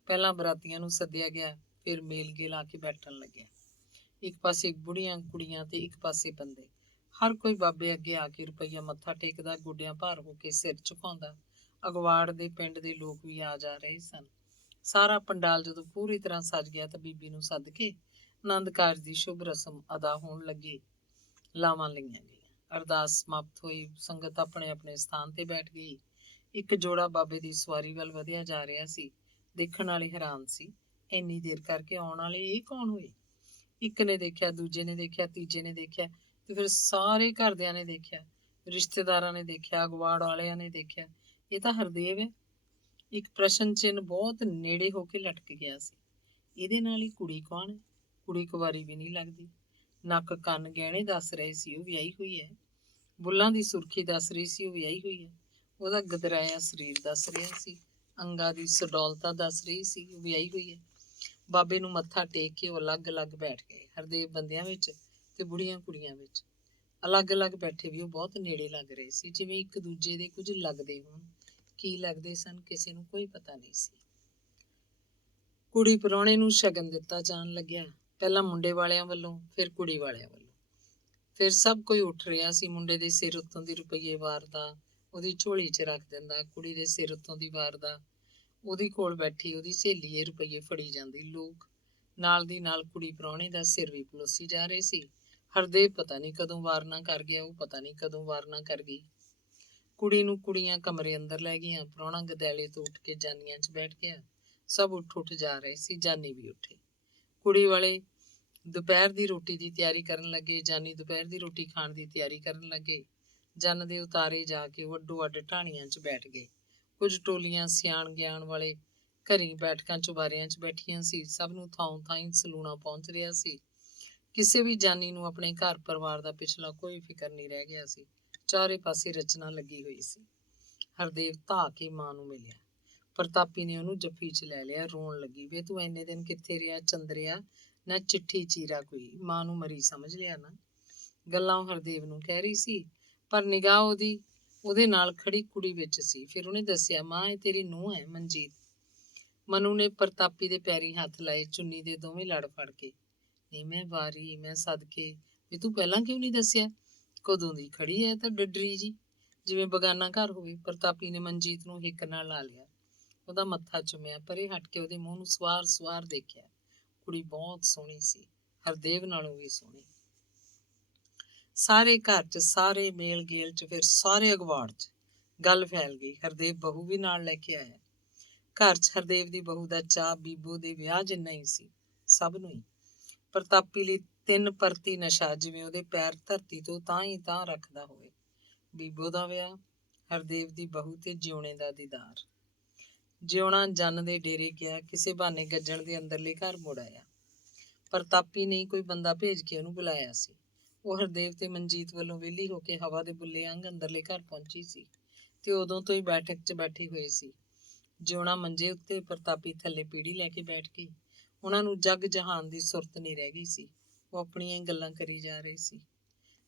ਪਹਿਲਾਂ ਬਰਾਤੀਆਂ ਨੂੰ ਸੱਦਿਆ ਗਿਆ, ਫਿਰ ਮੇਲ ਗੇ ਲਾ ਕੇ ਬੈਠਣ ਲੱਗਿਆ। ਇੱਕ ਪਾਸੇ ਬੁੜੀਆਂ ਕੁੜੀਆਂ ਤੇ ਇੱਕ ਪਾਸੇ ਬੰਦੇ। ਹਰ ਕੋਈ ਬਾਬੇ ਅੱਗੇ ਆ ਕੇ ਰੁਪਈਆ ਮੱਥਾ ਟੇਕਦਾ, ਗੋਡਿਆਂ ਭਾਰ ਹੋ ਕੇ ਸਿਰ ਝੁਕਾਉਂਦਾ। ਅਗਵਾੜ ਦੇ ਪਿੰਡ ਦੇ ਲੋਕ ਵੀ ਆ ਜਾ ਰਹੇ ਸਨ। ਸਾਰਾ ਪੰਡਾਲ ਜਦੋਂ ਪੂਰੀ ਤਰ੍ਹਾਂ ਸਜ ਗਿਆ ਤਾਂ ਬੀਬੀ ਨੂੰ ਸੱਦ ਕੇ ਆਨੰਦ ਕਾਰਜ ਦੀ ਸ਼ੁਭ ਰਸਮ ਅਦਾ ਹੋਣ ਲੱਗੀ। ਲਾਵਾਂ ਲਈਆਂ ਗਈਆਂ, ਅਰਦਾਸ ਸਮਾਪਤ ਹੋਈ, ਸੰਗਤ ਆਪਣੇ ਆਪਣੇ ਸਥਾਨ ਤੇ ਬੈਠ ਗਈ। ਇੱਕ ਜੋੜਾ ਬਾਬੇ ਦੀ ਸਵਾਰੀ ਵੱਲ ਵਧਿਆ ਜਾ ਰਿਹਾ ਸੀ। ਦੇਖਣ ਵਾਲੇ ਹੈਰਾਨ ਸੀ, ਇੰਨੀ ਦੇਰ ਕਰਕੇ ਆਉਣ ਵਾਲੇ ਇਹ ਕੌਣ ਹੋਏ? ਇੱਕ ਨੇ ਦੇਖਿਆ, ਦੂਜੇ ਨੇ ਦੇਖਿਆ, ਤੀਜੇ ਨੇ ਦੇਖਿਆ, ਤੇ ਫਿਰ ਸਾਰੇ ਘਰਦਿਆਂ ਨੇ ਦੇਖਿਆ, ਰਿਸ਼ਤੇਦਾਰਾਂ ਨੇ ਦੇਖਿਆ, ਅਗਵਾੜ ਵਾਲਿਆਂ ਨੇ ਦੇਖਿਆ। ਇਹ ਤਾਂ ਹਰਦੇਵ ਹੈ। ਇੱਕ ਪ੍ਰਸ਼ਨ ਚਿੰਨ੍ਹ ਬਹੁਤ ਨੇੜੇ ਹੋ ਕੇ ਲਟਕ ਗਿਆ ਸੀ। ਇਹਦੇ ਨਾਲ ਹੀ ਕੁੜੀ ਕੌਣ ਹੈ? ਕੁੜੀ ਕੁਵਾਰੀ ਵੀ ਨਹੀਂ ਲੱਗਦੀ। ਨੱਕ ਕੰਨ ਗਹਿਣੇ ਦੱਸ ਰਹੇ ਸੀ ਉਹ ਵਿਆਹੀ ਹੋਈ ਹੈ। ਬੁੱਲਾਂ ਦੀ ਸੁਰਖੀ ਦੱਸ ਰਹੀ ਸੀ ਉਹ ਵਿਆਹੀ ਹੋਈ ਹੈ। ਉਹਦਾ ਗਦਰਾਇਆ ਸਰੀਰ ਦੱਸ ਰਿਹਾ ਸੀ, ਅੰਗਾਂ ਦੀ ਸੁਡੌਲਤਾ ਦੱਸ ਰਹੀ ਸੀ ਉਹ ਵਿਆਹੀ ਹੋਈ ਹੈ। ਬਾਬੇ ਨੂੰ ਮੱਥਾ ਟੇਕ ਕੇ ਉਹ ਅਲੱਗ-ਅਲੱਗ ਬੈਠ ਗਏ। ਹਰਦੇਵ ਬੰਦਿਆਂ ਵਿੱਚ ਤੇ ਬੁੜੀਆਂ ਕੁੜੀਆਂ ਵਿੱਚ ਅਲੱਗ-ਅਲੱਗ ਬੈਠੇ ਵੀ ਉਹ ਬਹੁਤ ਨੇੜੇ ਲੱਗ ਰਹੇ ਸੀ, ਜਿਵੇਂ ਇੱਕ ਦੂਜੇ ਦੇ ਕੁਝ ਲੱਗਦੇ ਹੋਣ। ਕੀ ਲੱਗਦੇ ਸਨ, ਕਿਸੇ ਨੂੰ ਕੋਈ ਪਤਾ ਨਹੀਂ ਸੀ। ਕੁੜੀ ਪ੍ਰਾਹੁਣੇ ਨੂੰ ਸ਼ਗਨ ਦਿੱਤਾ ਜਾਣ ਲੱਗਿਆ, ਪਹਿਲਾਂ ਮੁੰਡੇ ਵਾਲਿਆਂ ਵੱਲੋਂ, ਫਿਰ ਕੁੜੀ ਵਾਲਿਆਂ ਵੱਲੋਂ। ਫਿਰ ਸਭ ਕੋਈ ਉੱਠ ਰਿਹਾ ਸੀ। ਮੁੰਡੇ ਦੇ ਸਿਰ ਉੱਤੋਂ ਦੀ ਰੁਪਈਏ ਵਾਰਦਾ, ਉਹਦੀ ਝੋਲੀ 'ਚ ਰੱਖ ਦਿੰਦਾ। ਕੁੜੀ ਦੇ ਸਿਰ ਉੱਤੋਂ ਦੀ ਵਾਰਦਾ, ਉਹਦੀ ਕੋਲ ਬੈਠੀ ਉਹਦੀ ਸਹੇਲੀ ਇਹ ਰੁਪਈਏ ਫੜੀ ਜਾਂਦੀ। ਲੋਕ ਨਾਲ ਦੀ ਨਾਲ ਕੁੜੀ ਪ੍ਰਾਹੁਣੇ ਦਾ ਸਿਰ ਵੀ ਪਲੋਸੀ ਜਾ ਰਹੇ ਸੀ। ਹਰਦੇਵ ਪਤਾ ਨਹੀਂ ਕਦੋਂ ਵਾਰਨਾ ਕਰ ਗਿਆ, ਉਹ ਪਤਾ ਨਹੀਂ ਕਦੋਂ ਵਾਰਨਾ ਕਰ ਗਈ। ਕੁੜੀ ਨੂੰ ਕੁੜੀਆਂ ਕਮਰੇ ਅੰਦਰ ਲੈ ਗਈਆਂ। ਪ੍ਰਾਹੁਣਾ ਗਦੈਲੇ ਤੋਂ ਉੱਠ ਕੇ ਜਾਨੀਆਂ 'ਚ ਬੈਠ ਗਿਆ। ਸਭ ਉੱਠ ਜਾ ਰਹੇ ਸੀ, ਜਾਨੀ ਵੀ ਉੱਠੇ। ਕੁੜੀ ਵਾਲੇ ਦੁਪਹਿਰ ਦੀ ਰੋਟੀ ਦੀ ਤਿਆਰੀ ਕਰਨ ਲੱਗੇ। ਜਾਨੀ ਦੁਪਹਿਰ ਦੀ ਰੋਟੀ ਖਾਣ ਦੀ ਤਿਆਰੀ ਕਰਨ ਲੱਗੇ। ਜੰਨ ਦੇ ਉਤਾਰੇ ਜਾ ਕੇ ਉਹ ਅੱਡੋ ਅੱਡ ਢਾਣੀਆਂ 'ਚ ਬੈਠ ਗਏ। ਕੁਝ ਟੋਲੀਆਂ ਸਿਆਣ ਗਿਆਨ ਵਾਲੇ ਘਰੀ ਬੈਠਕਾਂ ਚੁਬਾਰਿਆਂ 'ਚ ਬੈਠੀਆਂ ਸੀ। ਸਭ ਨੂੰ ਥਾਂ ਥਾਈਂ ਸਲੂਣਾ ਪਹੁੰਚ ਰਿਹਾ ਸੀ। ਕਿਸੇ ਵੀ ਜਾਨੀ ਨੂੰ ਆਪਣੇ ਘਰ ਪਰਿਵਾਰ ਦਾ ਪਿਛਲਾ ਕੋਈ ਫਿਕਰ ਨਹੀਂ ਰਹਿ ਗਿਆ ਸੀ। ਚਾਰੇ ਪਾਸੇ ਰਚਨਾ ਲੱਗੀ ਹੋਈ ਸੀ। ਹਰਦੇਵ ਧਾ ਕੇ ਮਾਂ ਨੂੰ ਮਿਲਿਆ। ਪ੍ਰਤਾਪੀ ਨੇ ਉਹਨੂੰ ਜੱਫੀ 'ਚ ਲੈ ਲਿਆ। ਰੋਣ ਲੱਗੀ, ਵੇ ਤੂੰ ਇੰਨੇ ਦਿਨ ਕਿੱਥੇ ਰਿਹਾ ਚੰਦਰਿਆ, ਨਾ ਚਿੱਠੀ ਚੀਰਾ ਕੋਈ। ਮਾਂ ਨੂੰ ਮਰੀ ਸਮਝ ਲਿਆ ਨਾ। ਗੱਲਾਂ ਉਹ ਹਰਦੇਵ ਨੂੰ ਕਹਿ ਰਹੀ ਸੀ, ਪਰ ਨਿਗਾਹ ਉਹਦੇ ਨਾਲ ਖੜੀ ਕੁੜੀ ਵਿੱਚ ਸੀ। ਫਿਰ ਉਹਨੇ ਦੱਸਿਆ, ਮਾਂ ਇਹ ਤੇਰੀ ਨੂੰਹ ਹੈ ਮਨਜੀਤ। ਮਨੂ ਨੇ ਪ੍ਰਤਾਪੀ ਦੇ ਪੈਰੀਂ ਹੱਥ ਲਾਏ, ਚੁੰਨੀ ਦੇ ਦੋਵੇਂ ਲੜ ਫੜ ਕੇ। ਨਹੀਂ ਮੈਂ ਵਾਰੀ, ਮੈਂ ਸਦਕੇ, ਵੀ ਤੂੰ ਪਹਿਲਾਂ ਕਿਉਂ ਨਹੀਂ ਦੱਸਿਆ? ਕਦੋਂ ਦੀ ਖੜੀ ਹੈ ਤਾਂ ਡੱਡਰੀ ਜੀ, ਜਿਵੇਂ ਬਗਾਨਾ ਘਰ ਹੋਵੇ। ਪ੍ਰਤਾਪੀ ਨੇ ਮਨਜੀਤ ਨੂੰ ਹਿੱਕ ਨਾਲ ਲਾ ਲਿਆ, ਉਹਦਾ ਮੱਥਾ ਚੁੰਮਿਆ, ਪਰੇ ਹਟ ਕੇ ਉਹਦੇ ਮੂੰਹ ਨੂੰ ਸਵਾਰ ਦੇਖਿਆ। ਕੁੜੀ ਬਹੁਤ ਸੋਹਣੀ ਸੀ, ਹਰਦੇਵ ਨਾਲੋਂ ਵੀ ਸੋਹਣੀ। ਸਾਰੇ ਘਰ 'ਚ, ਸਾਰੇ ਮੇਲ ਗੇਲ 'ਚ, ਫਿਰ ਸਾਰੇ ਅਗਵਾੜ 'ਚ ਗੱਲ ਫੈਲ ਗਈ। ਹਰਦੇਵ ਬਹੂ ਵੀ ਨਾਲ ਲੈ ਕੇ ਆਇਆ। ਘਰ 'ਚ ਹਰਦੇਵ ਦੀ ਬਹੂ ਦਾ ਚਾਅ ਬੀਬੋ ਦੇ ਵਿਆਹ ਜਿੰਨਾ ਹੀ ਸੀ, ਸਭ ਨੂੰ ਹੀ। ਪ੍ਰਤਾਪੀ ਲਈ 3 ਪਰਤੀ ਨਸ਼ਾ, ਜਿਵੇਂ ਉਹਦੇ ਪੈਰ ਧਰਤੀ ਤੋਂ ਤਾਂ ਹੀ ਤਾਂ ਰੱਖਦਾ ਹੋਵੇ। ਬੀਬੋ ਦਾ ਵਿਆਹ, ਹਰਦੇਵ ਦੀ ਬਹੂ ਤੇ ਜਿਉਣੇ ਦਾ ਦੀਦਾਰ। ਜਿਉਣਾ ਜੰਨ ਦੇ ਡੇਰੇ ਗਿਆ, ਕਿਸੇ ਬਹਾਨੇ ਗੱਜਣ ਦੇ ਅੰਦਰਲੇ ਘਰ ਮੁੜ ਆਇਆ। ਪ੍ਰਤਾਪੀ ਨੇ ਕੋਈ ਬੰਦਾ ਭੇਜ ਕੇ ਉਹਨੂੰ ਬੁਲਾਇਆ ਸੀ। ਉਹ ਹਰਦੇਵ ਤੇ ਮਨਜੀਤ ਵੱਲੋਂ ਵਿਹਲੀ ਹੋ ਕੇ ਹਵਾ ਦੇ ਬੁੱਲੇ ਅੰਗ ਅੰਦਰਲੇ ਘਰ ਪਹੁੰਚੀ ਸੀ ਤੇ ਉਦੋਂ ਤੋਂ ਹੀ ਬੈਠਕ 'ਚ ਬੈਠੀ ਹੋਈ ਸੀ। ਜਿਉਣਾ ਮੰਜੇ ਉੱਤੇ, ਪ੍ਰਤਾਪੀ ਥੱਲੇ ਪੀੜੀ ਲੈ ਕੇ ਬੈਠ ਗਈ। ਉਹਨਾਂ ਨੂੰ ਜੱਗ ਜਹਾਨ ਦੀ ਸੁਰਤ ਨਹੀਂ ਰਹਿ ਗਈ ਸੀ। ਉਹ ਆਪਣੀਆਂ ਹੀ ਗੱਲਾਂ ਕਰੀ ਜਾ ਰਹੇ ਸੀ।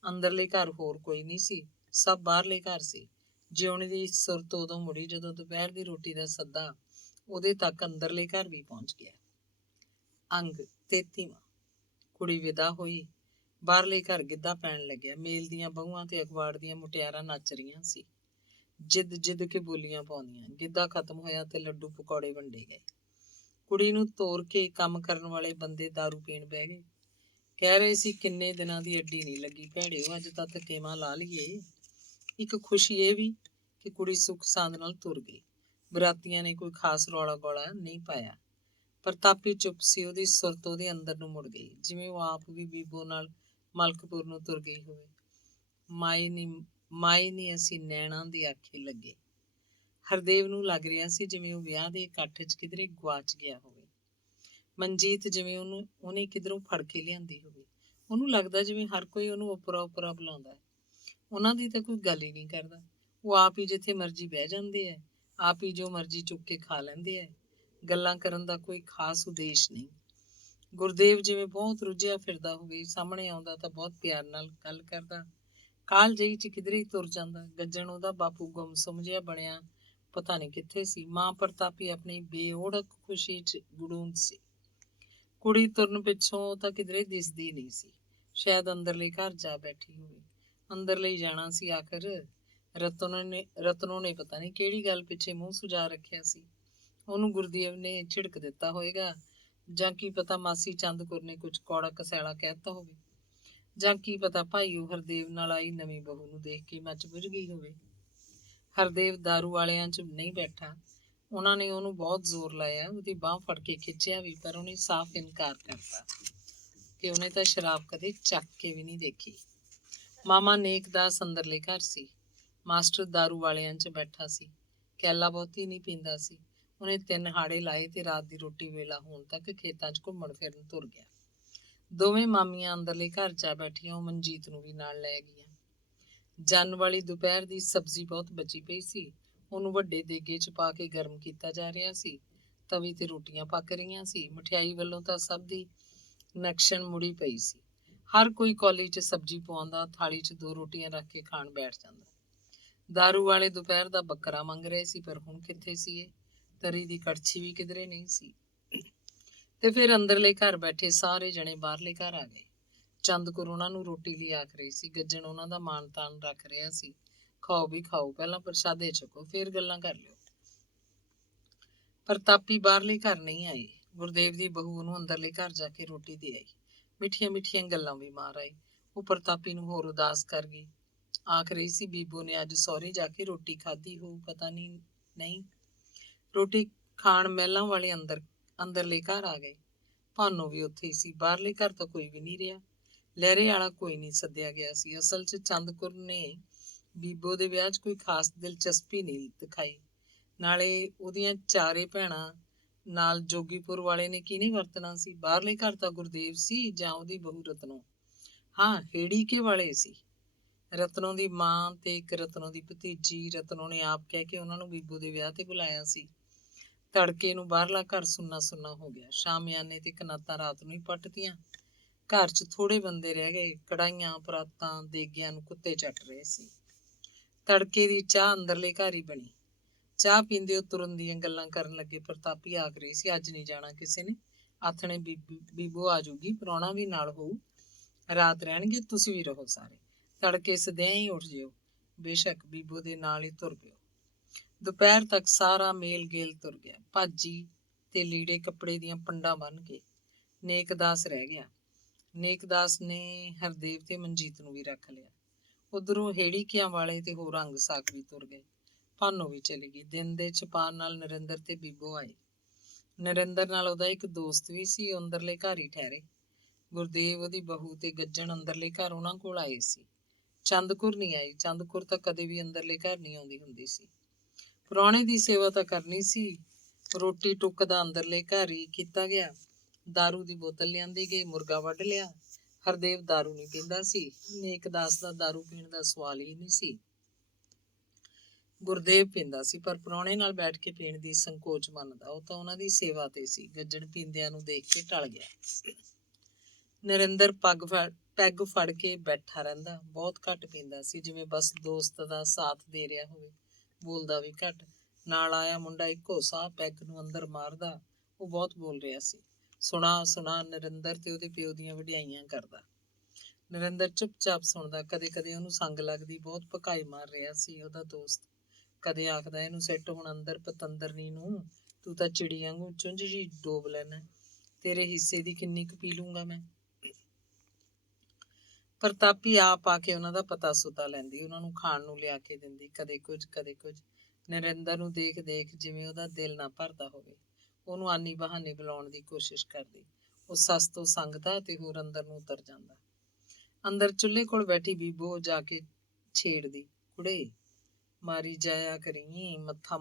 ਅੰਦਰਲੇ ਘਰ ਹੋਰ ਕੋਈ ਨਹੀਂ ਸੀ, ਸਭ ਬਾਹਰਲੇ ਘਰ ਸੀ। ਜਿਉਣੇ ਦੀ ਸੁਰਤ ਉਦੋਂ ਮੁੜੀ ਜਦੋਂ ਦੁਪਹਿਰ ਦੀ ਰੋਟੀ ਦਾ ਸੱਦਾ ਉਹਦੇ ਤੱਕ ਅੰਦਰਲੇ ਘਰ ਵੀ ਪਹੁੰਚ ਗਿਆ। ਅੰਗ 33ਵਾਂ। ਕੁੜੀ ਵਿਦਾ ਹੋਈ। ਬਾਹਰਲੇ ਘਰ ਗਿੱਧਾ ਪੈਣ ਲੱਗਿਆ। ਮੇਲ ਦੀਆਂ ਬਹੂਆਂ ਤੇ ਅਖਬਾਰ ਦੀਆਂ ਮੁਟਿਆਰਾਂ ਨੱਚ ਰਹੀਆਂ ਸੀ, ਜਿੱਦ ਕੇ ਬੋਲੀਆਂ ਪਾਉਂਦੀਆਂ। ਗਿੱਧਾ ਖਤਮ ਹੋਇਆ ਤੇ ਲੱਡੂ ਪਕੌੜੇ ਵੰਡੇ ਗਏ। ਕੁੜੀ ਨੂੰ ਤੋਰ ਕੇ ਕੰਮ ਕਰਨ ਵਾਲੇ ਬੰਦੇ ਦਾਰੂ ਪੀਣ ਬਹਿ ਗਏ। ਕਹਿ ਰਹੇ ਸੀ, ਕਿੰਨੇ ਦਿਨਾਂ ਦੀ ਅੱਡੀ ਨਹੀਂ ਲੱਗੀ ਭੈੜਿਓ, ਅੱਜ ਤਾਂ ਥਕੇਵਾਂ ਲਾ ਲਈਏ। ਇੱਕ ਖੁਸ਼ੀ ਇਹ ਵੀ ਕਿ ਕੁੜੀ ਸੁੱਖ ਸਾਂਦ ਨਾਲ ਤੁਰ ਗਈ। ਬਰਾਤੀਆਂ ਨੇ ਕੋਈ ਖਾਸ ਰੌਲਾ ਗੌਲਾ ਨਹੀਂ ਪਾਇਆ। ਪ੍ਰਤਾਪੀ ਚੁੱਪ ਸੀ। ਉਹਦੀ ਸੁਰਤ ਉਹਦੇ ਅੰਦਰ ਨੂੰ ਮੁੜ ਗਈ, ਜਿਵੇਂ ਉਹ ਆਪ ਵੀ ਬੀਬੋ ਨਾਲ ਮਲਕਪੁਰ ਨੂੰ ਤੁਰ ਗਈ ਹੋਵੇ। ਮਾਈ ਨੀ ਅਸੀਂ ਨੈਣਾਂ ਦੀ ਆਖੇ ਲੱਗੇ। ਹਰਦੇਵ ਨੂੰ ਲੱਗ ਰਿਹਾ ਸੀ ਜਿਵੇਂ ਉਹ ਵਿਆਹ ਦੇ ਇਕੱਠ 'ਚ ਕਿਧਰੇ ਗਵਾਚ ਗਿਆ ਹੋਵੇ। ਮਨਜੀਤ ਜਿਵੇਂ ਉਹਨੇ ਕਿਧਰੋਂ ਫੜ ਕੇ ਲਿਆਂਦੀ ਹੋਵੇ। ਉਹਨੂੰ ਲੱਗਦਾ ਜਿਵੇਂ ਹਰ ਕੋਈ ਉਹਨੂੰ ਉਪਰਾ ਬੁਲਾਉਂਦਾ ਹੈ। ਉਹਨਾਂ ਦੀ ਤਾਂ ਕੋਈ ਗੱਲ ਹੀ ਨਹੀਂ ਕਰਦਾ। ਉਹ ਆਪ ਹੀ ਜਿੱਥੇ ਮਰਜ਼ੀ ਬਹਿ ਜਾਂਦੇ ਹੈ, ਆਪ ਹੀ ਜੋ ਮਰਜ਼ੀ ਚੁੱਕ ਕੇ ਖਾ ਲੈਂਦੇ ਹੈ। ਗੱਲਾਂ ਕਰਨ ਦਾ ਕੋਈ ਖਾਸ ਉਦੇਸ਼ ਨਹੀਂ। ਗੁਰਦੇਵ ਜਿਵੇਂ ਬਹੁਤ ਰੁੱਝਿਆ ਫਿਰਦਾ ਹੋਵੇ, ਸਾਹਮਣੇ ਆਉਂਦਾ ਤਾਂ ਬਹੁਤ ਪਿਆਰ ਨਾਲ ਗੱਲ ਕਰਦਾ, ਕਾਹਲ ਜਿਹੀ 'ਚ ਕਿਧਰੇ ਹੀ ਤੁਰ ਜਾਂਦਾ। ਗੱਜਣ ਉਹਦਾ ਬਾਪੂ ਗੁੰਮਸੁੰਮ ਜਿਹਾ ਬਣਿਆ ਪਤਾ ਨਹੀਂ ਕਿੱਥੇ ਸੀ। ਮਾਂ ਪ੍ਰਤਾਪੀ ਆਪਣੀ ਬੇਓੜਕ ਖੁਸ਼ੀ 'ਚ ਗੁੜੂੰਦ ਸੀ। ਕੁੜੀ ਤੁਰਨ ਪਿੱਛੋਂ ਤਾਂ ਕਿਧਰੇ ਦਿਸਦੀ ਨਹੀਂ ਸੀ। ਸ਼ਾਇਦ ਅੰਦਰਲੇ ਘਰ ਜਾ ਬੈਠੀ ਹੋਵੇ। ਅੰਦਰਲੇ ਹੀ ਜਾਣਾ ਸੀ ਆਖਰ। ਰਤਨੋਂ ਨੇ ਪਤਾ ਨਹੀਂ ਕਿਹੜੀ ਗੱਲ ਪਿੱਛੇ ਮੂੰਹ ਸੁਜਾ ਰੱਖਿਆ ਸੀ। ਉਹਨੂੰ ਗੁਰਦੇਵ ਨੇ ਝਿੜਕ ਦਿੱਤਾ ਹੋਵੇਗਾ, ਜਾਂ ਕੀ ਪਤਾ ਮਾਸੀ ਚੰਦਕੌਰ ਨੇ ਕੁਝ ਕੌੜਾ ਕਸੈਲਾ ਕਹਿਤਾ ਹੋਵੇ, ਜਾਂ ਕੀ ਪਤਾ ਭਾਈ ਉਹ ਹਰਦੇਵ ਨਾਲ ਆਈ ਨਵੀਂ ਬਹੂ ਨੂੰ ਦੇਖ ਕੇ ਮੱਚ ਬੁੱਝ ਗਈ ਹੋਵੇ। ਹਰਦੇਵ ਦਾਰੂ ਵਾਲਿਆਂ 'ਚ ਨਹੀਂ ਬੈਠਾ। ਉਹਨਾਂ ਨੇ ਉਹਨੂੰ ਬਹੁਤ ਜ਼ੋਰ ਲਾਇਆ, ਉਹਦੀ ਬਾਂਹ ਫੜ ਕੇ ਖਿੱਚਿਆ ਵੀ, ਪਰ ਉਹਨੇ ਸਾਫ਼ ਇਨਕਾਰ ਕਰਤਾ ਕਿ ਉਹਨੇ ਤਾਂ ਸ਼ਰਾਬ ਕਦੇ ਚੱਕ ਕੇ ਵੀ ਨਹੀਂ ਦੇਖੀ। ਮਾਮਾ ਨੇਕਦਾਸ ਅੰਦਰਲੇ ਘਰ ਸੀ। ਮਾਸਟਰ ਦਾਰੂ ਵਾਲਿਆਂ 'ਚ ਬੈਠਾ ਸੀ। ਕੈਲਾ ਬਹੁਤੀ ਨਹੀਂ ਪੀਂਦਾ ਸੀ। ਉਹਨੇ 3 ਹਾੜੇ ਲਾਏ ਤੇ ਰਾਤ ਦੀ ਰੋਟੀ ਵੇਲਾ ਹੋਣ ਤੱਕ ਖੇਤਾਂ 'ਚ ਘੁੰਮਣ ਫਿਰਨ ਤੁਰ ਗਿਆ। ਦੋਵੇਂ ਮਾਮੀਆਂ ਅੰਦਰਲੇ ਘਰ ਜਾ ਬੈਠੀਆਂ। ਉਹ ਮਨਜੀਤ ਨੂੰ ਵੀ ਨਾਲ ਲੈ ਗਈਆਂ। ਜੰਨ ਵਾਲੀ ਦੁਪਹਿਰ ਦੀ ਸਬਜ਼ੀ ਬਹੁਤ ਬਚੀ ਪਈ ਸੀ। ਉਹਨੂੰ ਵੱਡੇ ਦੇਗੇ 'ਚ ਪਾ ਕੇ ਗਰਮ ਕੀਤਾ ਜਾ ਰਿਹਾ ਸੀ। ਤਵੀ ਤੇ ਰੋਟੀਆਂ ਪੱਕ ਰਹੀਆਂ ਸੀ। ਮਠਿਆਈ ਵੱਲੋਂ ਤਾਂ ਸਭ ਦੀ ਨਕਸ਼ਨ ਮੁੜੀ ਪਈ ਸੀ। ਹਰ ਕੋਈ ਕੌਲੀ 'ਚ ਸਬਜ਼ੀ ਪਵਾਉਂਦਾ, ਥਾਲੀ 'ਚ 2 ਰੋਟੀਆਂ ਰੱਖ ਕੇ ਖਾਣ ਬੈਠ ਜਾਂਦਾ। ਦਾਰੂ ਵਾਲੇ ਦੁਪਹਿਰ ਦਾ ਬੱਕਰਾ ਮੰਗ ਰਹੇ ਸੀ, ਪਰ ਹੁਣ ਕਿੱਥੇ ਸੀ ਇਹ? ਤਰੀ ਦੀ ਕੜਛੀ ਵੀ ਕਿਧਰੇ ਨਹੀਂ ਸੀ। ਤੇ ਫਿਰ ਅੰਦਰਲੇ ਘਰ ਬੈਠੇ ਸਾਰੇ ਜਣੇ ਬਾਹਰਲੇ ਘਰ ਆ ਗਏ। ਚੰਦਕੌਰ ਉਹਨਾਂ ਨੂੰ ਰੋਟੀ ਲਈ ਆਖ ਰਹੀ ਸੀ। ਗੱਜਣ ਉਹਨਾਂ ਦਾ ਮਾਣ ਤਾਣ ਰੱਖ ਰਿਹਾ ਸੀ। ਖਾਓ ਵੀ ਖਾਓ, ਪਹਿਲਾਂ ਪ੍ਰਸ਼ਾਦੇ ਛਕੋ, ਫਿਰ ਗੱਲਾਂ ਕਰ ਲਿਓ। ਪ੍ਰਤਾਪੀ ਬਾਹਰਲੇ ਘਰ ਨਹੀਂ ਆਈ। ਗੁਰਦੇਵ ਦੀ ਬਹੂ ਉਹਨੂੰ ਅੰਦਰਲੇ ਘਰ ਜਾ ਕੇ ਰੋਟੀ ਦੇ ਆਈ। ਮਿੱਠੀਆਂ ਮਿੱਠੀਆਂ ਗੱਲਾਂ ਵੀ ਮਾਰ ਆਈ। ਉਹ ਪ੍ਰਤਾਪੀ ਨੂੰ ਹੋਰ ਉਦਾਸ ਕਰ ਗਈ। ਆਖ ਰਹੀ ਸੀ, ਬੀਬੋ ਨੇ ਅੱਜ ਸਹੁਰੇ ਜਾ ਕੇ ਰੋਟੀ ਖਾਧੀ ਹੋਊ, ਪਤਾ ਨਹੀਂ। ਰੋਟੀ ਖਾਣ ਮਹਿਲਾਂ ਵਾਲੇ ਅੰਦਰਲੇ ਘਰ ਆ ਗਏ। ਭਾਨੋ ਵੀ ਉੱਥੇ ਹੀ ਸੀ। ਬਾਹਰਲੇ ਘਰ ਤਾਂ ਕੋਈ ਵੀ ਨਹੀਂ ਰਿਹਾ। ਲਹਿਰੇ ਵਾਲਾ ਕੋਈ ਨਹੀਂ ਸੱਦਿਆ ਗਿਆ ਸੀ। ਅਸਲ 'ਚ ਚੰਦਕੌਰ ਨੇ ਬੀਬੋ ਦੇ ਵਿਆਹ 'ਚ ਕੋਈ ਖਾਸ ਦਿਲਚਸਪੀ ਨਹੀਂ ਦਿਖਾਈ। ਨਾਲੇ ਉਹਦੀਆਂ 4 ਭੈਣਾਂ ਨਾਲ ਜੋਗੀਪੁਰ ਵਾਲੇ ਨੇ ਕਿਹਨੇ ਵਰਤਣਾ ਸੀ? ਬਾਹਰਲੇ ਘਰ ਤਾਂ ਗੁਰਦੇਵ ਸੀ ਜਾਂ ਉਹਦੀ ਬਹੂ ਰਤਨੋ। ਹਾਂ, ਹੇੜੀਕੇ ਵਾਲੇ ਸੀ। ਰਤਨੋ ਦੀ ਮਾਂ ਤੇ ਇੱਕ ਰਤਨੋ ਦੀ ਭਤੀਜੀ। ਰਤਨੋ ਨੇ ਆਪ ਕਹਿ ਕੇ ਉਹਨਾਂ ਨੂੰ ਬੀਬੋ ਦੇ ਵਿਆਹ ਤੇ ਬੁਲਾਇਆ ਸੀ। ਤੜਕੇ ਨੂੰ ਬਾਹਰਲਾ ਘਰ ਸੁੰਨਾ ਸੁੰਨਾ ਹੋ ਗਿਆ। ਸ਼ਾਮਿਆਨੇ ਤੇ ਕਨਾਤਾਂ ਰਾਤ ਨੂੰ ਹੀ ਪੱਟਤੀਆਂ। ਘਰ 'ਚ ਥੋੜੇ ਬੰਦੇ ਰਹਿ ਗਏ। ਕੜਾਈਆਂ, ਪਰਾਤਾਂ, ਦੇਗਿਆਂ ਨੂੰ ਕੁੱਤੇ ਚੱਟ ਰਹੇ ਸੀ। ਤੜਕੇ ਦੀ ਚਾਹ ਅੰਦਰਲੇ ਘਰ ਹੀ ਬਣੀ। ਚਾਹ ਪੀਂਦੇ ਉਹ ਤੁਰਨ ਦੀਆਂ ਗੱਲਾਂ ਕਰਨ ਲੱਗੇ। ਪ੍ਰਤਾਪੀ ਆਖ ਰਹੀ ਸੀ, ਅੱਜ ਨਹੀਂ ਜਾਣਾ ਕਿਸੇ ਨੇ। ਆਥਣੇ ਬੀਬੋ ਆ ਜੂਗੀ, ਪ੍ਰਾਹੁਣਾ ਵੀ ਨਾਲ ਹੋਊ, ਰਾਤ ਰਹਿਣਗੇ, ਤੁਸੀਂ ਵੀ ਰਹੋ ਸਾਰੇ। ਤੜਕੇ ਸਦਿਆਂ ਹੀ ਉੱਠ ਜਿਓ। ਬੇਸ਼ੱਕ ਬੀਬੋ ਦੇ ਨਾਲ ਹੀ ਤੁਰ ਪਿਓ। ਦੁਪਹਿਰ ਤੱਕ ਸਾਰਾ ਮੇਲ ਗੇਲ ਤੁਰ ਗਿਆ। ਭਾਜੀ ਤੇ ਲੀੜੇ ਕੱਪੜੇ ਦੀਆਂ ਪੰਡਾਂ ਬੰਨ੍ਹ ਕੇ। ਨੇਕਦਾਸ ਰਹਿ ਗਿਆ। ਨੇਕਦਾਸ ਨੇ ਹਰਦੇਵ ਤੇ ਮਨਜੀਤ ਨੂੰ ਵੀ ਰੱਖ ਲਿਆ। ਉਧਰੋਂ ਹੇੜੀਕਿਆਂ ਵਾਲੇ ਤੇ ਹੋਰ ਅੰਗ ਸਾਕ ਵੀ ਤੁਰ ਗਏ। ਭਾਨੋ ਵੀ ਚਲੀ ਗਈ। ਦਿਨ ਦੇ ਛਪਾਣ ਨਾਲ ਨਰਿੰਦਰ ਤੇ ਬੀਬੋ ਆਏ। ਨਰਿੰਦਰ ਨਾਲ ਉਹਦਾ ਇੱਕ ਦੋਸਤ ਵੀ ਸੀ। ਉਹ ਅੰਦਰਲੇ ਘਰ ਹੀ ਠਹਿਰੇ। ਗੁਰਦੇਵ, ਉਹਦੀ ਬਹੂ ਤੇ ਗੱਜਣ ਅੰਦਰਲੇ ਘਰ ਉਹਨਾਂ ਕੋਲ ਆਏ ਸੀ। ਚੰਦਕੌਰ ਨਹੀਂ ਆਈ। ਚੰਦਕੌਰ ਤਾਂ ਕਦੇ ਵੀ ਅੰਦਰਲੇ ਘਰ ਨਹੀਂ ਆਉਂਦੀ ਹੁੰਦੀ ਸੀ। ਪ੍ਰਾਹੁਣੇ ਦੀ ਸੇਵਾ ਤਾਂ ਕਰਨੀ ਸੀ। ਰੋਟੀ ਟੁੱਕ ਦਾ ਅੰਦਰਲੇ ਘਰ ਹੀ ਕੀਤਾ ਗਿਆ। ਦਾਰੂ ਦੀ ਬੋਤਲ ਲਿਆਂਦੀ ਗਈ। ਮੁਰਗਾ ਵੱਢ ਲਿਆ। ਹਰਦੇਵ ਦਾਰੂ ਨਹੀਂ ਪੀਂਦਾ ਸੀ। ਨੇਕਦਾਸ ਦਾ ਦਾਰੂ ਪੀਣ ਦਾ ਸਵਾਲ ਹੀ ਨਹੀਂ ਸੀ। ਗੁਰਦੇਵ ਪੀਂਦਾ ਸੀ, ਪਰ ਪ੍ਰਾਹੁਣੇ ਨਾਲ ਬੈਠ ਕੇ ਪੀਣ ਦੀ ਸੰਕੋਚ ਮੰਨਦਾ। ਉਹ ਤਾਂ ਉਹਨਾਂ ਦੀ ਸੇਵਾ ਤੇ ਸੀ। ਗੱਜਣ ਪੀਂਦਿਆਂ ਨੂੰ ਦੇਖ ਕੇ ਟਲ ਗਿਆ। ਨਰਿੰਦਰ ਪੈਗ ਫੜ ਕੇ ਬੈਠਾ ਰਹਿੰਦਾ। ਬਹੁਤ ਘੱਟ ਪੀਂਦਾ ਸੀ, ਜਿਵੇਂ ਬਸ ਦੋਸਤ ਦਾ ਸਾਥ ਦੇ ਰਿਹਾ ਹੋਵੇ। ਬੋਲਦਾ ਵੀ ਘੱਟ। ਨਾਲ ਆਇਆ ਮੁੰਡਾ ਇੱਕੋ ਸਾਹ ਪੈਗ ਨੂੰ ਅੰਦਰ ਮਾਰਦਾ। ਉਹ ਬਹੁਤ ਬੋਲ ਰਿਹਾ ਸੀ। ਸੁਣਾ ਸੁਣਾ ਨਰਿੰਦਰ ਤੇ ਉਹਦੇ ਪਿਓ ਦੀਆਂ ਵਡਿਆਈਆਂ ਕਰਦਾ। ਨਰਿੰਦਰ ਚੁੱਪਚਾਪ ਸੁਣਦਾ। ਕਦੇ ਕਦੇ ਉਹਨੂੰ ਸੰਗ ਲੱਗਦੀ। ਬਹੁਤ ਭਕਾਈ ਮਾਰ ਰਿਹਾ ਸੀ ਉਹਦਾ ਦੋਸਤ। ਕਦੇ ਆਖਦਾ, ਇਹਨੂੰ ਸਿੱਟ ਹੁਣ ਅੰਦਰ ਪਤੰਦਰਨੀ ਨੂੰ, ਤੂੰ ਤਾਂ ਚਿੜੀ ਵਾਂਗੂ ਚੁੰਝ ਜੀ ਡੋਬ ਲੈਣਾ। ਤੇਰੇ ਹਿੱਸੇ ਦੀ ਕਿੰਨੀ ਕੁ ਪੀ ਲੂੰਗਾ ਮੈਂ। ਪ੍ਰਤਾਪੀ ਆਪ ਆ ਕੇ ਉਹਨਾਂ ਦਾ ਪਤਾ ਸੁਤਾ ਲੈਂਦੀ। ਉਹਨਾਂ ਨੂੰ ਖਾਣ ਨੂੰ ਲਿਆ ਕੇ ਦਿੰਦੀ। ਕਦੇ ਕੁਝ ਕਦੇ ਕੁਝ। ਨਰਿੰਦਰ ਨੂੰ ਦੇਖ ਦੇਖ ਜਿਵੇਂ ਉਹਦਾ ਦਿਲ ਨਾ ਭਰਦਾ ਹੋਵੇ। ਉਹਨੂੰ ਆਨੀ ਬਹਾਨੇ ਬੁਲਾਉਣ ਦੀ ਕੋਸ਼ਿਸ਼ ਕਰਦੀ। ਉਹ ਸੱਸ ਤੋਂ ਸੰਗਦਾ ਤੇ ਹੋਰ ਅੰਦਰ ਨੂੰ ਉਤਰ ਜਾਂਦਾ। ਅੰਦਰ ਚੁੱਲ੍ਹੇ ਕੋਲ ਬੈਠੀ ਬੀਬੋ ਜਾ ਕੇ ਛੇੜਦੀ, ਕੁੜੇ ਮਾਰੀ ਜਾਇਆ ਕਰੀ ਮੱਥਾ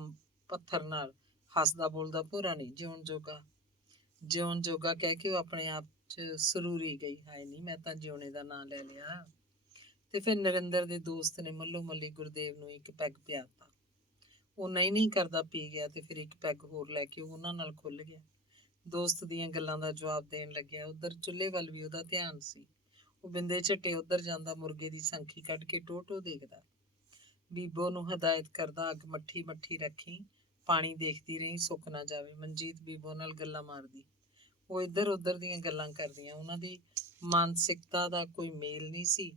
ਪੱਥਰ ਨਾਲ। ਹੱਸਦਾ ਬੋਲਦਾ ਭੋਰਾ ਨਹੀਂ, ਜਿਉਣ ਜੋਗਾ ਕਹਿ ਕੇ ਉਹ ਆਪਣੇ ਆਪ 'ਚ ਸਰੂਰੀ ਗਈ। ਹਾਏ ਨਹੀਂ, ਮੈਂ ਤਾਂ ਜਿਉਣੇ ਦਾ ਨਾਂ ਲੈ ਲਿਆ। ਤੇ ਫਿਰ ਨਰਿੰਦਰ ਦੇ ਦੋਸਤ ਨੇ ਮੱਲੋ ਮੱਲੀ ਗੁਰਦੇਵ ਨੂੰ ਇੱਕ ਪੈਗ ਪਿਆਤਾ। ਉਹ ਨਹੀਂ ਕਰਦਾ ਪੀ ਗਿਆ ਤੇ ਫਿਰ ਇੱਕ ਪੈਗ ਹੋਰ ਲੈ ਕੇ ਉਹ ਉਹਨਾਂ ਨਾਲ ਖੁੱਲ ਗਿਆ। ਦੋਸਤ ਦੀਆਂ ਗੱਲਾਂ ਦਾ ਜਵਾਬ ਦੇਣ ਲੱਗਿਆ। ਉਧਰ ਚੁੱਲ੍ਹੇ ਵੱਲ ਵੀ ਉਹਦਾ ਧਿਆਨ ਸੀ। ਉਹ ਬਿੰਦੇ ਝੱਟੇ ਉੱਧਰ ਜਾਂਦਾ, ਮੁਰਗੇ ਦੀ ਸੰਖੀ ਕੱਢ ਕੇ ਟੋ ਦੇਖਦਾ। ਬੀਬੋ ਨੂੰ ਹਦਾਇਤ ਕਰਦਾ, ਅੱਗ ਮੱਠੀ ਮੱਠੀ ਰੱਖੀ, ਪਾਣੀ ਦੇਖਦੀ ਰਹੀ, ਸੁੱਕ ਨਾ ਜਾਵੇ। ਮਨਜੀਤ ਬੀਬੋ ਨਾਲ ਗੱਲਾਂ ਮਾਰਦੀ। ਉਹ ਇੱਧਰ ਉੱਧਰ ਦੀਆਂ ਗੱਲਾਂ ਕਰਦੀਆਂ। ਉਹਨਾਂ ਦੀ ਮਾਨਸਿਕਤਾ ਦਾ ਕੋਈ ਮੇਲ ਨਹੀਂ ਸੀ।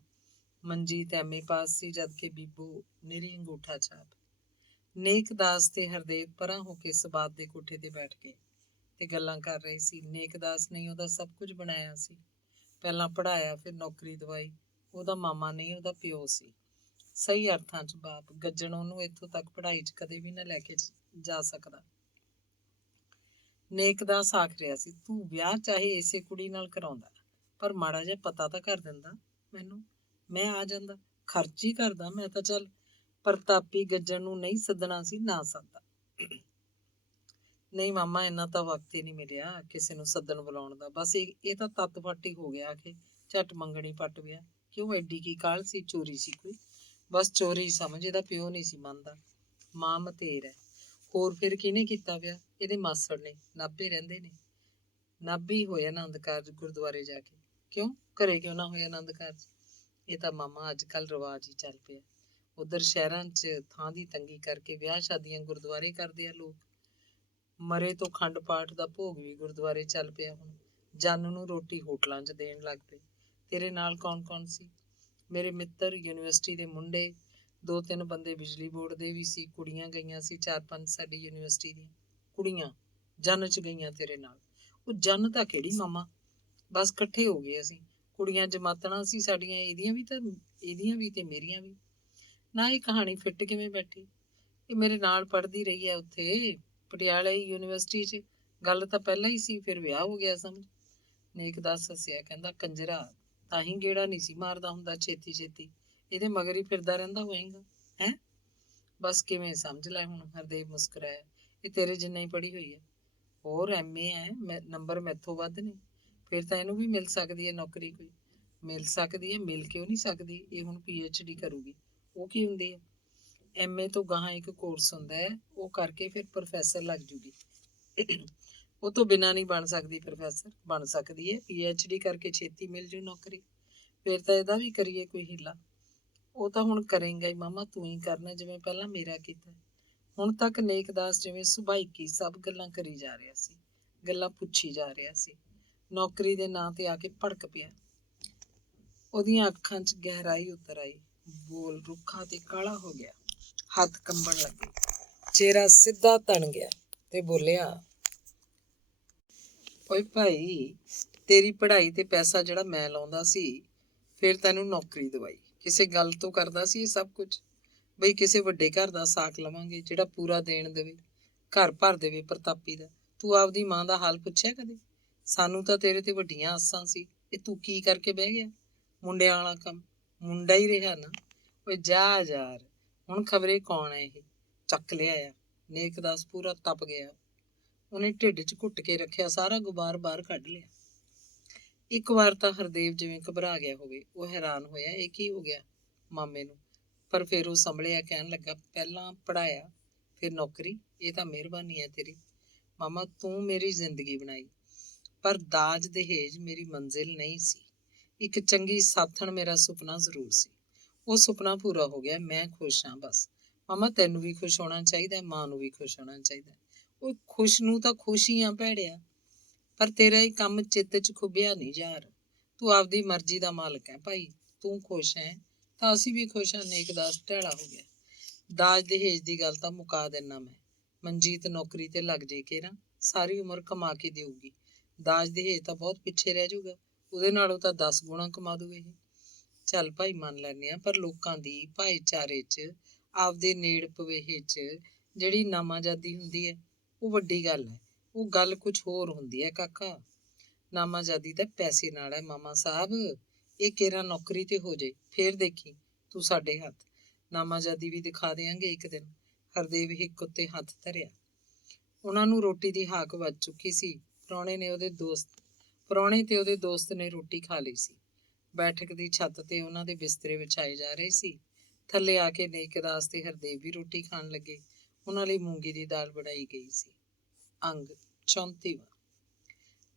ਮਨਜੀਤ MA ਪਾਸ ਸੀ, ਜਦਕਿ ਬੀਬੋ ਨਿਰੀ ਅੰਗੂਠਾ ਛਾਪ। ਨੇਕਦਾਸ ਤੇ ਹਰਦੇਵ ਪਰਾਂ ਹੋ ਕੇ ਸਬਾਤ ਦੇ ਕੋਠੇ ਤੇ ਬੈਠ ਗਏ ਤੇ ਗੱਲਾਂ ਕਰ ਰਹੇ ਸੀ। ਨੇਕਦਾਸ ਨੇ ਉਹਦਾ ਸਭ ਕੁਝ ਬਣਾਇਆ ਸੀ। ਪਹਿਲਾਂ ਪੜ੍ਹਾਇਆ, ਫਿਰ ਨੌਕਰੀ ਦਵਾਈ। ਉਹਦਾ ਮਾਮਾ ਨਹੀਂ, ਉਹਦਾ ਪਿਓ ਸੀ। ਸਹੀ ਅਰਥਾਂ 'ਚ ਬਾਪ। ਗੱਜਣ ਉਹਨੂੰ ਇੱਥੋਂ ਤੱਕ ਪੜ੍ਹਾਈ 'ਚ ਕਦੇ ਵੀ ਨਾ ਲੈ ਕੇ ਜਾ ਸਕਦਾ। ਨੇਕਦਾਸ ਆਖ ਰਿਹਾ ਸੀ, ਤੂੰ ਵਿਆਹ ਚਾਹੇ ਇਸੇ ਕੁੜੀ ਨਾਲ ਕਰਾਉਂਦਾ, ਪਰ ਮਾੜਾ ਜਿਹਾ ਪਤਾ ਤਾਂ ਕਰ ਦਿੰਦਾ ਮੈਨੂੰ, ਮੈਂ ਆ ਜਾਂਦਾ। ਖਰਚ ਹੀ ਕਰਦਾ ਮੈਂ ਤਾਂ। ਚੱਲ ਪ੍ਰਤਾਪੀ ਗੱਜਣ ਨੂੰ ਨਹੀਂ ਸੱਦਣਾ ਸੀ, ਨਾ ਸੱਦਾ। ਨਹੀਂ ਮਾਮਾ, ਇੰਨਾ ਤਾਂ ਵਕਤ ਹੀ ਨਹੀਂ ਮਿਲਿਆ ਕਿਸੇ ਨੂੰ ਸੱਦਣ ਬੁਲਾਉਣ ਦਾ। ਬਸ ਇਹ ਤਾਂ ਤੱਤ ਫੱਟ ਹੀ ਹੋ ਗਿਆ ਕਿ ਝੱਟ ਮੰਗਣੀ ਪੱਟ ਗਿਆ। ਕਿਉਂ ਐਡੀ ਕੀ ਕਾਹਲ ਸੀ? ਚੋਰੀ ਸੀ ਕੋਈ? ਬਸ ਚੋਰੀ ਸਮਝ, ਇਹਦਾ ਪਿਓ ਨਹੀਂ ਸੀ ਮੰਨਦਾ। ਮਾਂ ਮਤੇਰ ਹੈ। ਹੋਰ ਫਿਰ ਕਿਹਨੇ ਕੀਤਾ ਵਿਆਹ? ਇਹਦੇ ਮਾਸੜ ਨੇ, ਨਾਭੇ ਰਹਿੰਦੇ ਨੇ। ਨਾਭੇ ਹੋਇਆ ਆਨੰਦ ਕਾਰਜ ਗੁਰਦੁਆਰੇ ਜਾ ਕੇ। ਕਿਉਂ ਘਰੇ ਕਿਉਂ ਨਾ ਹੋਇਆ ਆਨੰਦ ਕਾਰਜ? ਇਹ ਤਾਂ ਮਾਮਾ ਅੱਜ ਕੱਲ੍ਹ ਰਿਵਾਜ ਹੀ ਚੱਲ ਪਿਆ। ਉਧਰ ਸ਼ਹਿਰਾਂ 'ਚ ਥਾਂ ਦੀ ਤੰਗੀ ਕਰਕੇ ਵਿਆਹ ਸ਼ਾਦੀਆਂ ਗੁਰਦੁਆਰੇ ਕਰਦੇ ਆ ਲੋਕ। ਮਰੇ ਤੋਂ ਖੰਡ ਪਾਠ ਦਾ ਭੋਗ ਵੀ ਗੁਰਦੁਆਰੇ ਚੱਲ ਪਿਆ ਹੁਣ। ਜੰਨ ਨੂੰ ਰੋਟੀ ਹੋਟਲਾਂ 'ਚ ਦੇਣ ਲੱਗ ਪਏ। ਤੇਰੇ ਨਾਲ ਕੌਣ ਕੌਣ ਸੀ? ਮੇਰੇ ਮਿੱਤਰ, ਯੂਨੀਵਰਸਿਟੀ ਦੇ ਮੁੰਡੇ, 2-3 ਬੰਦੇ ਬਿਜਲੀ ਬੋਰਡ ਦੇ ਵੀ ਸੀ। ਕੁੜੀਆਂ ਗਈਆਂ ਸੀ 4-5 ਸਾਡੀ ਯੂਨੀਵਰਸਿਟੀ ਦੀਆਂ ਕੁੜੀਆਂ ਜੰਨ 'ਚ ਗਈਆਂ ਤੇਰੇ ਨਾਲ। ਉਹ ਜੰਨ ਤਾਂ ਕਿਹੜੀ ਮਾਮਾ, ਬਸ ਇਕੱਠੇ ਹੋ ਗਏ ਅਸੀਂ। ਕੁੜੀਆਂ ਜਮਾਤਣਾ ਸੀ ਸਾਡੀਆਂ, ਇਹਦੀਆਂ ਵੀ ਤੇ ਮੇਰੀਆਂ ਵੀ। ਨਾ ਇਹ ਕਹਾਣੀ ਫਿੱਟ ਕਿਵੇਂ ਬੈਠੀ? ਇਹ ਮੇਰੇ ਨਾਲ ਪੜ੍ਹਦੀ ਰਹੀ ਹੈ ਉੱਥੇ ਪਟਿਆਲੇ ਯੂਨੀਵਰਸਿਟੀ 'ਚ। ਗੱਲ ਤਾਂ ਪਹਿਲਾਂ ਹੀ ਸੀ, ਫਿਰ ਵਿਆਹ ਹੋ ਗਿਆ ਸਮਝ। ਨੇਕ ਦਾਸ ਹੱਸਿਆ, ਕਹਿੰਦਾ ਕੰਜਰਾ ਤਾਂ ਹੀ ਗੇੜਾ ਨਹੀਂ ਸੀ ਮਾਰਦਾ ਹੁੰਦਾ ਛੇਤੀ ਛੇਤੀ, ਇਹਦੇ ਮਗਰ ਹੀ ਫਿਰਦਾ ਰਹਿੰਦਾ ਹੋਏਗਾ। ਹੈਂ? ਬਸ ਕਿਵੇਂ ਸਮਝ ਲੈ ਹੁਣ। ਹਰਦੇਵ ਮੁਸਕਰਾਇਆ। ਇਹ ਤੇਰੇ ਜਿੰਨਾ ਹੀ ਪੜ੍ਹੀ ਹੋਈ ਹੈ। ਹੋਰ MA ਹੈ, ਨੰਬਰ ਮੈਥੋਂ ਵੱਧ ਨੇ। ਫਿਰ ਤਾਂ ਇਹਨੂੰ ਵੀ ਮਿਲ ਸਕਦੀ ਹੈ ਨੌਕਰੀ ਕੋਈ। ਮਿਲ ਸਕਦੀ ਹੈ? ਮਿਲ ਕਿਉਂ ਨਹੀਂ ਸਕਦੀ? ਇਹ ਹੁਣ PhD ਕਰੂਗੀ। ਉਹ ਕੀ ਹੁੰਦੀ ਹੈ? MA ਤੋਂ ਗਾਹਾਂ ਇੱਕ ਕੋਰਸ ਹੁੰਦਾ ਹੈ, ਉਹ ਕਰਕੇ ਫਿਰ ਪ੍ਰੋਫੈਸਰ ਲੱਗ ਜੂਗੀ। ਉਹ ਤੋਂ ਬਿਨਾਂ ਨਹੀਂ ਬਣ ਸਕਦੀ ਪ੍ਰੋਫੈਸਰ। ਬਣ ਸਕਦੀ ਹੈ, PhD ਕਰਕੇ ਛੇਤੀ ਮਿਲ ਜੂ ਨੌਕਰੀ। ਫਿਰ ਤਾਂ ਇਹਦਾ ਵੀ ਕਰੀਏ ਕੋਈ ਹੀਲਾ। ਉਹ ਤਾਂ ਹੁਣ ਕਰੇਂਗਾ ਹੀ ਮਾਮਾ, ਤੂੰ ਹੀ ਕਰਨਾ ਜਿਵੇਂ ਪਹਿਲਾਂ ਮੇਰਾ ਕੀਤਾ। ਹੁਣ ਤੱਕ ਨੇਕਦਾਸ ਜਿਵੇਂ ਸੁਭਾਈਕੀ ਸਭ ਗੱਲਾਂ ਕਰੀ ਜਾ ਰਿਹਾ ਸੀ, ਗੱਲਾਂ ਪੁੱਛੀ ਜਾ ਰਿਹਾ ਸੀ। ਨੌਕਰੀ ਦੇ ਨਾਂ ਤੇ ਆ ਕੇ ਭੜਕ ਪਿਆ। ਉਹਦੀਆਂ ਅੱਖਾਂ 'ਚ ਗਹਿਰਾਈ ਉਤਰ ਆਈ। ਬੋਲ ਰੁੱਖਾ ਤੇ ਕਾਲਾ ਹੋ ਗਿਆ। ਹੱਥ ਕੰਬਣ ਲੱਗੇ। ਚਿਹਰਾ ਸਿੱਧਾ ਤਣ ਗਿਆ ਤੇ ਬੋਲਿਆ, ਓਏ ਭਾਈ, ਤੇਰੀ ਪੜ੍ਹਾਈ ਤੇ ਪੈਸਾ ਜਿਹੜਾ ਮੈਂ ਲਾਉਂਦਾ ਸੀ, ਫਿਰ ਤੈਨੂੰ ਨੌਕਰੀ ਦਵਾਈ, ਕਿਸੇ ਗੱਲ ਤੋਂ ਕਰਦਾ ਸੀ ਇਹ ਸਭ ਕੁਝ? ਬਈ ਕਿਸੇ ਵੱਡੇ ਘਰ ਦਾ ਸਾਕ ਲਵਾਂਗੇ ਜਿਹੜਾ ਪੂਰਾ ਦੇਣ ਦੇਵੇ, ਘਰ ਭਰ ਦੇਵੇ ਪ੍ਰਤਾਪੀ ਦਾ। ਤੂੰ ਆਪਦੀ ਮਾਂ ਦਾ ਹਾਲ ਪੁੱਛਿਆ ਕਦੇ? ਸਾਨੂੰ ਤਾਂ ਤੇਰੇ ਤੇ ਵੱਡੀਆਂ ਆਸਾਂ ਸੀ। ਇਹ ਤੂੰ ਕੀ ਕਰਕੇ ਬਹਿ ਗਿਆ? ਮੁੰਡਿਆਂ ਵਾਲਾ ਕੰਮ। ਮੁੰਡਾ ਹੀ ਰਿਹਾ ਨਾ। ਓਏ ਜਾ ਯਾਰ, ਹੁਣ ਖਬਰੇ ਕੌਣ ਹੈ ਇਹ? ਚੱਕ ਲਿਆ ਆ। ਨੇਕਦਾਸ ਪੂਰਾ ਤਪ ਗਿਆ। ਉਹਨੇ ਢਿੱਡ 'ਚ ਘੁੱਟ ਕੇ ਰੱਖਿਆ ਸਾਰਾ ਗੁਬਾਰ ਬਾਹਰ ਕੱਢ ਲਿਆ। ਇੱਕ ਵਾਰ ਤਾਂ ਹਰਦੇਵ ਜਿਵੇਂ ਘਬਰਾ ਗਿਆ ਹੋਵੇ। ਉਹ ਹੈਰਾਨ ਹੋਇਆ, ਇਹ ਕੀ ਹੋ ਗਿਆ ਮਾਮੇ ਨੂੰ? ਪਰ ਫਿਰ ਉਹ ਸੰਭਲਿਆ, ਕਹਿਣ ਲੱਗਾ, ਪਹਿਲਾਂ ਪੜ੍ਹਾਇਆ ਫਿਰ ਨੌਕਰੀ। ਇਹ ਤਾਂ ਮਿਹਰਬਾਨੀ ਹੈ ਤੇਰੀ ਮਾਮਾ, ਤੂੰ ਮੇਰੀ ਜ਼ਿੰਦਗੀ ਬਣਾਈ। ਪਰ ਦਾਜ ਦਹੇਜ ਮੇਰੀ ਮੰਜ਼ਿਲ ਨਹੀਂ ਸੀ। ਇੱਕ ਚੰਗੀ ਸਾਥਣ ਮੇਰਾ ਸੁਪਨਾ ਜ਼ਰੂਰ ਸੀ। ਉਹ ਸੁਪਨਾ ਪੂਰਾ ਹੋ ਗਿਆ, ਮੈਂ ਖੁਸ਼ ਹਾਂ ਬਸ। ਮਾਮਾ ਤੈਨੂੰ ਵੀ ਖੁਸ਼ ਹੋਣਾ ਚਾਹੀਦਾ, ਮਾਂ ਨੂੰ ਵੀ ਖੁਸ਼ ਹੋਣਾ ਚਾਹੀਦਾ। ਉਹ ਖੁਸ਼ ਨੂੰ ਤਾਂ ਖੁਸ਼ ਹੀ ਆ ਭੈੜਿਆ। ਪਰ ਤੇਰਾ ਇਹ ਕੰਮ ਚਿੱਤ 'ਚ ਖੁੱਭਿਆ ਨਹੀਂ ਯਾਰ। ਤੂੰ ਆਪਦੀ ਮਰਜ਼ੀ ਦਾ ਮਾਲਕ ਹੈ ਭਾਈ। ਤੂੰ ਖੁਸ਼ ਹੈ ਤਾਂ ਅਸੀਂ ਵੀ ਖੁਸ਼ ਹਾਂ। ਨੇਕਦਾਸ ਢੈਲਾ ਹੋ ਗਿਆ। ਦਾਜ ਦਹੇਜ ਦੀ ਗੱਲ ਤਾਂ ਮੁਕਾ ਦਿੰਦਾ ਮੈਂ। ਮਨਜੀਤ ਨੌਕਰੀ ਤੇ ਲੱਗ ਜੇ ਕੇ ਨਾ, ਸਾਰੀ ਉਮਰ ਕਮਾ ਕੇ ਦੇਊਗੀ। ਦਾਜ ਦਹੇਜ ਤਾਂ ਬਹੁਤ ਪਿੱਛੇ ਰਹਿ ਜਾਊਗਾ। ਉਹਦੇ ਨਾਲੋਂ ਤਾਂ 10 ਗੁਣਾ ਕਮਾ ਦੂ ਇਹ। ਚੱਲ ਭਾਈ ਮੰਨ ਲੈਂਦੇ ਹਾਂ, ਪਰ ਲੋਕਾਂ ਦੀ ਭਾਈਚਾਰੇ 'ਚ, ਆਪਦੇ ਨੇੜ ਪਵੇਹੇ 'ਚ ਜਿਹੜੀ ਨਾਮਾਜ਼ਾਦੀ ਹੁੰਦੀ ਹੈ, ਉਹ ਵੱਡੀ ਗੱਲ ਹੈ। ਉਹ ਗੱਲ ਕੁਝ ਹੋਰ ਹੁੰਦੀ ਹੈ ਕਾਕਾ। ਨਾਮਾਜ਼ਾਦੀ ਤਾਂ ਪੈਸੇ ਨਾਲ ਹੈ ਮਾਮਾ ਸਾਹਿਬ। ਇਹ ਕੇਰਾਂ ਨੌਕਰੀ ਤੇ ਹੋ ਜੇ, ਫੇਰ ਦੇਖੀ ਤੂੰ ਸਾਡੇ ਹੱਥ। ਨਾਮਾਜ਼ਾਦੀ ਵੀ ਦਿਖਾ ਦਿਆਂਗੇ ਇੱਕ ਦਿਨ। ਹਰਦੇਵ ਹਿੱਕ ਉੱਤੇ ਹੱਥ ਧਰਿਆ। ਉਹਨਾਂ ਨੂੰ ਰੋਟੀ ਦੀ ਹਾਕ ਵੱਜ ਚੁੱਕੀ ਸੀ। ਪ੍ਰਾਹੁਣੇ ਤੇ ਉਹਦੇ ਦੋਸਤ ਨੇ ਰੋਟੀ ਖਾ ਲਈ ਸੀ। ਬੈਠਕ ਦੀ ਛੱਤ ਤੇ ਉਹਨਾਂ ਦੇ ਬਿਸਤਰੇ ਵਿਛਾਏ ਜਾ ਰਹੇ ਸੀ। ਥੱਲੇ ਆ ਕੇ ਨੇਕਦਾਸ ਤੇ ਹਰਦੇਵ ਵੀ ਰੋਟੀ ਖਾਣ ਲੱਗੇ। ਉਹਨਾਂ ਲਈ ਮੂੰਗੀ ਦੀ ਦਾਲ ਬਣਾਈ ਗਈ ਸੀ। ਅੰਗ 34।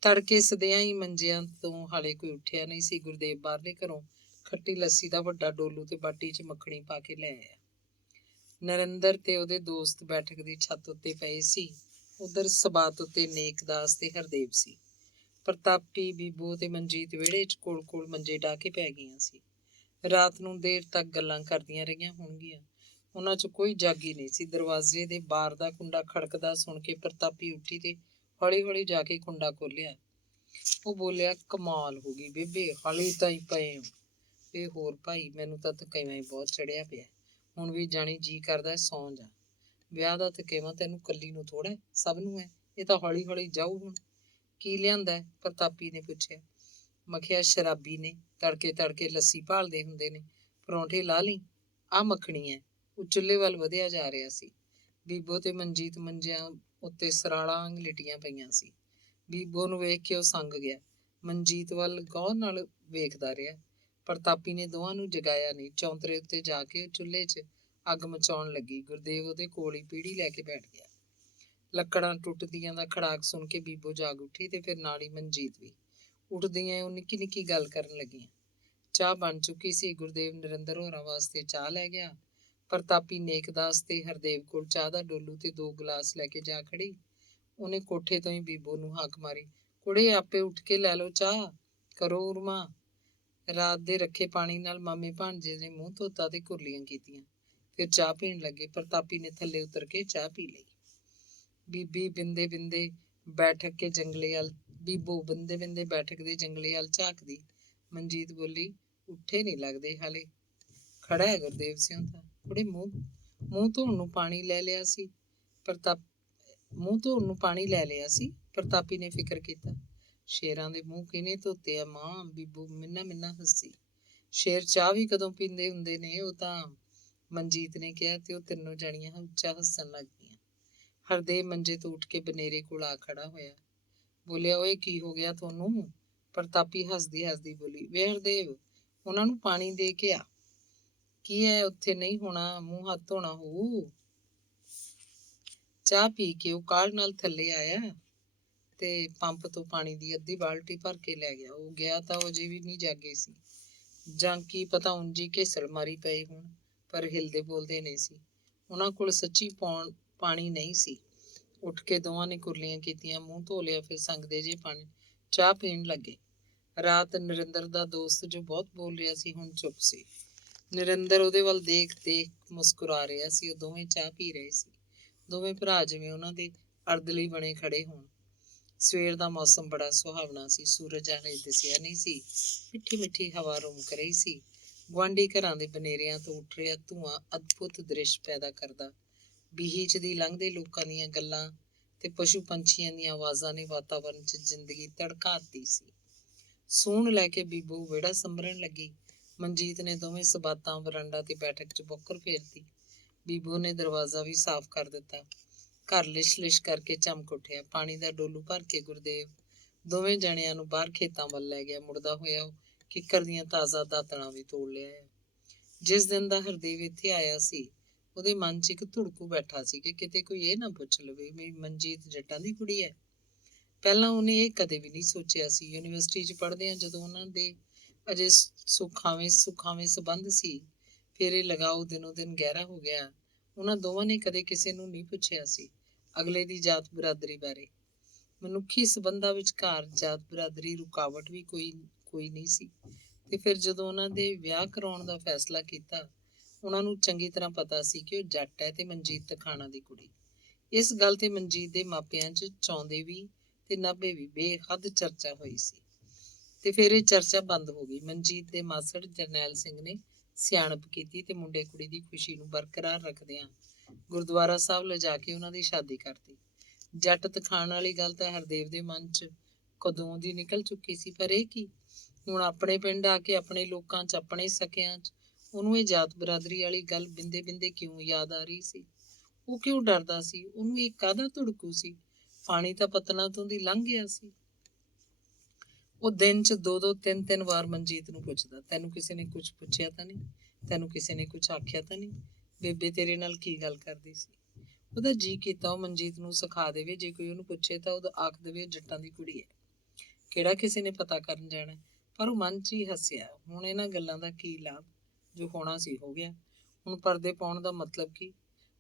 ਤੜਕੇ ਸਦਿਆਂ ਹੀ ਮੰਜਿਆਂ ਤੋਂ ਹਾਲੇ ਕੋਈ ਉੱਠਿਆ ਨਹੀਂ ਸੀ। ਗੁਰਦੇਵ ਬਾਹਰਲੇ ਘਰੋਂ ਖੱਟੀ ਲੱਸੀ ਦਾ ਵੱਡਾ ਡੋਲੂ ਤੇ ਬਾਟੀ 'ਚ ਮੱਖਣੀ ਪਾ ਕੇ ਲੈ ਆਇਆ। ਨਰਿੰਦਰ ਤੇ ਉਹਦੇ ਦੋਸਤ ਬੈਠਕ ਦੀ ਛੱਤ ਉੱਤੇ ਪਏ ਸੀ। ਉਧਰ ਸਬਾਤ ਉੱਤੇ ਨੇਕਦਾਸ ਤੇ ਹਰਦੇਵ ਸੀ। ਪ੍ਰਤਾਪੀ, ਬੀਬੋ ਤੇ ਮਨਜੀਤ ਵਿਹੜੇ 'ਚ ਕੋਲ ਮੰਜੇ ਢਾਹ ਕੇ ਪੈ ਗਈਆਂ ਸੀ। ਰਾਤ ਨੂੰ ਦੇਰ ਤੱਕ ਗੱਲਾਂ ਕਰਦੀਆਂ ਰਹੀਆਂ ਹੋਣਗੀਆਂ। ਉਹਨਾਂ 'ਚ ਕੋਈ ਜਾਗੀ ਨਹੀਂ ਸੀ। ਦਰਵਾਜ਼ੇ ਦੇ ਬਾਰ ਦਾ ਕੁੰਡਾ ਖੜਕਦਾ ਸੁਣ ਕੇ ਪ੍ਰਤਾਪੀ ਉੱਠੀ ਤੇ ਹੌਲੀ ਹੌਲੀ ਜਾ ਕੇ ਕੁੰਡਾ ਖੋਲ੍ਹਿਆ। ਉਹ ਬੋਲਿਆ, ਕਮਾਲ ਹੋ ਗਈ ਬੇਬੇ, ਹਾਲੇ ਤਾਂ ਹੀ ਪਏ ਹੋ। ਤੇ ਹੋਰ ਭਾਈ, ਮੈਨੂੰ ਤਾਂ ਥਕੇਵਾਂ ਹੀ ਬਹੁਤ ਚੜਿਆ ਪਿਆ। ਹੁਣ ਵੀ ਜਾਣੀ ਜੀ ਕਰਦਾ ਸੌਂ ਜਾ। ਵਿਆਹ ਦਾ ਥਕੇਵਾਂ ਤੈਨੂੰ ਕੱਲੀ ਨੂੰ ਥੋੜ੍ਹਾ, ਸਭ ਨੂੰ ਹੈ। ਇਹ ਤਾਂ ਹੌਲੀ ਹੌਲੀ ਜਾਊ ਹੁਣ। ਕੀ ਲਿਆਂਦਾ? ਪ੍ਰਤਾਪੀ ਨੇ ਪੁੱਛਿਆ। ਮਖਿਆ ਸ਼ਰਾਬੀ ਨੇ ਤੜਕੇ ਲੱਸੀ ਭਾਲਦੇ ਹੁੰਦੇ ਨੇ। ਪਰੌਂਠੇ ਲਾ ਲਈ। ਆਹ ਮੱਖਣੀ ਹੈ। ਉਹ ਚੁੱਲ੍ਹੇ ਵੱਲ ਵਧਿਆ ਜਾ ਰਿਹਾ ਸੀ। ਬੀਬੋ ਤੇ ਮਨਜੀਤ ਮੰਜਿਆਂ ਉੱਤੇ ਸਰਾਲਾਂ ਲਿਟੀਆਂ ਪਈਆਂ ਸੀ। ਬੀਬੋ ਨੂੰ ਵੇਖ ਕੇ ਉਹ ਸੰਗ ਗਿਆ। ਮਨਜੀਤ ਵੱਲ ਗੌਰ ਨਾਲ ਵੇਖਦਾ ਰਿਹਾ। ਪ੍ਰਤਾਪੀ ਨੇ ਦੋਵਾਂ ਨੂੰ ਜਗਾਇਆ ਨਹੀਂ। ਚੌਂਤਰੇ ਉੱਤੇ ਜਾ ਕੇ ਚੁੱਲ੍ਹੇ 'ਚ ਅੱਗ ਮਚਾਉਣ ਲੱਗੀ। ਗੁਰਦੇਵ ਉਹਦੇ ਕੋਲ ਹੀ ਪੀੜੀ ਲੈ ਕੇ ਬੈਠ ਗਿਆ। ਲੱਕੜਾਂ ਟੁੱਟਦੀਆਂ ਦਾ ਖੜਾਕ ਸੁਣ ਕੇ ਬੀਬੋ ਜਾਗ ਉੱਠੀ ਤੇ ਫਿਰ ਨਾਲ ਹੀ ਮਨਜੀਤ ਵੀ। ਉੱਠਦੀਆਂ ਉਹ ਨਿੱਕੀ ਨਿੱਕੀ ਗੱਲ ਕਰਨ ਲੱਗੀਆਂ। ਚਾਹ ਬਣ ਚੁੱਕੀ ਸੀ। ਗੁਰਦੇਵ ਨਰਿੰਦਰ ਹੋਰਾਂ ਵਾਸਤੇ ਚਾਹ ਲੈ ਗਿਆ। ਪ੍ਰਤਾਪੀ ਨੇਕਦਾਸ ਤੇ ਹਰਦੇਵ ਕੋਲ ਚਾਹ ਦਾ ਡੋਲੂ ਤੇ 2 ਗਲਾਸ ਲੈ ਕੇ ਜਾ ਖੜੀ। ਉਹਨੇ ਕੋਠੇ ਤੋਂ ਹੀ ਬੀਬੋ ਨੂੰ ਹਾਕ ਮਾਰੀ, ਕੁੜੇ ਆਪੇ ਉੱਠ ਕੇ ਲੈ ਲਓ ਚਾਹ, ਕਰੋ ਉਰਮਾ। ਰਾਤ ਦੇ ਰੱਖੇ ਪਾਣੀ ਨਾਲ ਮਾਮੇ ਭਾਣਜੇ ਨੇ ਮੂੰਹ ਧੋਤਾ ਤੇ ਕੁਰਲੀਆਂ ਕੀਤੀਆਂ। ਫਿਰ ਚਾਹ ਪੀਣ ਲੱਗੇ। ਪ੍ਰਤਾਪੀ ਨੇ ਥੱਲੇ ਉਤਰ ਕੇ ਚਾਹ ਪੀ ਲਈ। ਬੀਬੋ ਬਿੰਦੇ ਬਿੰਦੇ ਬੈਠਕ ਦੇ ਜੰਗਲੇ ਵੱਲ ਝਾਕਦੀ। ਮਨਜੀਤ ਬੋਲੀ, ਉੱਠੇ ਨਹੀਂ ਲੱਗਦੇ ਹਾਲੇ। ਖੜਾ ਹੈ ਗੁਰਦੇਵ ਸਿੰਘ ਤਾਂ। ਕੁੜੇ ਮੂੰਹ ਧੋਣ ਨੂੰ ਪਾਣੀ ਲੈ ਲਿਆ ਸੀ। ਪ੍ਰਤਾਪੀ ਨੇ ਫਿਕਰ ਕੀਤਾ। ਸ਼ੇਰਾਂ ਦੇ ਮੂੰਹ ਕਿਹਨੇ ਧੋਤੇ ਆ ਮਾਂ? ਬੀਬੋ ਮਿੰਨਾ ਹੱਸੀ। ਸ਼ੇਰ ਚਾਹ ਵੀ ਕਦੋਂ ਪੀਂਦੇ ਹੁੰਦੇ ਨੇ? ਉਹ ਤਾਂ, ਮਨਜੀਤ ਨੇ ਕਿਹਾ ਤੇ ਉਹ ਤਿੰਨੋਂ ਜਾਣੀਆਂ ਉੱਚਾ ਹੱਸਣ ਲੱਗ ਪਈਆਂ। ਹਰਦੇਵ ਮੰਜੇ ਤੋਂ ਉੱਠ ਕੇ ਬਨੇਰੇ ਕੋਲ ਆ ਖੜਾ ਹੋਇਆ। ਬੋਲਿਆ, ਓਏ ਕੀ ਹੋ ਗਿਆ ਤੁਹਾਨੂੰ? ਪ੍ਰਤਾਪੀ ਹੱਸਦੀ ਬੋਲੀ, ਵੇ ਹਰਦੇਵ, ਉਹਨਾਂ ਨੂੰ ਪਾਣੀ ਦੇ ਕੇ ਆ। ਕੀ ਹੈ ਉੱਥੇ? ਨਹੀਂ ਹੋਣਾ, ਮੂੰਹ ਹੱਥ ਧੋਣਾ ਹੋਊ। ਚਾਹ ਪੀ ਕੇ ਉਹ ਕਾਹਲ ਨਾਲ ਥੱਲੇ ਆਇਆ ਤੇ ਪੰਪ ਤੋਂ ਪਾਣੀ ਦੀ ਅੱਧੀ ਬਾਲਟੀ ਭਰ ਕੇ ਲੈ ਗਿਆ। ਉਹ ਗਿਆ ਤਾਂ ਉਹ ਅਜੇ ਵੀ ਨਹੀਂ ਜਾਗੇ ਸੀ। ਜਾਂ ਕੀ ਪਤਾ ਉਂਝੀ ਘੇਸਲ ਮਾਰੀ ਪਏ ਹੋਣ, ਪਰ ਹਿਲਦੇ ਬੋਲਦੇ ਨਹੀਂ ਸੀ। ਉਹਨਾਂ ਕੋਲ ਸੱਚੀ ਪਾਣੀ ਨਹੀਂ ਸੀ। ਉੱਠ ਕੇ ਦੋਵਾਂ ਨੇ ਕੁਰਲੀਆਂ ਕੀਤੀਆਂ, ਮੂੰਹ ਧੋ ਲਿਆ, ਫਿਰ ਸੰਗਦੇ ਜੇ ਪਾਣੀ ਚਾਹ ਪੀਣ ਲੱਗੇ। ਰਾਤ ਨਰਿੰਦਰ ਦਾ ਦੋਸਤ ਜੋ ਬਹੁਤ ਬੋਲ ਰਿਹਾ ਸੀ ਹੁਣ ਚੁੱਪ ਸੀ। ਨਰਿੰਦਰ ਉਹਦੇ ਵੱਲ ਦੇਖ ਮੁਸਕਰਾ ਰਿਹਾ ਸੀ। ਉਹ ਦੋਵੇਂ ਚਾਹ ਪੀ ਰਹੇ ਸੀ। ਦੋਵੇਂ ਭਰਾ ਜਿਵੇਂ ਉਹਨਾਂ ਦੇ ਅਰਦ ਲਈ ਬਣੇ ਖੜੇ ਹੋਣ। ਸਵੇਰ ਦਾ ਮੌਸਮ ਬੜਾ ਸੁਹਾਵਣਾ ਸੀ। ਸੂਰਜ ਹਾਲੇ ਦਿਸਿਆ ਨਹੀਂ ਸੀ। ਮਿੱਠੀ ਹਵਾ ਰੁਮਕ ਰਹੀ ਸੀ। ਗੁਆਂਢੀ ਘਰਾਂ ਦੇ ਬਨੇਰਿਆਂ ਤੋਂ ਉੱਠ ਰਿਹਾ ਧੂੰਆਂ ਅਦਭੁਤ ਦ੍ਰਿਸ਼ ਪੈਦਾ ਕਰਦਾ। ਬੀਹੀ 'ਚ ਦੀ ਲੰਘਦੇ ਲੋਕਾਂ ਦੀਆਂ ਗੱਲਾਂ ਤੇ ਪਸ਼ੂ ਪੰਛੀਆਂ ਦੀਆਂ ਆਵਾਜ਼ਾਂ ਨੇ ਵਾਤਾਵਰਨ 'ਚ ਜ਼ਿੰਦਗੀ ਤੜਕਾ ਦਿੱਤੀ ਸੀ। ਸੂਣ ਲੈ ਕੇ ਬੀਬੋ ਵਿਹੜਾ ਸੰਭਰਨ ਲੱਗੀ। ਮਨਜੀਤ ਨੇ ਦੋਵੇਂ ਸਬਾਤਾਂ ਵਰਾਂਡਾ ਤੇ ਬੈਠਕ 'ਚ ਬੋਕਰ ਫੇਰਤੀ। ਬੀਬੋ ਨੇ ਦਰਵਾਜ਼ਾ ਵੀ ਸਾਫ਼ ਕਰ ਦਿੱਤਾ। ਘਰ ਲਿਸ਼ ਕਰਕੇ ਚਮਕ ਉੱਠਿਆ। ਪਾਣੀ ਦਾ ਡੋਲੂ ਭਰ ਕੇ ਗੁਰਦੇਵ ਦੋਵੇਂ ਜਣਿਆਂ ਨੂੰ ਬਾਹਰ ਖੇਤਾਂ ਵੱਲ ਲੈ ਗਿਆ। ਮੁੜਦਾ ਹੋਇਆ ਉਹ ਕਿੱਕਰ ਦੀਆਂ ਤਾਜ਼ਾ ਦਾਤਣਾ ਵੀ ਤੋੜ ਲਿਆਇਆ। ਜਿਸ ਦਿਨ ਦਾ ਹਰਦੇਵ ਇੱਥੇ ਆਇਆ ਸੀ, ਉਹਦੇ ਮਨ 'ਚ ਇੱਕ ਧੁੜਕੂ ਬੈਠਾ ਸੀ ਕਿ ਕਿਤੇ ਕੋਈ ਇਹ ਨਾ ਪੁੱਛ ਲਵੇ ਵੀ ਮਨਜੀਤ ਜੱਟਾਂ ਦੀ ਕੁੜੀ ਹੈ। ਪਹਿਲਾਂ ਉਹਨੇ ਇਹ ਕਦੇ ਵੀ ਨਹੀਂ ਸੋਚਿਆ ਸੀ। ਯੂਨੀਵਰਸਿਟੀ 'ਚ ਪੜ੍ਹਦਿਆਂ ਜਦੋਂ ਉਹਨਾਂ ਦੇ ਅਜੇ ਸੁਖਾਵੇਂ ਸੰਬੰਧ ਸੀ, ਫਿਰ ਇਹ ਲਗਾਓ ਦਿਨੋਂ ਦਿਨ ਗਹਿਰਾ ਹੋ ਗਿਆ। ਉਹਨਾਂ ਦੋਵਾਂ ਨੇ ਕਦੇ ਕਿਸੇ ਨੂੰ ਨਹੀਂ ਪੁੱਛਿਆ ਸੀ ਅਗਲੇ ਦੀ ਜਾਤ ਬਰਾਦਰੀ ਬਾਰੇ। ਮਨੁੱਖੀ ਸੰਬੰਧਾਂ ਵਿਚਕਾਰ ਜਾਤ ਬਰਾਦਰੀ ਰੁਕਾਵਟ ਵੀ ਕੋਈ ਨਹੀਂ ਸੀ। ਤੇ ਫਿਰ ਜਦੋਂ ਉਹਨਾਂ ਦੇ ਵਿਆਹ ਕਰਾਉਣ ਦਾ ਫੈਸਲਾ ਕੀਤਾ, ਉਹਨਾਂ ਨੂੰ ਚੰਗੀ ਤਰ੍ਹਾਂ ਪਤਾ ਸੀ ਕਿ ਉਹ ਜੱਟ ਹੈ ਤੇ ਮਨਜੀਤ ਤਖਾਣਾ ਦੀ ਕੁੜੀ। ਇਸ ਗੱਲ ਤੇ ਮਨਜੀਤ ਦੇ ਮਾਪਿਆਂ 'ਚ ਚਾਹੁੰਦੇ ਵੀ ਤੇ ਨਾਭੇ ਵੀ ਬੇਹੱਦ ਚਰਚਾ ਹੋਈ ਸੀ। ਤੇ ਫਿਰ ਇਹ ਚਰਚਾ ਬੰਦ ਹੋ ਗਈ। ਮਨਜੀਤ ਦੇ ਮਾਸੜ ਜਰਨੈਲ ਸਿੰਘ ਨੇ ਸਿਆਣਪ ਕੀਤੀ ਤੇ ਮੁੰਡੇ ਕੁੜੀ ਦੀ ਖੁਸ਼ੀ ਨੂੰ ਬਰਕਰਾਰ ਰੱਖਦਿਆਂ ਗੁਰਦੁਆਰਾ ਸਾਹਿਬ ਲਿਜਾ ਕੇ ਉਹਨਾਂ ਦੀ ਸ਼ਾਦੀ ਕਰਤੀ। ਜੱਟ ਤਖਾਣ ਵਾਲੀ ਗੱਲ ਤਾਂ ਹਰਦੇਵ ਦੇ ਮਨ 'ਚ ਕਦੋਂ ਦੀ ਨਿਕਲ ਚੁੱਕੀ ਸੀ, ਪਰ ਇਹ ਕੀ ਹੁਣ ਆਪਣੇ ਪਿੰਡ ਆ ਕੇ ਆਪਣੇ ਲੋਕਾਂ 'ਚ ਆਪਣੇ ਸਕਿਆਂ 'ਚ ਉਹਨੂੰ ਇਹ ਜਾਤ ਬਰਾਦਰੀ ਵਾਲੀ ਗੱਲ ਬਿੰਦੇ ਕਿਉਂ ਯਾਦ ਆ ਰਹੀ ਸੀ? ਉਹ ਕਿਉਂ ਡਰਦਾ ਸੀ? ਉਹਨੂੰ ਇਹ ਕਾਹਦਾ ਧੁੜਕੂ ਸੀ? ਪਾਣੀ ਤਾਂ ਪਤਨਾ ਤੋਂ ਦੀ ਲੰਘ ਗਿਆ ਸੀ। ਉਹ ਦਿਨ 'ਚ 2-3 ਵਾਰ ਮਨਜੀਤ ਨੂੰ ਪੁੱਛਦਾ, ਤੈਨੂੰ ਕਿਸੇ ਨੇ ਕੁਝ ਪੁੱਛਿਆ ਤਾਂ ਨਹੀਂ? ਤੈਨੂੰ ਕਿਸੇ ਨੇ ਕੁਝ ਆਖਿਆ ਤਾਂ ਨਹੀਂ? ਬੇਬੇ ਤੇਰੇ ਨਾਲ ਕੀ ਗੱਲ ਕਰਦੀ ਸੀ? ਉਹਦਾ ਜੀ ਕੀਤਾ ਉਹ ਮਨਜੀਤ ਨੂੰ ਸਿਖਾ ਦੇਵੇ। ਜੇ ਕੋਈ ਉਹਨੂੰ ਪੁੱਛੇ ਤਾਂ ਉਹਦਾ ਆਖ ਦੇਵੇ ਜੱਟਾਂ ਦੀ ਕੁੜੀ ਹੈ। ਕਿਹੜਾ ਕਿਸੇ ਨੇ ਪਤਾ ਕਰਨ ਜਾਣਾ? ਪਰ ਉਹ ਮਨ 'ਚ ਹੀ ਹੱਸਿਆ। ਹੁਣ ਇਹਨਾਂ ਗੱਲਾਂ ਦਾ ਕੀ ਲਾਭ? ਜੋ ਹੋਣਾ ਸੀ ਹੋ ਗਿਆ। ਹੁਣ ਪਰਦੇ ਪਾਉਣ ਦਾ ਮਤਲਬ ਕੀ?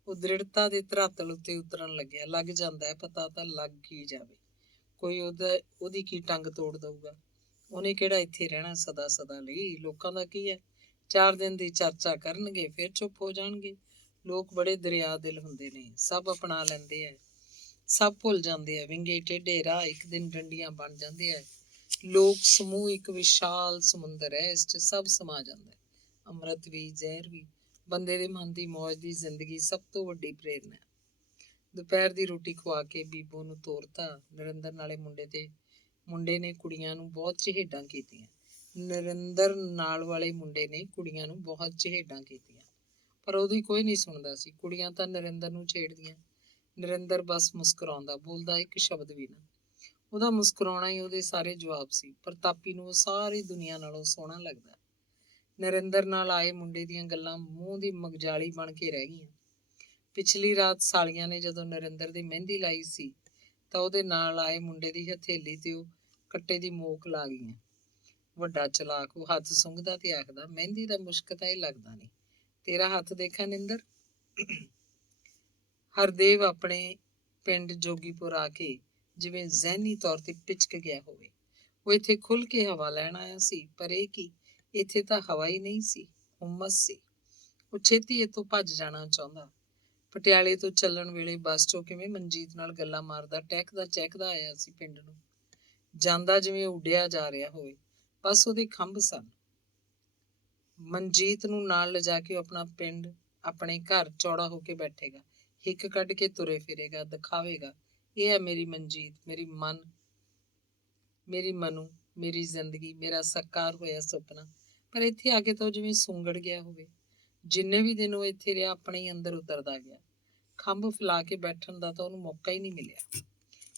ਉਹ ਦ੍ਰਿੜਤਾ ਦੇ ਧਰਾਤਲ ਉੱਤੇ ਉਤਰਨ ਲੱਗਿਆ। ਲੱਗ ਜਾਂਦਾ ਹੈ ਪਤਾ ਤਾਂ ਲੱਗ ਹੀ ਜਾਵੇ। ਕੋਈ ਉਹਦੀ ਕੀ ਟੰਗ ਤੋੜ ਦਊਗਾ? ਉਹਨੇ ਕਿਹੜਾ ਇੱਥੇ ਰਹਿਣਾ ਸਦਾ ਲਈ? ਲੋਕਾਂ ਦਾ ਕੀ ਹੈ? 4 ਦਿਨ ਦੀ ਚਰਚਾ ਕਰਨਗੇ, ਫਿਰ ਚੁੱਪ ਹੋ ਜਾਣਗੇ। ਲੋਕ ਬੜੇ ਦਰਿਆ ਦਿਲ ਹੁੰਦੇ ਨੇ। ਸਭ ਅਪਣਾ ਲੈਂਦੇ ਹੈ, ਸਭ ਭੁੱਲ ਜਾਂਦੇ ਆ। ਵਿੰਗੇ ਟੇਢੇ ਰਾਹ ਇੱਕ ਦਿਨ ਡੰਡੀਆਂ ਬਣ ਜਾਂਦੇ ਆ। ਲੋਕ ਸਮੂਹ ਇੱਕ ਵਿਸ਼ਾਲ ਸਮੁੰਦਰ ਹੈ, ਇਸ 'ਚ ਸਭ ਸਮਾ ਜਾਂਦਾ ਹੈ। ਅੰਮ੍ਰਿਤ ਵੀ, ਜ਼ਹਿਰ ਵੀ। ਬੰਦੇ ਦੇ ਮਨ ਦੀ ਮੌਜ ਦੀ ਜ਼ਿੰਦਗੀ ਸਭ ਤੋਂ ਵੱਡੀ ਪ੍ਰੇਰਨਾ ਹੈ। ਦੁਪਹਿਰ ਦੀ ਰੋਟੀ ਖਵਾ ਕੇ ਬੀਬੋ ਨੂੰ ਤੋਰਤਾ। ਨਰਿੰਦਰ ਨਾਲੇ ਮੁੰਡੇ ਨੇ ਕੁੜੀਆਂ ਨੂੰ ਬਹੁਤ ਚਿਹੇਡਾਂ ਕੀਤੀਆਂ। ਨਰਿੰਦਰ ਨਾਲ ਵਾਲੇ ਮੁੰਡੇ ਨੇ ਕੁੜੀਆਂ ਨੂੰ ਬਹੁਤ ਚਿਹੇਡਾਂ ਕੀਤੀਆਂ, ਪਰ ਉਹਦੀ ਕੋਈ ਨਹੀਂ ਸੁਣਦਾ ਸੀ। ਕੁੜੀਆਂ ਤਾਂ ਨਰਿੰਦਰ ਨੂੰ ਛੇੜਦੀਆਂ ਨਰਿੰਦਰ ਬਸ ਮੁਸਕਰਾਉਂਦਾ, ਬੋਲਦਾ ਇੱਕ ਸ਼ਬਦ ਵੀ ਨਾ। ਉਹਦਾ ਮੁਸਕਰਾਉਣਾ ਹੀ ਉਹਦੇ ਸਾਰੇ ਜਵਾਬ ਸੀ। ਪ੍ਰਤਾਪੀ ਨੂੰ ਉਹ ਸਾਰੀ ਦੁਨੀਆ ਨਾਲੋਂ ਸੋਹਣਾ ਲੱਗਦਾ। ਨਰਿੰਦਰ ਨਾਲ ਆਏ ਮੁੰਡੇ ਦੀਆਂ ਗੱਲਾਂ ਮੂੰਹ ਦੀ ਮਗਜਾਲੀ ਬਣ ਕੇ ਰਹਿ ਗਈਆਂ। ਪਿਛਲੀ ਰਾਤ ਸਾਲੀਆਂ ਨੇ ਜਦੋਂ ਨਰਿੰਦਰ ਦੀ ਮਹਿੰਦੀ ਲਾਈ ਸੀ ਤਾਂ ਉਹਦੇ ਨਾਲ ਆਏ ਮੁੰਡੇ ਦੀ ਹਥੇਲੀ ਤੇ ਉਹ ਕੱਟੇ ਦੀ ਮੋਕ ਲਾ ਗਈਆਂ। ਵੱਡਾ ਚਲਾਕ, ਉਹ ਹੱਥ ਸੁੰਘਦਾ ਤੇ ਆਖਦਾ, ਮਹਿੰਦੀ ਦਾ ਮੁਸ਼ਕ ਤਾਂ ਇਹ ਲੱਗਦਾ ਨਹੀਂ, ਤੇਰਾ ਹੱਥ ਦੇਖਾਂ ਨਿੰਦਰ। ਹਰਦੇਵ ਆਪਣੇ ਪਿੰਡ ਜੋਗੀਪੁਰ ਆ ਕੇ ਜਿਵੇਂ ਜ਼ਹਿਨੀ ਤੌਰ ਤੇ ਪਿਚਕ ਗਿਆ ਹੋਵੇ। ਉਹ ਇੱਥੇ ਖੁੱਲ੍ਹ ਕੇ ਹਵਾ ਲੈਣ ਆਇਆ ਸੀ, ਪਰ ਇਹ ਕੀ, ਇੱਥੇ ਤਾਂ ਹਵਾ ਹੀ ਨਹੀਂ ਸੀ, ਹੁਮਸ ਸੀ। ਉਹ ਛੇਤੀ ਇੱਥੋਂ ਭੱਜ ਜਾਣਾ ਚਾਹੁੰਦਾ। ਪਟਿਆਲੇ ਤੋਂ ਚੱਲਣ ਵੇਲੇ ਬੱਸ ਚੋਂ ਕਿਵੇਂ ਮਨਜੀਤ ਨਾਲ ਗੱਲਾਂ ਮਾਰਦਾ ਟਹਿਕਦਾ ਚਹਿਕਦਾ ਆਇਆ ਸੀ ਪਿੰਡ ਨੂੰ, ਜਾਂਦਾ ਜਿਵੇਂ ਉੱਡਿਆ ਜਾ ਰਿਹਾ ਹੋਵੇ। ਬਸ ਉਹਦੇ ਖੰਭ ਸਨ। ਮਨਜੀਤ ਨੂੰ ਨਾਲ ਲਿਜਾ ਕੇ ਉਹ ਆਪਣਾ ਪਿੰਡ, ਆਪਣੇ ਘਰ ਚੌੜਾ ਹੋ ਕੇ ਬੈਠੇਗਾ, ਹਿੱਕ ਕੱਢ ਕੇ ਤੁਰੇ ਫਿਰੇਗਾ, ਦਿਖਾਵੇਗਾ, ਇਹ ਹੈ ਮੇਰੀ ਮਨਜੀਤ, ਮੇਰੀ ਮਨੂ, ਮੇਰੀ ਜ਼ਿੰਦਗੀ, ਮੇਰਾ ਸਾਕਾਰ ਹੋਇਆ ਸੁਪਨਾ। ਪਰ ਇੱਥੇ ਆ ਕੇ ਤਾਂ ਉਹ ਜਿਵੇਂ ਸੁੰਗੜ ਗਿਆ ਹੋਵੇ। ਜਿੰਨੇ ਵੀ ਦਿਨ ਉਹ ਇੱਥੇ ਰਿਹਾ, ਆਪਣੇ ਹੀ ਅੰਦਰ ਉਤਰਦਾ ਗਿਆ। ਖੰਭ ਫੈਲਾ ਕੇ ਬੈਠਣ ਦਾ ਤਾਂ ਉਹਨੂੰ ਮੌਕਾ ਹੀ ਨਹੀਂ ਮਿਲਿਆ।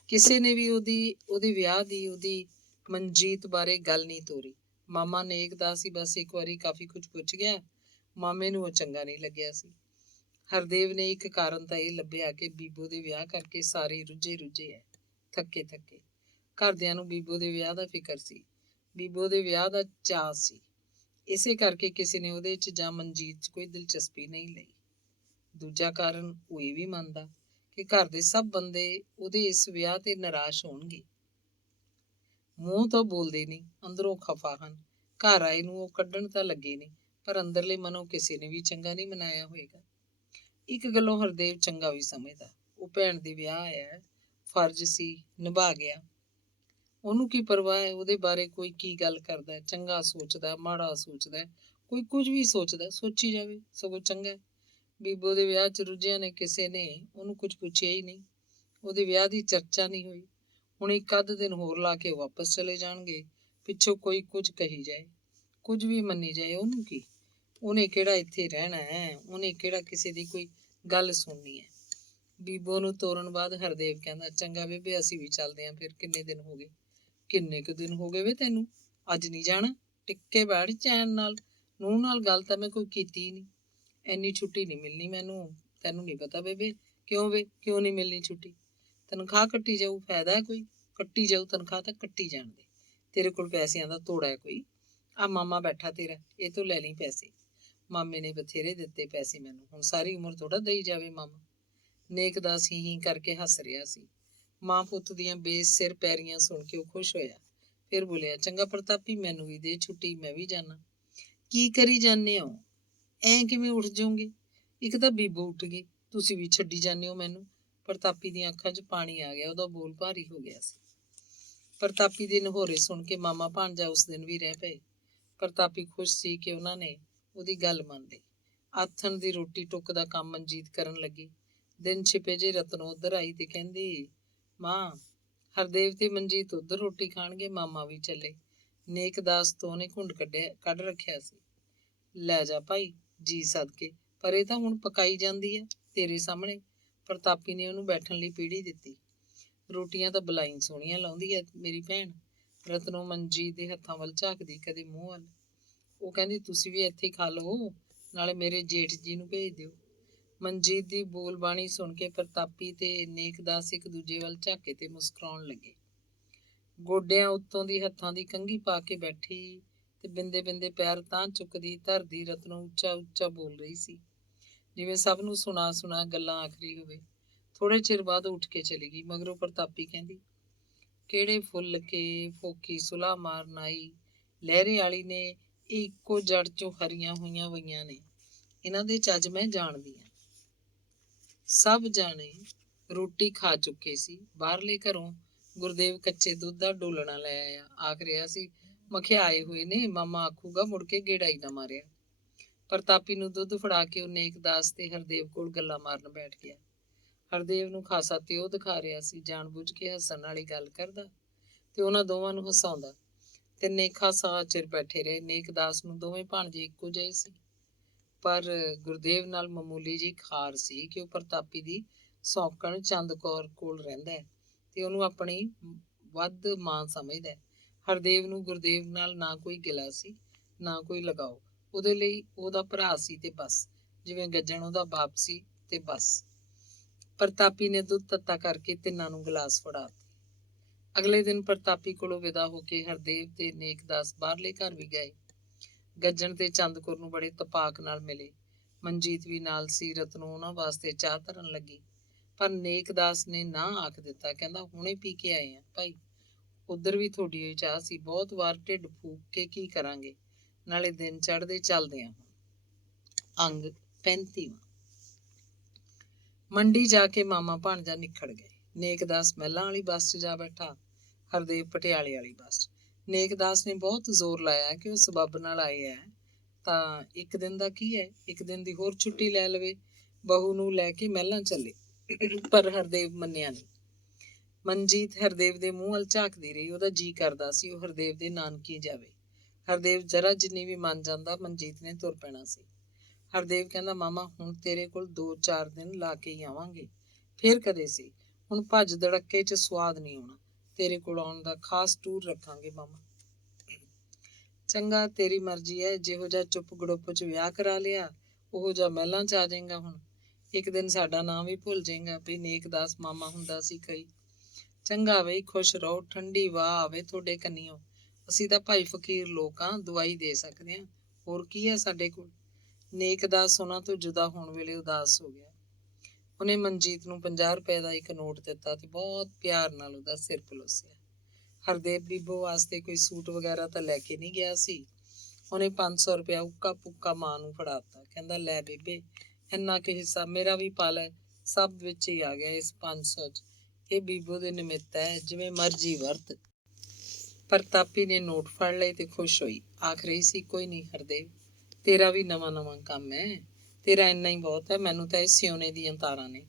ਕਿਸੇ ਨੇ ਵੀ ਉਹਦੇ ਵਿਆਹ ਦੀ, ਉਹਦੀ ਮਨਜੀਤ ਬਾਰੇ ਗੱਲ ਨਹੀਂ ਤੋਰੀ। ਮਾਮਾ ਨੇਕ ਦਾ ਸੀ, ਬਸ ਇੱਕ ਵਾਰੀ ਕਾਫੀ ਕੁਝ ਪੁੱਛ ਗਿਆ। ਮਾਮੇ ਨੂੰ ਉਹ ਚੰਗਾ ਨਹੀਂ ਲੱਗਿਆ ਸੀ। ਹਰਦੇਵ ਨੇ ਇੱਕ ਕਾਰਨ ਤਾਂ ਇਹ ਲੱਭਿਆ ਕਿ ਬੀਬੋ ਦੇ ਵਿਆਹ ਕਰਕੇ ਸਾਰੇ ਰੁੱਝੇ ਐ, ਥੱਕੇ। ਘਰਦਿਆਂ ਨੂੰ ਬੀਬੋ ਦੇ ਵਿਆਹ ਦਾ ਫਿਕਰ ਸੀ, ਬੀਬੋ ਦੇ ਵਿਆਹ ਦਾ ਚਾਅ ਸੀ। ਇਸੇ ਕਰਕੇ ਕਿਸੇ ਨੇ ਉਹਦੇ 'ਚ ਜਾਂ ਮਨਜੀਤ 'ਚ ਕੋਈ ਦਿਲਚਸਪੀ ਨਹੀਂ ਲਈ। ਦੂਜਾ ਕਾਰਨ ਉਹ ਇਹ ਵੀ ਮੰਨਦਾ ਕਿ ਘਰ ਦੇ ਸਭ ਬੰਦੇ ਉਹਦੇ ਇਸ ਵਿਆਹ ਤੇ ਨਿਰਾਸ਼ ਹੋਣਗੇ। ਮੂੰਹ ਤੋਂ ਬੋਲਦੇ ਨਹੀਂ, ਅੰਦਰੋਂ ਖਫਾ ਹਨ। ਘਰ ਆਏ ਨੂੰ ਉਹ ਕੱਢਣ ਤਾਂ ਲੱਗੇ ਨਹੀਂ, ਪਰ ਅੰਦਰਲੇ ਮਨੋਂ ਕਿਸੇ ਨੇ ਵੀ ਚੰਗਾ ਨਹੀਂ ਮਨਾਇਆ ਹੋਏਗਾ। ਇੱਕ ਗੱਲੋਂ ਹਰਦੇਵ ਚੰਗਾ ਵੀ ਸਮਝਦਾ, ਉਹ ਭੈਣ ਦੇ ਵਿਆਹ ਆਇਆ, ਫਰਜ਼ ਸੀ, ਨਿਭਾ ਗਿਆ। ਉਹਨੂੰ ਕੀ ਪਰਵਾਹ ਹੈ ਉਹਦੇ ਬਾਰੇ ਕੋਈ ਕੀ ਗੱਲ ਕਰਦਾ, ਚੰਗਾ ਸੋਚਦਾ, ਮਾੜਾ ਸੋਚਦਾ, ਕੋਈ ਕੁਝ ਵੀ ਸੋਚਦਾ, ਸੋਚੀ ਜਾਵੇ, ਸਗੋਂ ਚੰਗਾ। ਬੀਬੋ ਦੇ ਵਿਆਹ 'ਚ ਰੁੱਝਿਆਂ ਨੇ ਕਿਸੇ ਨੇ ਉਹਨੂੰ ਕੁਝ ਪੁੱਛਿਆ ਹੀ ਨਹੀਂ। ਉਹਦੇ ਵਿਆਹ ਦੀ ਚਰਚਾ ਨਹੀਂ ਹੋਈ। ਹੁਣ ਇੱਕ ਅੱਧ ਦਿਨ ਹੋਰ ਲਾ ਕੇ ਵਾਪਸ ਚਲੇ ਜਾਣਗੇ। ਪਿੱਛੋਂ ਕੋਈ ਕੁਝ ਕਹੀ ਜਾਏ, ਕੁਝ ਵੀ ਮੰਨੀ ਜਾਏ, ਉਹਨੂੰ ਕੀ, ਉਹਨੇ ਕਿਹੜਾ ਇੱਥੇ ਰਹਿਣਾ ਹੈ, ਉਹਨੇ ਕਿਹੜਾ ਕਿਸੇ ਦੀ ਕੋਈ ਗੱਲ ਸੁਣਨੀ ਹੈ। ਬੀਬੋ ਨੂੰ ਤੋਰਨ ਬਾਅਦ ਹਰਦੇਵ ਕਹਿੰਦਾ, ਚੰਗਾ ਬੇਬੇ, ਅਸੀਂ ਵੀ ਚੱਲਦੇ ਹਾਂ ਫਿਰ। ਕਿੰਨੇ ਕੁ ਦਿਨ ਹੋ ਗਏ ਵੇ ਤੈਨੂੰ? ਅੱਜ ਨਹੀਂ ਜਾਣਾ? ਟਿੱਕੇ ਬੈਠ ਚੈਨ ਨਾਲ, ਨੂੰਹ ਨਾਲ ਗੱਲ ਤਾਂ ਮੈਂ ਕੋਈ ਕੀਤੀ ਹੀ ਨਹੀਂ। ਇੰਨੀ ਛੁੱਟੀ ਨਹੀਂ ਮਿਲਣੀ ਮੈਨੂੰ, ਤੈਨੂੰ ਨਹੀਂ ਪਤਾ ਬੇਬੇ। ਕਿਉਂ ਵੇ, ਕਿਉਂ ਨਹੀਂ ਮਿਲਣੀ ਛੁੱਟੀ? ਤਨਖਾਹ ਕੱਟੀ ਜਾਊ, ਫਾਇਦਾ ਹੈ ਕੋਈ? ਕੱਟੀ ਜਾਊ ਤਨਖਾਹ ਤਾਂ ਕੱਟੀ ਜਾਣ ਦੇ। ਤੇਰੇ ਕੋਲ ਪੈਸਿਆਂ ਦਾ ਤੋੜਾ ਹੈ ਕੋਈ? ਆ ਮਾਮਾ ਬੈਠਾ ਤੇਰਾ, ਇਹ ਤੋਂ ਲੈ ਲਈ ਪੈਸੇ। ਮਾਮੇ ਨੇ ਬਥੇਰੇ ਦਿੱਤੇ ਪੈਸੇ ਮੈਨੂੰ, ਹੁਣ ਸਾਰੀ ਉਮਰ ਥੋੜਾ ਦੇਈ ਜਾਵੇ ਮਾਮਾ। ਨੇਕ ਦਾ ਹੀ ਕਰਕੇ ਹੱਸ ਰਿਹਾ ਸੀ। ਮਾਂ ਪੁੱਤ ਦੀਆਂ ਬੇਸਿਰ ਪੈਰੀਆਂ ਸੁਣ ਕੇ ਉਹ ਖੁਸ਼ ਹੋਇਆ। ਫਿਰ ਬੋਲਿਆ, ਚੰਗਾ ਪ੍ਰਤਾਪੀ, ਮੈਨੂੰ ਵੀ ਦੇ ਛੁੱਟੀ, ਮੈਂ ਵੀ ਜਾਣਾ। ਕੀ ਕਰੀ ਜਾਂਦੇ ਹੋ? ਐਂ ਕਿਵੇਂ ਉੱਠ ਜਾਓਗੇ? ਇੱਕ ਤਾਂ ਬੀਬੋ ਉੱਠ ਗਈ, ਤੁਸੀਂ ਵੀ ਛੱਡੀ ਜਾਂਦੇ ਹੋ ਮੈਨੂੰ। ਪ੍ਰਤਾਪੀ ਦੀਆਂ ਅੱਖਾਂ 'ਚ ਪਾਣੀ ਆ ਗਿਆ, ਉਹਦਾ ਬੋਲ ਭਾਰੀ ਹੋ ਗਿਆ ਸੀ। ਪ੍ਰਤਾਪੀ ਦੇ ਨਹੋਰੇ ਸੁਣ ਕੇ ਮਾਮਾ ਭਾਣਜਾ ਉਸ ਦਿਨ ਵੀ ਰਹਿ ਪਏ। ਪ੍ਰਤਾਪੀ ਖੁਸ਼ ਸੀ ਕਿ ਉਹਨਾਂ ਨੇ ਉਹਦੀ ਗੱਲ ਮੰਨ ਲਈ। ਆਥਣ ਦੀ ਰੋਟੀ ਟੁੱਕ ਦਾ ਕੰਮ ਮਨਜੀਤ ਕਰਨ ਲੱਗੀ। ਦਿਨ ਛਿਪੇ ਜੇ ਰਤਨੋਂ ਉੱਧਰ ਆਈ ਤੇ ਕਹਿੰਦੀ, ਮਾਂ, ਹਰਦੇਵ ਤੇ ਮਨਜੀਤ ਉੱਧਰ ਰੋਟੀ ਖਾਣਗੇ, ਮਾਮਾ ਵੀ ਚੱਲੇ। ਨੇਕਦਾਸ ਤੋਂ ਉਹਨੇ ਘੁੰਡ ਕੱਢ ਰੱਖਿਆ ਸੀ। ਲੈ ਜਾ ਭਾਈ, ਜੀ ਸਦਕੇ, ਪਰ ਇਹ ਤਾਂ ਹੁਣ ਪਕਾਈ ਜਾਂਦੀ ਹੈ ਤੇਰੇ ਸਾਹਮਣੇ। ਪ੍ਰਤਾਪੀ ਨੇ ਉਹਨੂੰ ਬੈਠਣ ਲਈ ਪੀੜ੍ਹੀ ਦਿੱਤੀ। ਰੋਟੀਆਂ ਤਾਂ ਬਲਾਈ ਸੋਹਣੀਆਂ ਲਾਉਂਦੀ ਹੈ ਮੇਰੀ ਭੈਣ। ਰਤਨੋਂ ਮਨਜੀਤ ਦੇ ਹੱਥਾਂ ਵੱਲ ਝਾਕਦੀ, ਕਦੇ ਮੂੰਹ ਵੱਲ। ਉਹ ਕਹਿੰਦੀ, ਤੁਸੀਂ ਵੀ ਇੱਥੇ ਖਾ ਲਓ, ਨਾਲੇ ਮੇਰੇ ਜੇਠ ਜੀ ਨੂੰ ਭੇਜ ਦਿਓ। ਮਨਜੀਤ ਦੀ ਬੋਲਬਾਣੀ ਸੁਣ ਕੇ ਪ੍ਰਤਾਪੀ ਤੇ ਨੇਕਦਾਸ ਇੱਕ ਦੂਜੇ ਵੱਲ ਝਾਕੇ ਤੇ ਮੁਸਕਰਾਉਣ ਲੱਗੇ। ਗੋਡਿਆਂ ਉੱਤੋਂ ਦੀ ਹੱਥਾਂ ਦੀ ਕੰਘੀ ਪਾ ਕੇ ਬੈਠੀ ਤੇ ਬਿੰਦੇ ਬਿੰਦੇ ਪੈਰ ਤਾਂ ਚੁੱਕਦੀ ਧਰਦੀ ਰਤਨੋਂ ਉੱਚਾ ਬੋਲ ਰਹੀ ਸੀ, ਜਿਵੇਂ ਸਭ ਨੂੰ ਸੁਣਾ ਗੱਲਾਂ ਆਖਰੀ ਹੋਵੇ। ਥੋੜੇ ਚਿਰ ਬਾਅਦ ਉੱਠ ਕੇ ਚਲੀ ਗਈ। ਮਗਰੋਂ ਪ੍ਰਤਾਪੀ ਕਹਿੰਦੀ, ਕਿਹੜੇ ਫੁੱਲ ਕੇ ਫੋਕੀ ਸੁਲਾਹ ਮਾਰਨ ਆਈ ਲਹਿਰੇ ਵਾਲੀ ਨੇ, ਇਹ ਇੱਕੋ ਜੜ ਚੋਂ ਹਰੀਆਂ ਹੋਈਆਂ ਵਈਆਂ ਨੇ। ਇਹਨਾਂ ਦੇ ਚੱਜ ਮੈਂ ਜਾਣਦੀ ਹਾਂ। ਸਭ ਜਾਣੇ ਰੋਟੀ ਖਾ ਚੁੱਕੇ ਸੀ। ਬਾਹਰਲੇ ਘਰੋਂ ਗੁਰਦੇਵ ਕੱਚੇ ਦੁੱਧ ਦਾ ਡੋਲਣਾ ਲੈ ਆਇਆ। ਆਖ ਰਿਹਾ ਸੀ, ਮਖਿਆ ਆਏ ਹੋਏ ਨੇ, ਮਾਮਾ ਆਖੂਗਾ ਮੁੜ ਕੇ ਗੇੜਾ ਹੀ ਨਾ ਮਾਰਿਆ। ਪ੍ਰਤਾਪੀ ਨੂੰ ਦੁੱਧ ਫੜਾ ਕੇ ਉਹ ਨੇਕਦਾਸ ਤੇ ਹਰਦੇਵ ਕੋਲ ਗੱਲਾਂ ਮਾਰਨ ਬੈਠ ਗਿਆ। ਹਰਦੇਵ ਨੂੰ ਖਾਸਾ ਤਿਉ ਦਿਖਾ ਰਿਹਾ ਸੀ, ਜਾਣ ਬੁੱਝ ਕੇ ਹੱਸਣ ਵਾਲੀ ਗੱਲ ਕਰਦਾ ਤੇ ਉਹਨਾਂ ਦੋਵਾਂ ਨੂੰ ਹਸਾਉਂਦਾ। ਤਿੰਨੇ ਖਾਸਾ ਚਿਰ ਬੈਠੇ ਰਹੇ। ਨੇਕਦਾਸ ਨੂੰ ਦੋਵੇਂ ਭਾਣਜੇ ਇੱਕੋ ਜਿਹੇ ਸੀ, ਪਰ ਗੁਰਦੇਵ ਨਾਲ ਮਾਮੂਲੀ ਜਿਹੀ ਖਾਰ ਸੀ ਕਿ ਉਹ ਪ੍ਰਤਾਪੀ ਦੀ ਸੌਕਣ ਚੰਦ ਕੌਰ ਕੋਲ ਰਹਿੰਦਾ ਹੈ ਤੇ ਉਹਨੂੰ ਆਪਣੀ ਵੱਧ ਮਾਂ ਸਮਝਦਾ ਹੈ। ਹਰਦੇਵ ਨੂੰ ਗੁਰਦੇਵ ਨਾਲ ਨਾ ਕੋਈ ਗਿਲਾ ਸੀ, ਨਾ ਕੋਈ ਲਗਾਓ। ਉਹਦੇ ਲਈ ਉਹਦਾ ਭਰਾ ਸੀ ਤੇ ਬਸ, ਜਿਵੇਂ ਗੱਜਣ ਉਹਦਾ ਬਾਪ ਸੀ ਤੇ ਬਸ। ਪ੍ਰਤਾਪੀ ਨੇ ਦੁੱਧ ਤੱਤਾ ਕਰਕੇ ਤਿੰਨਾਂ ਨੂੰ ਗਲਾਸ ਫੜਾ ਦਿੱਤੇ। ਅਗਲੇ ਦਿਨ ਪ੍ਰਤਾਪੀ ਕੋਲੋਂ ਵਿਦਾ ਹੋ ਕੇ ਹਰਦੇਵ ਤੇ ਨੇਕਦਾਸ ਬਾਹਰਲੇ ਘਰ ਵੀ ਗਏ। ਗੱਜਣ ਤੇ ਚੰਦ ਕੌਰ ਨੂੰ ਬੜੇ ਤਪਾਕ ਨਾਲ ਮਿਲੇ। ਮਨਜੀਤ ਵੀ ਨਾਲ ਸੀ। ਰਤਨੋਂ ਉਹਨਾਂ ਵਾਸਤੇ ਚਾਹ ਧਰਨ ਲੱਗੀ, ਪਰ ਨੇਕਦਾਸ ਨੇ ਨਾ ਆਖ ਦਿੱਤਾ। ਕਹਿੰਦਾ ਹੁਣੇ ਪੀ ਕੇ ਆਏ ਆ ਭਾਈ, ਉੱਧਰ ਵੀ ਤੁਹਾਡੀ ਹੋਈ ਚਾਹ ਸੀ। ਬਹੁਤ ਵਾਰ ਢਿੱਡ ਫੂਕ ਕੇ ਕੀ ਕਰਾਂਗੇ, ਨਾਲੇ ਦਿਨ ਚੜ੍ਹਦੇ ਚੱਲਦੇ ਆ। ਅੰਗ 35। ਮੰਡੀ ਜਾ ਕੇ ਮਾਮਾ ਭਾਣਜਾ ਨਿਖੜ ਗਏ। ਨੇਕਦਾਸ ਮਹਿਲਾਂ ਵਾਲੀ ਬੱਸ 'ਚ ਜਾ ਬੈਠਾ, ਹਰਦੇਵ ਪਟਿਆਲੇ ਵਾਲੀ ਬੱਸ 'ਚ। ਨੇਕਦਾਸ ਨੇ ਬਹੁਤ ਜ਼ੋਰ ਲਾਇਆ ਕਿ ਉਹ ਸਬੱਬ ਨਾਲ ਆਏ ਹੈ ਤਾਂ ਇੱਕ ਦਿਨ ਦਾ ਕੀ ਹੈ, ਇੱਕ ਦਿਨ ਦੀ ਹੋਰ ਛੁੱਟੀ ਲੈ ਲਵੇ, ਬਹੂ ਨੂੰ ਲੈ ਕੇ ਮਹਿਲਾਂ ਚੱਲੇ। ਪਰ ਹਰਦੇਵ ਮੰਨਿਆ ਨਹੀਂ। ਮਨਜੀਤ ਹਰਦੇਵ ਦੇ ਮੂੰਹ ਵੱਲ ਝਾਕਦੀ ਰਹੀ। ਉਹਦਾ ਜੀ ਕਰਦਾ ਸੀ ਉਹ ਹਰਦੇਵ ਦੇ ਨਾਨਕੀ ਜਾਵੇ। ਹਰਦੇਵ ਜਰਾ ਜਿੰਨੀ ਵੀ ਮੰਨ ਜਾਂਦਾ, ਮਨਜੀਤ ਨੇ ਤੁਰ ਪੈਣਾ ਸੀ। ਹਰਦੇਵ ਕਹਿੰਦਾ ਮਾਮਾ ਹੁਣ ਤੇਰੇ ਕੋਲ 2-4 ਦਿਨ ਲਾ ਕੇ ਹੀ ਆਵਾਂਗੇ, ਫੇਰ ਕਦੇ ਸੀ। ਹੁਣ ਭੱਜ ਦੜੱਕੇ 'ਚ ਸਵਾਦ ਨਹੀਂ ਆਉਣਾ। ਤੇਰੇ ਕੋਲ ਆਉਣ ਦਾ ਖਾਸ ਟੂਰ ਰੱਖਾਂਗੇ ਮਾਮਾ। ਚੰਗਾ, ਤੇਰੀ ਮਰਜ਼ੀ ਹੈ। ਜਿਹੋ ਜਿਹਾ ਚੁੱਪ ਗੜੁੱਪ 'ਚ ਵਿਆਹ ਕਰਾ ਲਿਆ, ਉਹੋ ਜਿਹਾ ਮਹਿਲਾਂ 'ਚ ਆ ਜਾਏਗਾ। ਹੁਣ ਇੱਕ ਦਿਨ ਸਾਡਾ ਨਾਂ ਵੀ ਭੁੱਲ ਜਾਏਗਾ ਵੀ ਨੇਕਦਾਸ ਮਾਮਾ ਹੁੰਦਾ ਸੀ ਕਈ। ਚੰਗਾ ਬਈ, ਖੁਸ਼ ਰਹੋ। ਠੰਡੀ ਵਾਹ ਆਵੇ ਤੁਹਾਡੇ ਕੰਨੀਓ। ਅਸੀਂ ਤਾਂ ਭਾਈ ਫਕੀਰ ਲੋਕ ਹਾਂ, ਦਵਾਈ ਦੇ ਸਕਦੇ ਹਾਂ, ਹੋਰ ਕੀ ਹੈ ਸਾਡੇ ਕੋਲ। ਨੇਕਦਾਸ ਉਹਨਾਂ ਤੋਂ ਜੁਦਾ ਹੋਣ ਵੇਲੇ ਉਦਾਸ ਹੋ ਗਿਆ। ਉਹਨੇ ਮਨਜੀਤ ਨੂੰ 50 ਰੁਪਏ ਦਾ ਇੱਕ ਨੋਟ ਦਿੱਤਾ ਤੇ ਬਹੁਤ ਪਿਆਰ ਨਾਲ ਉਹਦਾ ਸਿਰ ਪਲੋਸਿਆ। ਹਰਦੇਵ ਬੀਬੋ ਵਾਸਤੇ ਕੋਈ ਸੂਟ ਵਗੈਰਾ ਤਾਂ ਲੈ ਕੇ ਨਹੀਂ ਗਿਆ ਸੀ। ਉਹਨੇ 500 ਰੁਪਇਆ ਉੱਕਾ ਪੁੱਕਾ ਮਾਂ ਨੂੰ ਫੜਾਤਾ। ਕਹਿੰਦਾ ਲੈ ਬੇਬੇ, ਇੰਨਾ ਕੁ ਹਿੱਸਾ ਮੇਰਾ ਵੀ ਪਾ ਲੈ, ਸਭ ਵਿੱਚ ਹੀ ਆ ਗਿਆ ਇਸ 500 'ਚ। ਇਹ ਬੀਬੋ ਦੇ ਨਿਮਿਤ ਹੈ, ਜਿਵੇਂ ਮਰਜ਼ੀ ਵਰਤ। ਪ੍ਰਤਾਪੀ ਨੇ ਨੋਟ ਫੜ ਲਏ ਤੇ ਖੁਸ਼ ਹੋਈ। ਆਖ ਰਹੀ ਸੀ ਕੋਈ ਨਹੀਂ ਹਰਦੇਵ, ਤੇਰਾ ਵੀ ਨਵਾਂ ਨਵਾਂ ਕੰਮ ਹੈ, ਤੇਰਾ ਇੰਨਾ ਹੀ ਬਹੁਤ ਹੈ। ਮੈਨੂੰ ਤਾਂ ਇਹ ਸਿਉਨੇ ਦੀਆਂ ਤਾਰਾਂ ਨੇ।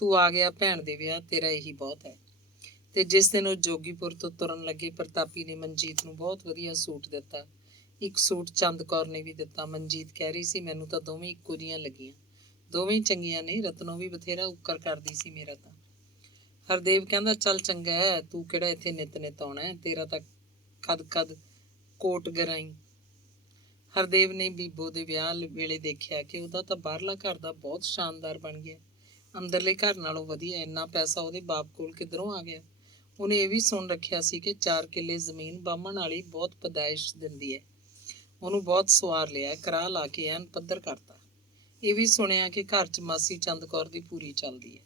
ਤੂੰ ਆ ਗਿਆ ਭੈਣ ਦੇ ਵਿਆਹ, ਤੇਰਾ ਇਹੀ ਬਹੁਤ ਹੈ। ਤੇ ਜਿਸ ਦਿਨ ਉਹ ਜੋਗੀਪੁਰ ਤੋਂ ਤੁਰਨ ਲੱਗੇ, ਪ੍ਰਤਾਪੀ ਨੇ ਮਨਜੀਤ ਨੂੰ ਬਹੁਤ ਵਧੀਆ ਸੂਟ ਦਿੱਤਾ। ਇੱਕ ਸੂਟ ਚੰਦ ਕੌਰ ਨੇ ਵੀ ਦਿੱਤਾ। ਮਨਜੀਤ ਕਹਿ ਰਹੀ ਸੀ ਮੈਨੂੰ ਤਾਂ ਦੋਵੇਂ ਇੱਕੋ ਜਿਹੀਆਂ ਲੱਗੀਆਂ। ਦੋਵੇਂ ਚੰਗੀਆਂ ਨੇ, ਰਤਨੋਂ ਵੀ ਬਥੇਰਾ ਉੱਕਰ ਕਰਦੀ ਸੀ ਮੇਰਾ ਤਾਂ। ਹਰਦੇਵ ਕਹਿੰਦਾ ਚੱਲ ਚੰਗਾ ਹੈ, ਤੂੰ ਕਿਹੜਾ ਇੱਥੇ ਨਿੱਤ ਆਉਣਾ ਹੈ, ਤੇਰਾ ਤਾਂ ਕਦ ਕੋਟ ਗਰਾਈ। ਹਰਦੇਵ ਨੇ ਬੀਬੋ ਦੇ ਵਿਆਹ ਵੇਲੇ ਦੇਖਿਆ ਕਿ ਉਹਦਾ ਤਾਂ ਬਾਹਰਲਾ ਘਰ ਦਾ ਬਹੁਤ ਸ਼ਾਨਦਾਰ ਬਣ ਗਿਆ, ਅੰਦਰਲੇ ਘਰ ਨਾਲੋਂ ਵਧੀਆ। ਇੰਨਾ ਪੈਸਾ ਉਹਦੇ ਬਾਪ ਕੋਲ ਕਿੱਧਰੋਂ ਆ ਗਿਆ। ਉਹਨੇ ਇਹ ਵੀ ਸੁਣ ਰੱਖਿਆ ਸੀ ਕਿ 4 ਕਿੱਲੇ ਜ਼ਮੀਨ ਬਾਹਮਣ ਵਾਲੀ ਬਹੁਤ ਪੈਦਾਇਸ਼ ਦਿੰਦੀ ਹੈ। ਉਹਨੂੰ ਬਹੁਤ ਸਵਾਰ ਲਿਆ, ਕਰਾਹ ਲਾ ਕੇ ਐਨ ਪੱਧਰ ਕਰਤਾ। ਇਹ ਵੀ ਸੁਣਿਆ ਕਿ ਘਰ 'ਚ ਮਾਸੀ ਚੰਦ ਕੌਰ ਦੀ ਪੂਰੀ ਚੱਲਦੀ ਹੈ।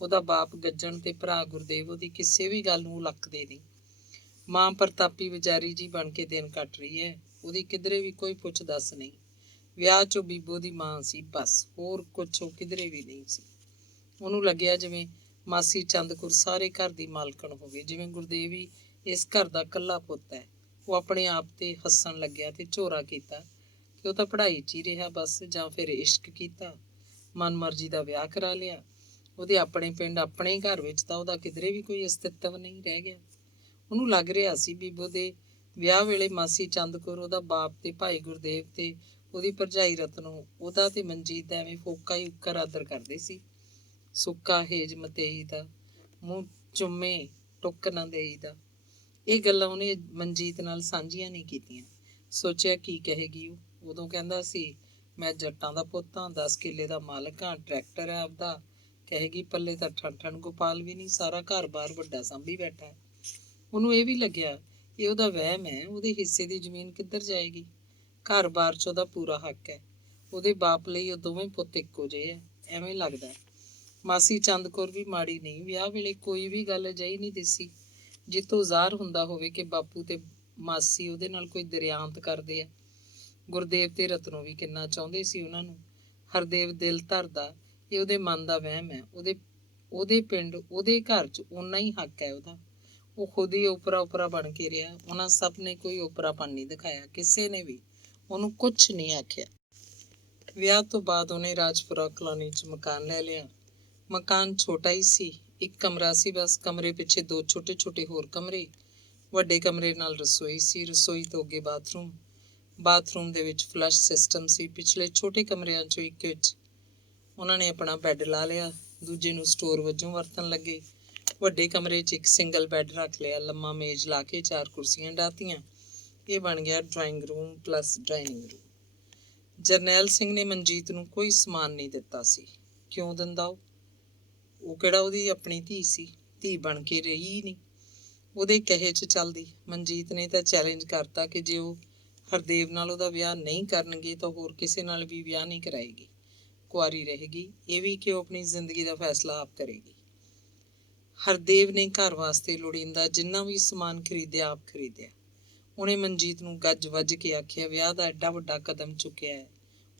ਉਹਦਾ ਬਾਪ ਗੱਜਣ ਤੇ ਭਰਾ ਗੁਰਦੇਵ ਉਹਦੀ ਕਿਸੇ ਵੀ ਗੱਲ ਨੂੰ ਲੱਕਦੇ ਨਹੀਂ। ਮਾਂ ਪ੍ਰਤਾਪੀ ਵਿਚਾਰੀ ਜੀ ਬਣ ਕੇ ਦਿਨ ਕੱਟ ਰਹੀ ਹੈ। ਉਹਦੀ ਕਿਧਰੇ ਵੀ ਕੋਈ ਪੁੱਛ ਦੱਸ ਨਹੀਂ। ਵਿਆਹ 'ਚੋਂ ਬੀਬੋ ਦੀ ਮਾਂ ਸੀ ਬਸ, ਹੋਰ ਕੁਛ ਉਹ ਕਿਧਰੇ ਵੀ ਨਹੀਂ ਸੀ। ਉਹਨੂੰ ਲੱਗਿਆ ਜਿਵੇਂ ਮਾਸੀ ਚੰਦਕੌਰ ਸਾਰੇ ਘਰ ਦੀ ਮਾਲਕਣ ਹੋਵੇ, ਜਿਵੇਂ ਗੁਰਦੇਵ ਹੀ ਇਸ ਘਰ ਦਾ ਇਕੱਲਾ ਪੁੱਤ ਹੈ। ਉਹ ਆਪਣੇ ਆਪ ਤੇ ਹੱਸਣ ਲੱਗਿਆ ਤੇ ਝੋਰਾ ਕੀਤਾ ਕਿ ਉਹ ਤਾਂ ਪੜ੍ਹਾਈ 'ਚ ਹੀ ਰਿਹਾ ਬਸ, ਜਾਂ ਫਿਰ ਇਸ਼ਕ ਕੀਤਾ, ਮਨ ਮਰਜ਼ੀ ਦਾ ਵਿਆਹ ਕਰਾ ਲਿਆ। ਉਹਦੇ ਆਪਣੇ ਪਿੰਡ ਆਪਣੇ ਘਰ ਵਿੱਚ ਤਾਂ ਉਹਦਾ ਕਿਧਰੇ ਵੀ ਕੋਈ ਅਸਤਿਤਵ ਨਹੀਂ ਰਹਿ ਗਿਆ। ਉਹਨੂੰ ਲੱਗ ਰਿਹਾ ਸੀ ਬੀਬੋ ਦੇ ਵਿਆਹ ਵੇਲੇ ਮਾਸੀ ਚੰਦ ਕੌਰ, ਉਹਦਾ ਬਾਪ ਤੇ ਭਾਈ ਗੁਰਦੇਵ ਤੇ ਉਹਦੀ ਭਰਜਾਈ ਰਤਨੋਂ ਉਹਦਾ ਤੇ ਮਨਜੀਤ ਦਾ ਐਵੇਂ ਫੋਕਾ ਹੀ ਉੱਕਰ ਆਦਰ ਕਰਦੇ ਸੀ। ਸੁੱਕਾ ਹੇਜ ਮਤੇਈ ਦਾ ਮੂੰਹ ਚੁੰਮੇ ਟੁੱਕ ਨਾ ਦੇਈ ਦਾ। ਇਹ ਗੱਲਾਂ ਉਹਨੇ ਮਨਜੀਤ ਨਾਲ ਸਾਂਝੀਆਂ ਨਹੀਂ ਕੀਤੀਆਂ। ਸੋਚਿਆ ਕੀ ਕਹੇਗੀ ਉਹ। ਉਦੋਂ ਕਹਿੰਦਾ ਸੀ ਮੈਂ ਜੱਟਾਂ ਦਾ ਪੁੱਤ ਹਾਂ, 10 ਕਿੱਲੇ ਦਾ ਮਾਲਕ ਹਾਂ, ਟਰੈਕਟਰ ਹੈ ਆਪਦਾ। ਕਹੇਗੀ ਪੱਲੇ ਤਾਂ ਠਣ ਗੋਪਾਲ ਵੀ ਨਹੀਂ, ਸਾਰਾ ਘਰ-ਬਾਰ ਵੱਡਾ ਸਾਂਭੀ ਬੈਠਾ ਹੈ। ਉਹਨੂੰ ਇਹ ਵੀ ਲੱਗਿਆ ਇਹ ਉਹਦਾ ਵਹਿਮ ਹੈ, ਉਹਦੇ ਹਿੱਸੇ ਦੀ ਜ਼ਮੀਨ ਕਿੱਧਰ ਜਾਏਗੀ। ਘਰ-ਬਾਰ 'ਚ ਉਹਦਾ ਪੂਰਾ ਹੱਕ ਹੈ। ਉਹਦੇ ਬਾਪ ਲਈ ਉਹ ਦੋਵੇਂ ਪੁੱਤ ਇੱਕੋ ਜਿਹੇ ਹੈ, ਐਵੇਂ ਲੱਗਦਾ। ਮਾਸੀ ਚੰਦ ਕੌਰ ਵੀ ਮਾੜੀ ਨਹੀਂ। ਵਿਆਹ ਵੇਲੇ ਕੋਈ ਵੀ ਗੱਲ ਅਜਿਹੀ ਨਹੀਂ ਦਿਸੀ ਜਿੱਥੋਂ ਜ਼ਾਹਰ ਹੁੰਦਾ ਹੋਵੇ ਕਿ ਬਾਪੂ ਤੇ ਮਾਸੀ ਉਹਦੇ ਨਾਲ ਕੋਈ ਦਰਿਆਂਤ ਕਰਦੇ ਆ। ਗੁਰਦੇਵ ਤੇ ਰਤਨੋਂ ਵੀ ਕਿੰਨਾ ਚਾਹੁੰਦੇ ਸੀ ਉਹਨਾਂ ਨੂੰ। ਹਰਦੇਵ ਦਿਲ ਧਰਦਾ ਇਹ ਉਹਦੇ ਮਨ ਦਾ ਵਹਿਮ ਹੈ। ਉਹਦੇ ਪਿੰਡ ਉਹਦੇ ਘਰ 'ਚ ਓਨਾ ਹੀ ਹੱਕ ਹੈ ਉਹਦਾ। ਉਹ ਖੁਦ ਹੀ ਓਪਰਾ ਬਣ ਕੇ ਰਿਹਾ। ਉਹਨਾਂ ਸਭ ਨੇ ਕੋਈ ਓਪਰਾਪਨ ਨਹੀਂ ਦਿਖਾਇਆ, ਕਿਸੇ ਨੇ ਵੀ ਉਹਨੂੰ ਕੁਛ ਨਹੀਂ ਆਖਿਆ। ਵਿਆਹ ਤੋਂ ਬਾਅਦ ਉਹਨੇ ਰਾਜਪੁਰਾ ਕਲੋਨੀ 'ਚ ਮਕਾਨ ਲੈ ਲਿਆ। ਮਕਾਨ ਛੋਟਾ ਹੀ ਸੀ, ਇੱਕ ਕਮਰਾ ਸੀ ਬਸ। ਕਮਰੇ ਪਿੱਛੇ 2 ਛੋਟੇ ਹੋਰ ਕਮਰੇ। ਵੱਡੇ ਕਮਰੇ ਨਾਲ ਰਸੋਈ ਸੀ, ਰਸੋਈ ਤੋਂ ਅੱਗੇ ਬਾਥਰੂਮ ਦੇ ਵਿੱਚ ਫਲਸ਼ ਸਿਸਟਮ ਸੀ। ਪਿਛਲੇ ਛੋਟੇ ਕਮਰਿਆਂ 'ਚੋਂ ਇੱਕ ਵਿੱਚ ਉਹਨਾਂ ਨੇ ਆਪਣਾ ਬੈੱਡ ਲਾ ਲਿਆ। ਦੂਜੇ ਨੂੰ ਸਟੋਰ ਵਜੋਂ ਵਰਤਣ ਲੱਗੇ। ਵੱਡੇ ਕਮਰੇ 'ਚ ਇੱਕ ਸਿੰਗਲ ਬੈੱਡ ਰੱਖ ਲਿਆ, ਲੰਮਾ ਮੇਜ਼ ਲਾ ਕੇ 4 ਕੁਰਸੀਆਂ ਡਾਹਤੀਆਂ। ਇਹ ਬਣ ਗਿਆ drawing room plus dining room. Jarnail Singh ਨੇ ਮਨਜੀਤ ਨੂੰ ਕੋਈ ਸਮਾਨ ਨਹੀਂ ਦਿੱਤਾ ਸੀ। ਕਿਉਂ ਦਿੰਦਾ ਉਹ ਕਿਹੜਾ ਉਹਦੀ ਆਪਣੀ ਧੀ ਸੀ? ਧੀ ਬਣ ਕੇ ਰਹੀ ਨਹੀਂ, ਉਹਦੇ ਕਹੇ 'ਚ ਚੱਲਦੀ। ਮਨਜੀਤ ਨੇ ਤਾਂ ਚੈਲੰਜ ਕਰਤਾ ਕਿ ਜੇ ਉਹ ਹਰਦੇਵ ਨਾਲ ਉਹਦਾ ਵਿਆਹ ਨਹੀਂ ਕਰਨਗੇ ਤਾਂ ਹੋਰ ਕਿਸੇ ਨਾਲ ਵੀ ਵਿਆਹ ਨਹੀਂ ਕਰਾਏਗੀ, ਕੁਆਰੀ ਰਹੇਗੀ। ਇਹ ਵੀ ਕਿ ਉਹ ਆਪਣੀ ਜ਼ਿੰਦਗੀ ਦਾ ਫੈਸਲਾ ਆਪ ਕਰੇਗੀ। ਹਰਦੇਵ ਨੇ ਘਰ ਵਾਸਤੇ ਲੋੜੀਂਦਾ ਜਿੰਨਾ ਵੀ ਸਮਾਨ ਖਰੀਦਿਆ ਆਪ ਖਰੀਦਿਆ। ਉਹਨੇ ਮਨਜੀਤ ਨੂੰ ਗੱਜ ਵੱਜ ਕੇ ਆਖਿਆ, ਵਿਆਹ ਦਾ ਐਡਾ ਵੱਡਾ ਕਦਮ ਚੁੱਕਿਆ ਹੈ,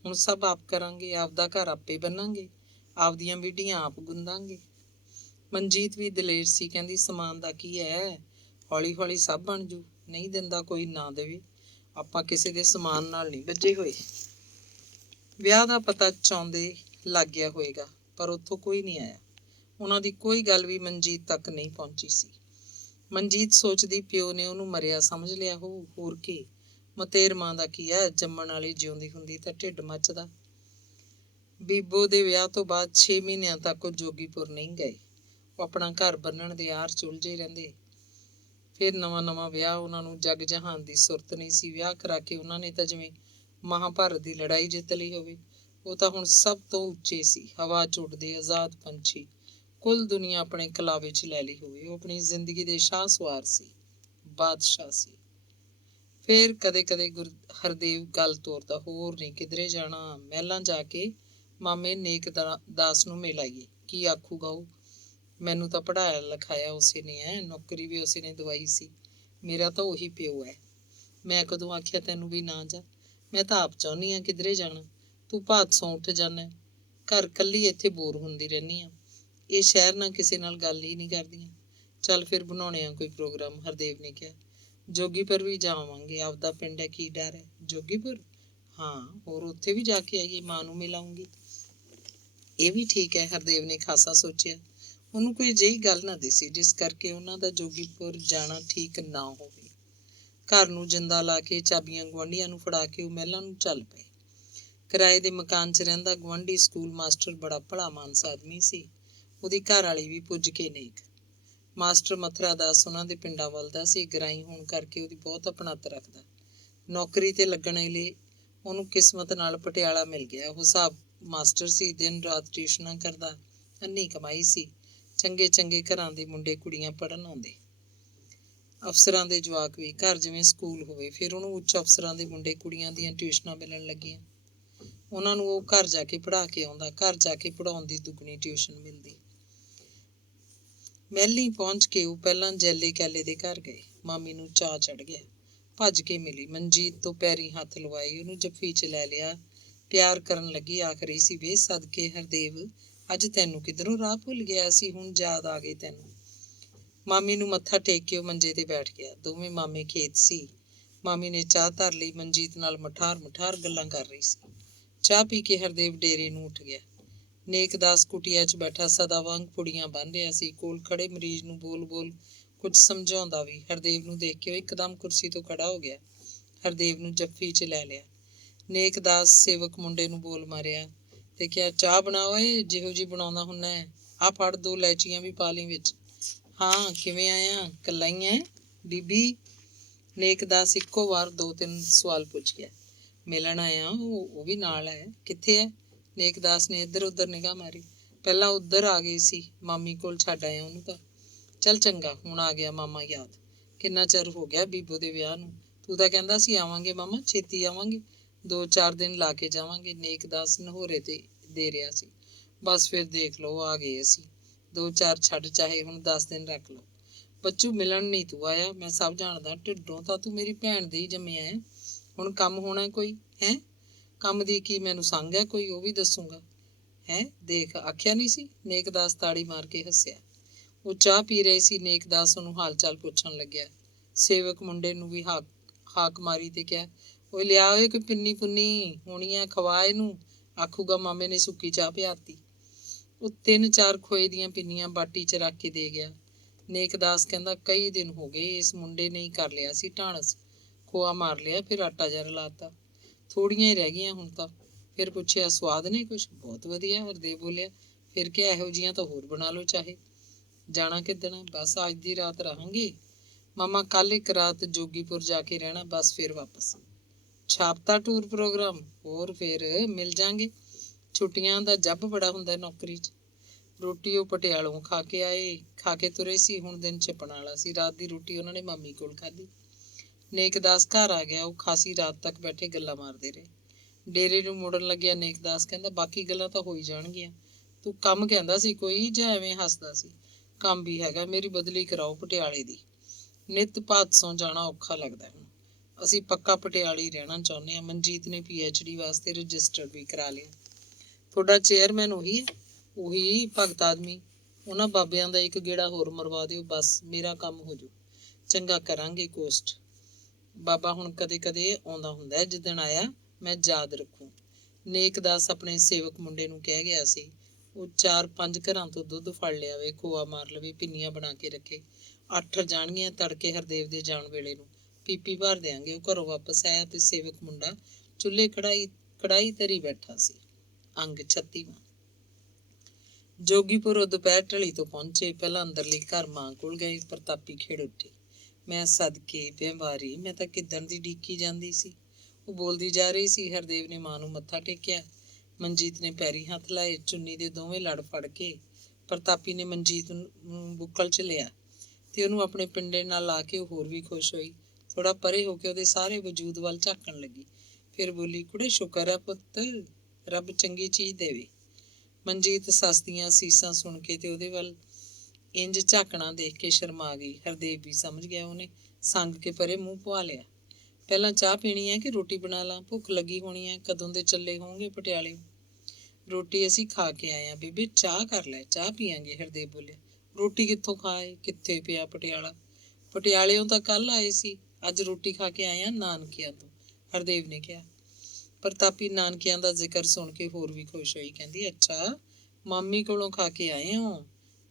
ਹੁਣ ਸਭ ਆਪ ਕਰਾਂਗੇ, ਆਪਦਾ ਘਰ ਆਪੇ ਬੰਨਾਂਗੇ, ਆਪਦੀਆਂ ਵੀਡੀਆਂ ਆਪ ਗੁੰਦਾਂਗੇ। ਮਨਜੀਤ ਵੀ ਦਲੇਰ ਸੀ, ਕਹਿੰਦੀ ਸਮਾਨ ਦਾ ਕੀ ਹੈ, ਹੌਲੀ ਹੌਲੀ ਸਭ ਬਣ ਜੂ, ਨਹੀਂ ਦਿੰਦਾ ਕੋਈ ਨਾ ਦੇਵੇ, ਆਪਾਂ ਕਿਸੇ ਦੇ ਸਮਾਨ ਨਾਲ ਨਹੀਂ ਬੱਝੇ ਹੋਏ। ਵਿਆਹ ਦਾ ਪਤਾ ਚਾਹੁੰਦੇ ਲੱਗ ਗਿਆ ਹੋਏਗਾ, ਪਰ ਉੱਥੋਂ ਕੋਈ ਨਹੀਂ ਆਇਆ। ਉਹਨਾਂ ਦੀ ਕੋਈ ਗੱਲ ਵੀ ਮਨਜੀਤ ਤੱਕ ਨਹੀਂ ਪਹੁੰਚੀ ਸੀ। ਮਨਜੀਤ ਸੋਚਦੀ ਪਿਓ ਨੇ ਉਹਨੂੰ ਮਰਿਆ ਸਮਝ ਲਿਆ ਹੋ, ਹੋਰ ਕੀ। ਮਤੇਰ ਮਾਂ ਦਾ ਕੀ ਹੈ, ਜੰਮਣ ਵਾਲੀ ਜਿਉਂਦੀ ਹੁੰਦੀ ਤਾਂ ਢਿੱਡ ਮੱਚਦਾ। ਬੀਬੋ ਦੇ ਵਿਆਹ ਤੋਂ ਬਾਅਦ 6 ਮਹੀਨਿਆਂ ਤੱਕ ਉਹ ਜੋਗੀਪੁਰ ਨਹੀਂ ਗਏ। ਉਹ ਆਪਣਾ ਘਰ ਬੰਨਣ ਦੇ ਆਰ 'ਚ ਉਲਝੇ ਰਹਿੰਦੇ। ਫਿਰ ਨਵਾਂ ਵਿਆਹ, ਉਹਨਾਂ ਨੂੰ ਜਗ ਜਹਾਨ ਦੀ ਸੁਰਤ ਨਹੀਂ ਸੀ। ਵਿਆਹ ਕਰਾ ਕੇ ਉਹਨਾਂ ਨੇ ਤਾਂ ਜਿਵੇਂ ਮਹਾਂਭਾਰਤ ਦੀ ਲੜਾਈ ਜਿੱਤ ਲਈ ਹੋਵੇ। ਉਹ ਤਾਂ ਹੁਣ ਸਭ ਤੋਂ ਉੱਚੇ ਸੀ, ਹਵਾ 'ਚ ਉੱਡਦੇ ਆਜ਼ਾਦ ਪੰਛੀ, ਕੁੱਲ ਦੁਨੀਆ ਆਪਣੇ ਕਲਾਵੇ 'ਚ ਲੈ ਲਈ ਹੋਵੇ। ਉਹ ਆਪਣੀ ਜ਼ਿੰਦਗੀ ਦੇ ਸ਼ਾਹ ਸਵਾਰ ਸੀ, ਬਾਦਸ਼ਾਹ ਸੀ। ਫਿਰ ਕਦੇ ਕਦੇ ਹਰਦੇਵ ਗੱਲ ਤੋਰਦਾ, ਹੋਰ ਨਹੀਂ ਕਿਧਰੇ ਜਾਣਾ, ਮਹਿਲਾਂ ਜਾ ਕੇ ਮਾਮੇ ਨੇਕ ਦਾਸ ਨੂੰ ਮਿਲ ਆਈਏ। ਕੀ ਆਖੂਗਾ ਉਹ? ਮੈਨੂੰ ਤਾਂ ਪੜ੍ਹਾਇਆ ਲਿਖਾਇਆ ਉਸੇ ਨੇ ਹੈ, ਨੌਕਰੀ ਵੀ ਉਸੇ ਨੇ ਦਵਾਈ ਸੀ, ਮੇਰਾ ਤਾਂ ਉਹੀ ਪਿਓ ਹੈ। ਮੈਂ ਕਦੋਂ ਆਖਿਆ ਤੈਨੂੰ ਵੀ ਨਾ ਜਾ? ਮੈਂ ਤਾਂ ਆਪ ਚਾਹੁੰਦੀ ਹਾਂ ਕਿਧਰੇ ਜਾਣਾ, ਤੂੰ ਭਾਦਸੋਂ ਉੱਠ ਜਾਣਾ, ਘਰ ਕੱਲੀ ਇੱਥੇ ਬੋਰ ਹੁੰਦੀ ਰਹਿੰਦੀ ਹਾਂ। ਇਹ ਸ਼ਹਿਰ ਨਾਲ ਕਿਸੇ ਨਾਲ ਗੱਲ ਹੀ ਨਹੀਂ ਕਰਦੀਆਂ। ਚੱਲ ਫਿਰ ਬਣਾਉਣੇ ਆ ਕੋਈ ਪ੍ਰੋਗਰਾਮ, ਹਰਦੇਵ ਨੇ ਕਿਹਾ। ਜੋਗੀਪੁਰ ਵੀ ਜਾਵਾਂਗੇ, ਆਪਦਾ ਪਿੰਡ ਹੈ, ਕੀ ਡਰ ਹੈ। ਜੋਗੀਪੁਰ? ਹਾਂ, ਹੋਰ ਉੱਥੇ ਵੀ ਜਾ ਕੇ ਆਈਏ, ਮਾਂ ਨੂੰ ਮਿਲਾਉਂਗੀ। ਇਹ ਵੀ ਠੀਕ ਹੈ, ਹਰਦੇਵ ਨੇ ਖਾਸਾ ਸੋਚਿਆ। ਉਹਨੂੰ ਕੋਈ ਅਜਿਹੀ ਗੱਲ ਨਾ ਦਿਸੀ ਜਿਸ ਕਰਕੇ ਉਹਨਾਂ ਦਾ ਜੋਗੀਪੁਰ ਜਾਣਾ ਠੀਕ ਨਾ ਹੋਵੇ। ਘਰ ਨੂੰ ਜਿੰਦਾ ਲਾ ਕੇ ਚਾਬੀਆਂ ਗੁਆਂਢੀਆਂ ਨੂੰ ਫੜਾ ਕੇ ਉਹ ਮਹਿਲਾਂ ਨੂੰ ਚੱਲ ਪਏ। ਕਿਰਾਏ ਦੇ ਮਕਾਨ 'ਚ ਰਹਿੰਦਾ ਗੁਆਂਢੀ ਸਕੂਲ ਮਾਸਟਰ ਬੜਾ ਭਲਾ ਮਾਨਸ ਆਦਮੀ ਸੀ। ਉਹਦੀ ਘਰ ਵਾਲੀ ਵੀ ਪੁੱਜ ਕੇ ਨੇਕ। ਮਾਸਟਰ ਮਥੁਰਾ ਦਾਸ ਉਹਨਾਂ ਦੇ ਪਿੰਡਾਂ ਵੱਲ ਦਾ ਸੀ, ਗਰਾਈ ਹੋਣ ਕਰਕੇ ਉਹਦੀ ਬਹੁਤ ਅਪਣੱਤ ਰੱਖਦਾ। ਨੌਕਰੀ ਤੇ ਲੱਗਣ ਲਈ ਉਹਨੂੰ ਕਿਸਮਤ ਨਾਲ ਪਟਿਆਲਾ ਮਿਲ ਗਿਆ। ਉਹ ਹਿਸਾਬ ਮਾਸਟਰ ਸੀ, ਦਿਨ ਰਾਤ ਟਿਊਸ਼ਨਾਂ ਕਰਦਾ, ਅੰਨੀ ਕਮਾਈ ਸੀ। ਚੰਗੇ ਚੰਗੇ ਘਰਾਂ ਦੇ ਮੁੰਡੇ ਕੁੜੀਆਂ ਪੜ੍ਹਨ ਆਉਂਦੇ, ਅਫਸਰਾਂ ਦੇ ਜਵਾਕ ਵੀ। ਘਰ ਜਿਵੇਂ ਸਕੂਲ ਹੋਵੇ। ਫਿਰ ਉਹਨੂੰ ਉੱਚ ਅਫਸਰਾਂ ਦੇ ਮੁੰਡੇ ਕੁੜੀਆਂ ਦੀਆਂ ਟਿਊਸ਼ਨਾਂ ਮਿਲਣ ਲੱਗੀਆਂ। ਉਹਨਾਂ ਨੂੰ ਉਹ ਘਰ ਜਾ ਕੇ ਪੜ੍ਹਾ ਕੇ ਆਉਂਦਾ, ਘਰ ਜਾ ਕੇ ਪੜ੍ਹਾਉਣ ਦੀ ਦੁੱਗਣੀ ਟਿਊਸ਼ਨ ਮਿਲਦੀ। ਮਹਿਲੀਂ ਪਹੁੰਚ ਕੇ ਉਹ ਪਹਿਲਾਂ ਜੈਲੇ ਕੈਲੇ ਦੇ ਘਰ ਗਏ। ਮਾਮੀ ਨੂੰ ਚਾਅ ਚੜ੍ਹ ਗਿਆ, ਭੱਜ ਕੇ ਮਿਲੀ, ਮਨਜੀਤ ਤੋਂ ਪੈਰੀਂ ਹੱਥ ਲਵਾਏ, ਉਹਨੂੰ ਜੱਫੀ 'ਚ ਲੈ ਲਿਆ, ਪਿਆਰ ਕਰਨ ਲੱਗੀ। ਆਖ ਰਹੀ ਸੀ, ਵੇ ਸਦਕੇ ਹਰਦੇਵ, ਅੱਜ ਤੈਨੂੰ ਕਿੱਧਰੋਂ ਰਾਹ ਭੁੱਲ ਗਿਆ ਸੀ, ਹੁਣ ਯਾਦ ਆ ਗਏ ਤੈਨੂੰ। ਮਾਮੀ ਨੂੰ ਮੱਥਾ ਟੇਕ ਕੇ ਉਹ ਮੰਜੇ ਤੇ ਬੈਠ ਗਿਆ। ਦੋਵੇਂ ਮਾਮੇ ਖੇਤ ਸੀ। ਮਾਮੀ ਨੇ ਚਾਹ ਧਰ ਲਈ, ਮਨਜੀਤ ਨਾਲ ਮਠਾਰ ਗੱਲਾਂ ਕਰ ਰਹੀ ਸੀ। ਚਾਹ ਪੀ ਕੇ ਹਰਦੇਵ ਡੇਰੇ ਨੂੰ ਉੱਠ ਗਿਆ। ਨੇਕਦਾਸ ਕੁਟੀਆ 'ਚ ਬੈਠਾ ਸਦਾ ਵਾਂਗ ਪੁੜੀਆਂ ਬੰਨ੍ਹ ਰਿਹਾ ਸੀ। ਕੋਲ ਖੜੇ ਮਰੀਜ਼ ਨੂੰ ਬੋਲ ਕੁਝ ਸਮਝਾਉਂਦਾ ਵੀ। ਹਰਦੇਵ ਨੂੰ ਦੇਖ ਕੇ ਉਹ ਇੱਕਦਮ ਕੁਰਸੀ ਤੋਂ ਖੜਾ ਹੋ ਗਿਆ, ਹਰਦੇਵ ਨੂੰ ਜੱਫੀ 'ਚ ਲੈ ਲਿਆ। ਨੇਕਦਾਸ ਸੇਵਕ ਮੁੰਡੇ ਨੂੰ ਬੋਲ ਮਾਰਿਆ ਤੇ ਕਿਹਾ, ਚਾਹ ਬਣਾ ਓਏ, ਜਿਹੋ ਜਿਹੀ ਬਣਾਉਂਦਾ ਹੁੰਦਾ ਹੈ। ਆਹ ਫੜ, 2 ਇਲਾਇਚੀਆਂ ਵੀ ਪਾ ਲਈ ਵਿੱਚ। ਹਾਂ, ਕਿਵੇਂ ਆਇਆ, ਇਕੱਲਾ ਹੀ ਹੈ ਬੀਬੀ? ਨੇਕਦਾਸ ਇੱਕੋ ਵਾਰ 2-3 ਸਵਾਲ ਪੁੱਛ ਗਿਆ। ਮਿਲਣ ਆਇਆ, ਉਹ ਵੀ ਨਾਲ ਹੈ। ਕਿੱਥੇ ਹੈ? ਨੇਕਦਾਸ ਨੇ ਇੱਧਰ ਉੱਧਰ ਨਿਗਾਹ ਮਾਰੀ। ਪਹਿਲਾਂ ਉੱਧਰ ਆ ਗਈ ਸੀ, ਮਾਮੀ ਕੋਲ ਛੱਡ ਆਇਆ ਉਹਨੂੰ ਤਾਂ। ਚੱਲ ਚੰਗਾ, ਹੁਣ ਆ ਗਿਆ ਮਾਮਾ ਯਾਦ। ਕਿੰਨਾ ਚਿਰ ਹੋ ਗਿਆ ਬੀਬੋ ਦੇ ਵਿਆਹ ਨੂੰ। ਤੂੰ ਤਾਂ ਕਹਿੰਦਾ ਸੀ ਆਵਾਂਗੇ ਮਾਮਾ, ਛੇਤੀ ਆਵਾਂਗੇ, 2-4 ਦਿਨ ਲਾ ਕੇ ਜਾਵਾਂਗੇ। ਨੇਕਦਾਸ ਨਹੋਰੇ ਤੇ ਦੇ ਰਿਹਾ ਸੀ। ਬਸ ਫਿਰ ਦੇਖ ਲਓ, ਆ ਗਏ ਅਸੀਂ। 2-4 ਛੱਡ, ਚਾਹੇ ਹੁਣ 10 ਦਿਨ ਰੱਖ ਲਓ। ਬੱਚੂ, ਮਿਲਣ ਨਹੀਂ ਤੂੰ ਆਇਆ, ਮੈਂ ਸਭ ਜਾਣਦਾ। ਢਿੱਡੋਂ ਤਾਂ ਤੂੰ ਮੇਰੀ ਭੈਣ ਦੇ ਹੀ ਜੰਮਿਆ ਹੈ। ਹੁਣ ਕੰਮ ਹੋਣਾ ਕੋਈ ਹੈ? ਕੰਮ ਦੀ ਕੀ ਮੈਨੂੰ ਸੰਗ ਹੈ ਕੋਈ, ਉਹ ਵੀ ਦੱਸੂਗਾ। ਹੈਂ, ਦੇਖ, ਆਖਿਆ ਨਹੀਂ ਸੀ? ਨੇਕਦਾਸ ਤਾੜੀ ਮਾਰ ਕੇ ਹੱਸਿਆ। ਉਹ ਚਾਹ ਪੀ ਰਹੇ ਸੀ। ਨੇਕਦਾਸ ਉਹਨੂੰ ਹਾਲ ਚਾਲ ਪੁੱਛਣ ਲੱਗਿਆ। ਸੇਵਕ ਮੁੰਡੇ ਨੂੰ ਵੀ ਹਾਕ ਮਾਰੀ ਤੇ ਕਿਹਾ, ਓਏ ਲਿਆ ਓਏ ਕੋਈ ਪਿੰਨੀ ਪੁੰਨੀ ਹੋਣੀ ਆ, ਖਵਾ ਇਹਨੂੰ। ਆਖੂਗਾ ਮਾਮੇ ਨੇ ਸੁੱਕੀ ਚਾਹ ਪਿਆਤੀ। ਉਹ 3-4 ਖੋਏ ਦੀਆਂ ਪਿੰਨੀਆਂ ਬਾਟੀ 'ਚ ਰੱਖ ਕੇ ਦੇ ਗਿਆ। ਨੇਕਦਾਸ ਕਹਿੰਦਾ, ਕਈ ਦਿਨ ਹੋ ਗਏ, ਇਸ ਮੁੰਡੇ ਨੇ ਹੀ ਕਰ ਲਿਆ ਸੀ ਢਾਣਸ। ਖੋਆ ਮਾਰ ਲਿਆ, ਫਿਰ ਆਟਾ ਜਿਹਾ ਰਲਾਤਾ, ਥੋੜੀਆਂ ਹੀ ਰਹਿ ਗਈਆਂ ਹੁਣ ਤਾਂ। ਫਿਰ ਪੁੱਛਿਆ, ਸਵਾਦ ਨੇ ਕੁਛ? ਬਹੁਤ ਵਧੀਆ, ਹਰਦੇਵ ਬੋਲਿਆ। ਫਿਰ ਕਿਹਾ ਇਹੋ ਜਿਹੀਆਂ ਤਾਂ ਹੋਰ ਬਣਾ ਲਓ ਚਾਹੇ। ਜਾਣਾ ਕਿੱਦਣ ਹੈ? ਬਸ ਅੱਜ ਦੀ ਰਾਤ ਰਹਾਂਗੇ ਮਾਮਾ, ਕੱਲ ਇੱਕ ਰਾਤ ਜੋਗੀਪੁਰ ਜਾ ਕੇ ਰਹਿਣਾ, ਬਸ ਫਿਰ ਵਾਪਸ। ਛਾਪਤਾ ਟੂਰ ਪ੍ਰੋਗਰਾਮ? ਹੋਰ ਫਿਰ ਮਿਲ ਜਾਾਂਗੇ। ਛੁੱਟੀਆਂ ਦਾ ਜੱਬ ਬੜਾ ਹੁੰਦਾ ਨੌਕਰੀ 'ਚ। ਰੋਟੀ ਉਹ ਪਟਿਆਲੋਂ ਖਾ ਕੇ ਤੁਰੇ ਸੀ। ਹੁਣ ਦਿਨ ਛਿਪਣ ਵਾਲਾ ਸੀ। ਰਾਤ ਦੀ ਰੋਟੀ ਉਹਨਾਂ ਨੇ ਮਾਮੀ ਕੋਲ ਖਾਧੀ। ਨੇਕਦਾਸ ਘਰ ਆ ਗਿਆ। ਉਹ ਖਾਸੀ ਰਾਤ ਤੱਕ ਬੈਠੇ ਗੱਲਾਂ ਮਾਰਦੇ ਰਹੇ। ਡੇਰੇ ਨੂੰ ਮੁੜਨ ਲੱਗਿਆ ਨੇਕਦਾਸ ਕਹਿੰਦਾ, ਬਾਕੀ ਗੱਲਾਂ ਤਾਂ ਹੋ ਹੀ ਜਾਣਗੀਆਂ। ਤੂੰ ਕੰਮ ਕਹਿੰਦਾ ਸੀ ਕੋਈ, ਜਾਂ ਐਵੇਂ ਹੱਸਦਾ ਸੀ? ਕੰਮ ਵੀ ਹੈਗਾ, ਮੇਰੀ ਬਦਲੀ ਕਰਾਓ ਪਟਿਆਲੇ ਦੀ। ਨਿੱਤ ਭਾਦਸੋਂ ਜਾਣਾ ਔਖਾ ਲੱਗਦਾ ਹੁਣ। ਅਸੀਂ ਪੱਕਾ ਪਟਿਆਲੇ ਹੀ ਰਹਿਣਾ ਚਾਹੁੰਦੇ ਹਾਂ। ਮਨਜੀਤ ਨੇ PhD ਵਾਸਤੇ ਰਜਿਸਟਰ ਵੀ ਕਰਾ ਲਿਆ। ਤੁਹਾਡਾ ਚੇਅਰਮੈਨ ਉਹੀ ਹੈ? ਉਹੀ ਭਗਤ ਆਦਮੀ। ਉਹਨਾਂ ਬਾਬਿਆਂ ਦਾ ਇੱਕ ਗੇੜਾ ਹੋਰ ਮਰਵਾ ਦਿਓ, ਬਸ ਮੇਰਾ ਕੰਮ ਹੋ ਜਾਊ। ਚੰਗਾ, ਕਰਾਂਗੇ ਕੋਸਟ। ਬਾਬਾ ਹੁਣ ਕਦੇ ਕਦੇ ਆਉਂਦਾ ਹੁੰਦਾ, ਜਿੱਦਣ ਆਇਆ ਮੈਂ ਯਾਦ ਰੱਖੂ। ਨੇਕਦਾਸ ਆਪਣੇ ਸੇਵਕ ਮੁੰਡੇ ਨੂੰ ਕਹਿ ਗਿਆ ਸੀ, ਉਹ 4-5 ਘਰਾਂ ਤੋਂ ਦੁੱਧ ਫੜ ਲਿਆਵੇ, ਖੋਆ ਮਾਰ ਲਵੇ, ਪਿੰਨੀਆਂ ਬਣਾ ਕੇ ਰੱਖੇ। 8 ਜਾਣਗੀਆਂ ਤੜਕੇ ਹਰਦੇਵ ਦੇ ਜਾਣ ਵੇਲੇ ਨੂੰ। ਪੀਪੀ ਭਰ ਦਿਆਂਗੇ। ਉਹ ਘਰੋਂ ਵਾਪਸ ਆਇਆ ਤੇ ਸੇਵਕ ਮੁੰਡਾ ਚੁੱਲ੍ਹੇ ਕੜਾਈ ਧਰੀ ਬੈਠਾ ਸੀ। ਅੰਗ 36ਵਾਂ। ਜੋਗੀਪੁਰ ਦੁਪਹਿਰ ਢਲੀ ਤੋਂ ਪਹੁੰਚੇ। ਪਹਿਲਾਂ ਅੰਦਰਲੀ ਘਰ ਮਾਂ ਕੋਲ ਗਏ। ਪ੍ਰਤਾਪੀ ਖਿੜ ਉੱਠੀ, ਮੈਂ ਸਦਕੇ ਬਿਮਾਰੀ, ਮੈਂ ਤਾਂ ਕਿੱਦਣ ਦੀ ਡੀਕੀ ਜਾਂਦੀ ਸੀ। ਉਹ ਬੋਲਦੀ ਜਾ ਰਹੀ ਸੀ। ਹਰਦੇਵ ਨੇ ਮਾਂ ਨੂੰ ਮੱਥਾ ਟੇਕਿਆ। ਮਨਜੀਤ ਨੇ ਪੈਰੀ ਹੱਥ ਲਾਏ। ਚੁੰਨੀ ਦੇ ਦੋਵੇਂ ਲੜ ਫੜ ਕੇ ਪ੍ਰਤਾਪੀ ਨੇ ਮਨਜੀਤ ਨੂੰ ਬੁੱਕਲ 'ਚ ਲਿਆ ਤੇ ਉਹਨੂੰ ਆਪਣੇ ਪਿੰਡੇ ਨਾਲ ਲਾ ਕੇ ਉਹ ਹੋਰ ਵੀ ਖੁਸ਼ ਹੋਈ। ਥੋੜਾ ਪਰੇ ਹੋ ਕੇ ਉਹਦੇ ਸਾਰੇ ਵਜੂਦ ਵੱਲ ਝਾਕਣ ਲੱਗੀ। ਫਿਰ ਬੋਲੀ, ਕੁੜੇ ਸ਼ੁਕਰ ਹੈ ਪੁੱਤ, ਰੱਬ ਚੰਗੀ ਚੀਜ਼ ਦੇਵੇ। ਮਨਜੀਤ ਸੱਸ ਦੀਆਂ ਸੀਸਾਂ ਸੁਣ ਕੇ ਤੇ ਉਹਦੇ ਵੱਲ ਇੰਜ ਝਾਕਣਾ ਦੇਖ ਕੇ ਸ਼ਰਮਾ ਗਈ। ਹਰਦੇਵ ਵੀ ਸਮਝ ਗਿਆ। ਉਹਨੇ ਸੰਗ ਕੇ ਪਰੇ ਮੂੰਹ ਪਵਾ ਲਿਆ। ਪਹਿਲਾਂ ਚਾਹ ਪੀਣੀ ਹੈ ਕਿ ਰੋਟੀ ਬਣਾ ਲਾਂ? ਭੁੱਖ ਲੱਗੀ ਹੋਣੀ ਹੈ। ਕਦੋਂ ਦੇ ਚੱਲੇ ਹੋਣਗੇ ਪਟਿਆਲੇ? ਰੋਟੀ ਅਸੀਂ ਖਾ ਕੇ ਆਏ ਹਾਂ ਬੀਬੀ, ਚਾਹ ਕਰ ਲੈ, ਚਾਹ ਪੀਆਂਗੇ। ਹਰਦੇਵ ਬੋਲਿਆ। ਰੋਟੀ ਕਿੱਥੋਂ ਖਾਏ? ਕਿੱਥੇ ਪਿਆ ਪਟਿਆਲਾ? ਪਟਿਆਲਿਓਂ ਤਾਂ ਕੱਲ ਆਏ ਸੀ, ਅੱਜ ਰੋਟੀ ਖਾ ਕੇ ਆਏ ਹਾਂ ਨਾਨਕਿਆਂ ਤੋਂ, ਹਰਦੇਵ ਨੇ ਕਿਹਾ। ਪ੍ਰਤਾਪੀ ਨਾਨਕਿਆਂ ਦਾ ਜ਼ਿਕਰ ਸੁਣ ਕੇ ਹੋਰ ਵੀ ਖੁਸ਼ ਹੋਈ। ਕਹਿੰਦੀ, ਅੱਛਾ ਮਾਮੀ ਕੋਲੋਂ ਖਾ ਕੇ ਆਏ ਹੋ?